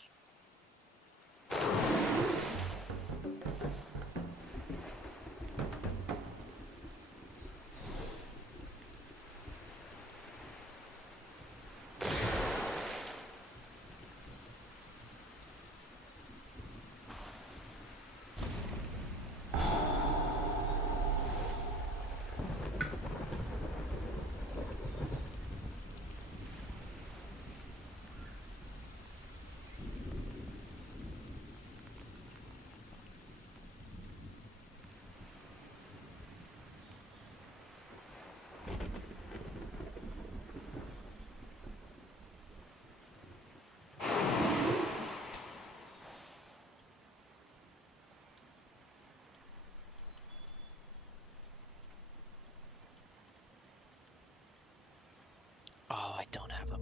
Oh, I don't have a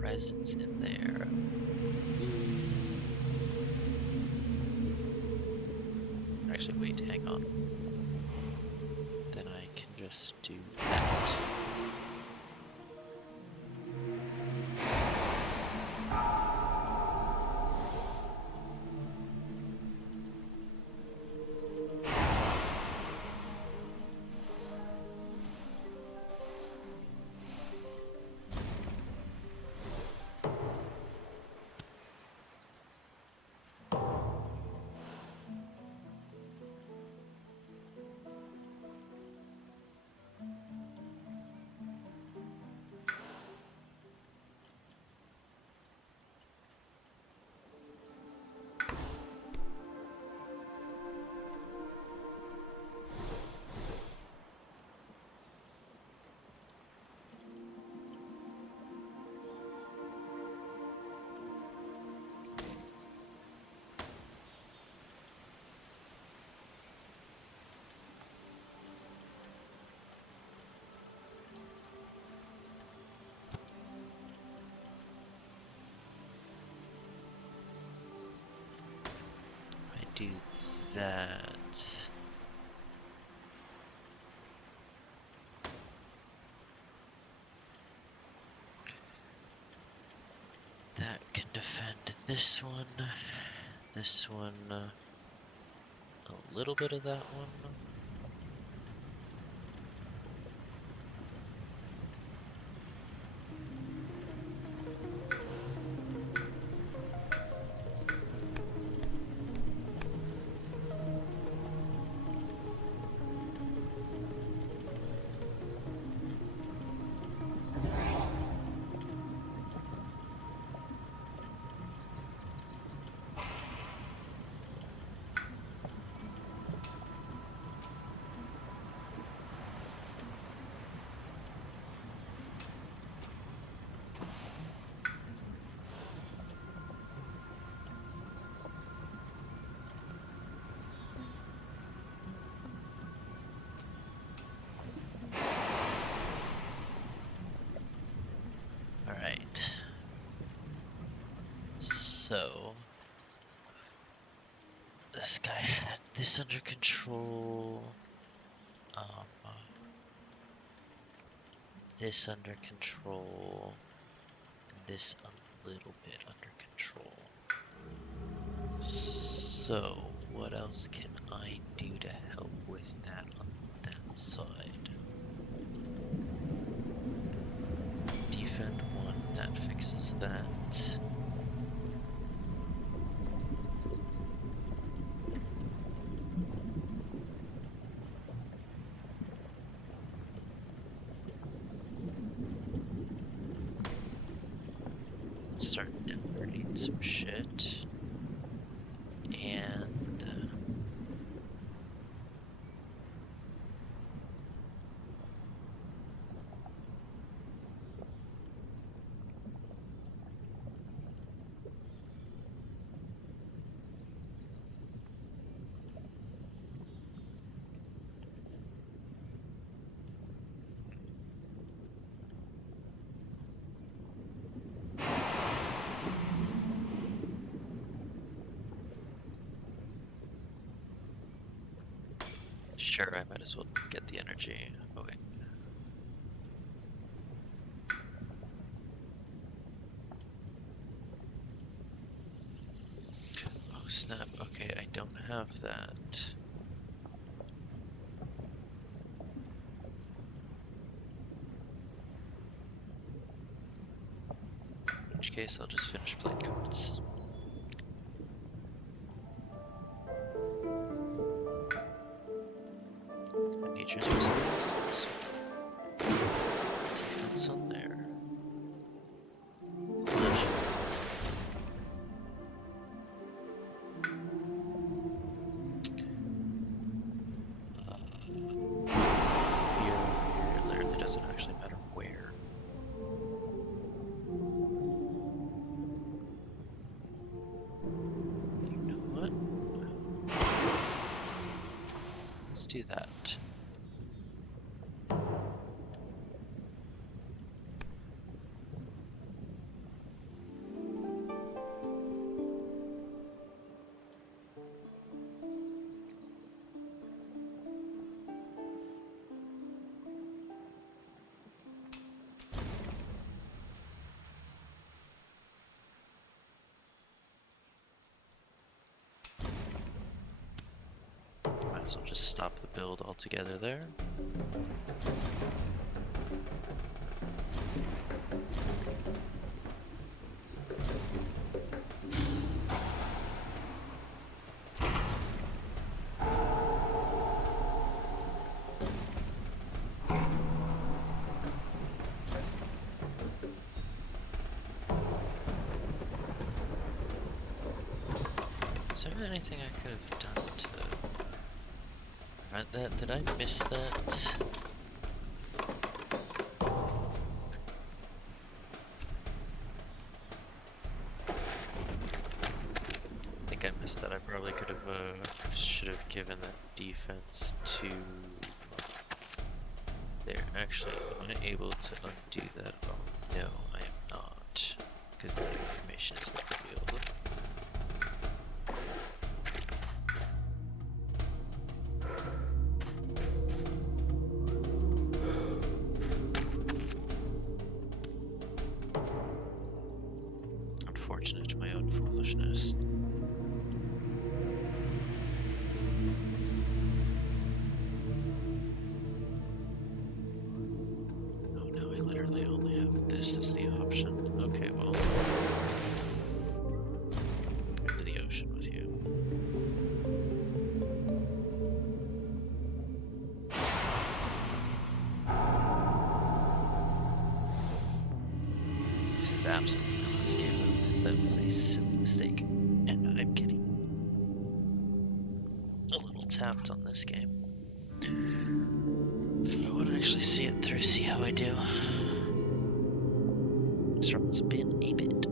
presence in there. Actually, wait, hang on. Then I can just do that. Do that. That can defend this one, a little bit of that one. So this guy had this under control. This under control. This a little bit under control. So what else can I do to help with that on that side? Defend one, that fixes that. Let's start downloading some shit. And sure, I might as well get the energy. Oh wait. Oh snap, okay, I don't have that. In which case, I'll just finish playing cards. Nature's resilience. Defense on there. Flash. Here, it literally doesn't actually matter where. You know what? Let's do that. Might as well just stop the build altogether there. Is there anything I could have done to prevent that? Did I miss that? I think I missed that. I probably could have, should have given that defense to there. Actually, am I able to undo that? Oh no, I am not, because the information is revealed. Unfortunate to my own foolishness. Oh no, I literally only have this as the option. Okay, well. Into the ocean with you. This is absolutely the last game of this. That was a silly mistake. And I'm getting a little tapped on this game. I want to actually see it through, see how I do. This one's been a bit.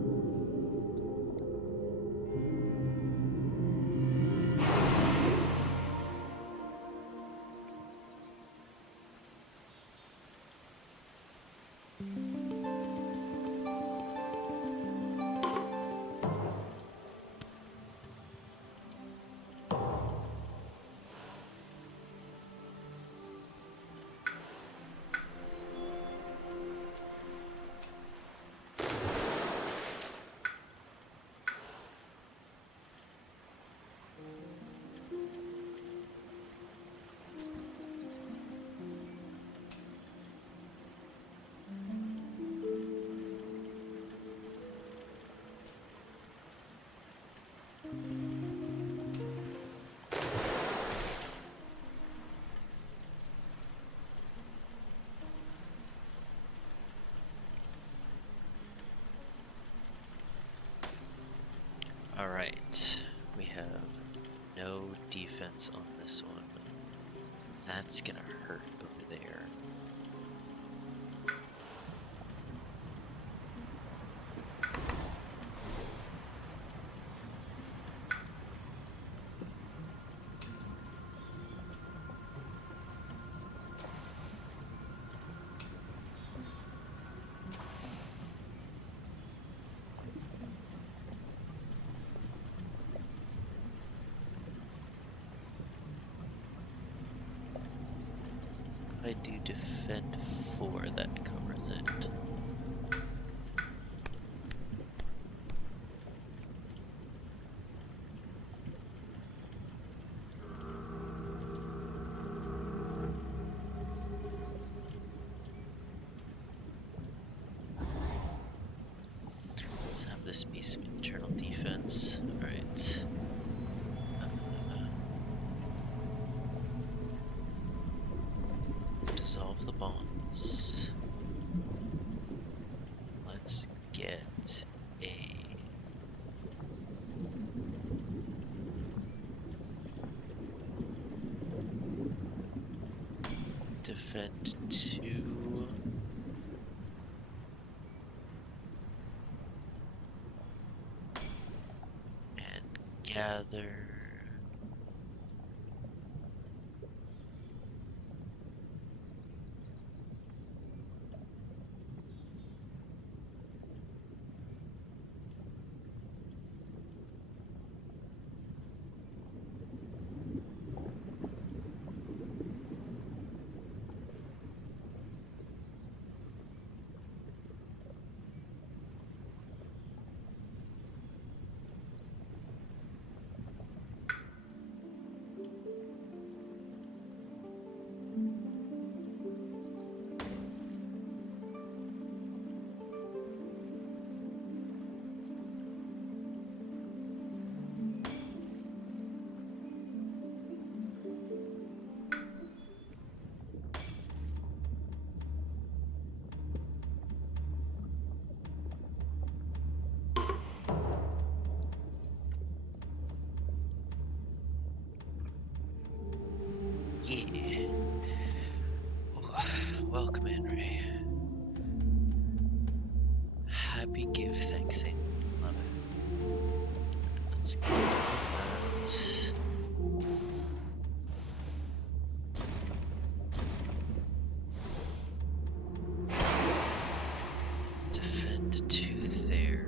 defense on this one. That's gonna hurt over there. I do defend 4, that covers it. Let's have this be some internal defense. Alright. Dissolve the bombs. Let's get a defend 2. And gather. Yeah. Ooh, welcome, Henry. Happy give thanksing. Love it. Let's get that. Defend 2 there.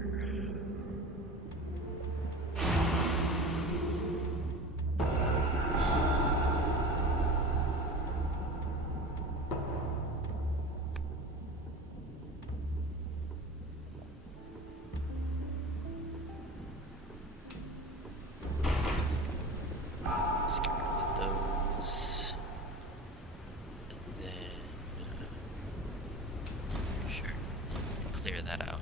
Let's get rid of those. And then, sure, clear that out.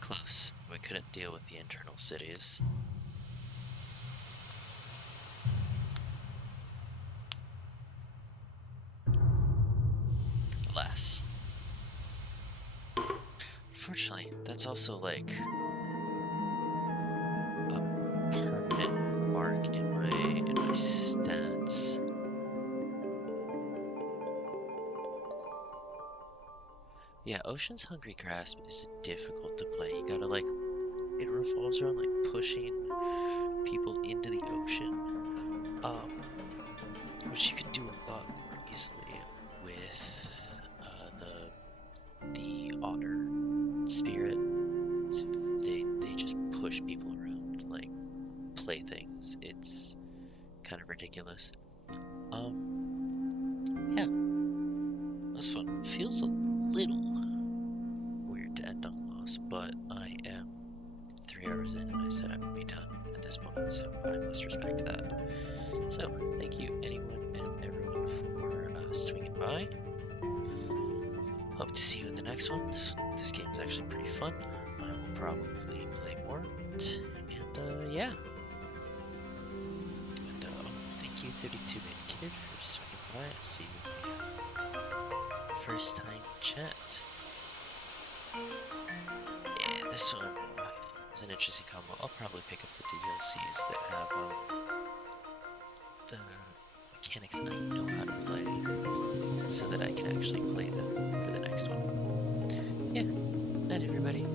Close. We couldn't deal with the internal cities. Alas. Unfortunately, that's also like a permanent mark in my stats. Yeah, Ocean's Hungry Grasp is difficult to play. You gotta like, it revolves around like pushing people into the ocean, which you can do a lot more easily with the otter spirit. They just push people around like playthings. It's kind of ridiculous. Yeah, that's fun. Feels a little weird to end on loss, but I am 3 hours in and I said I would be done at this point, so I must respect that. So, thank you anyone and everyone for swinging by. Hope to see you in the next one. This game is actually pretty fun. I will probably play more, and Yeah. And thank you, 32-bit kid, for swinging by. I see you at the first time chat. Yeah, this one is an interesting combo. I'll probably pick up the DLCs that have the mechanics I know how to play, so that I can actually play them for the next one. Yeah, night everybody.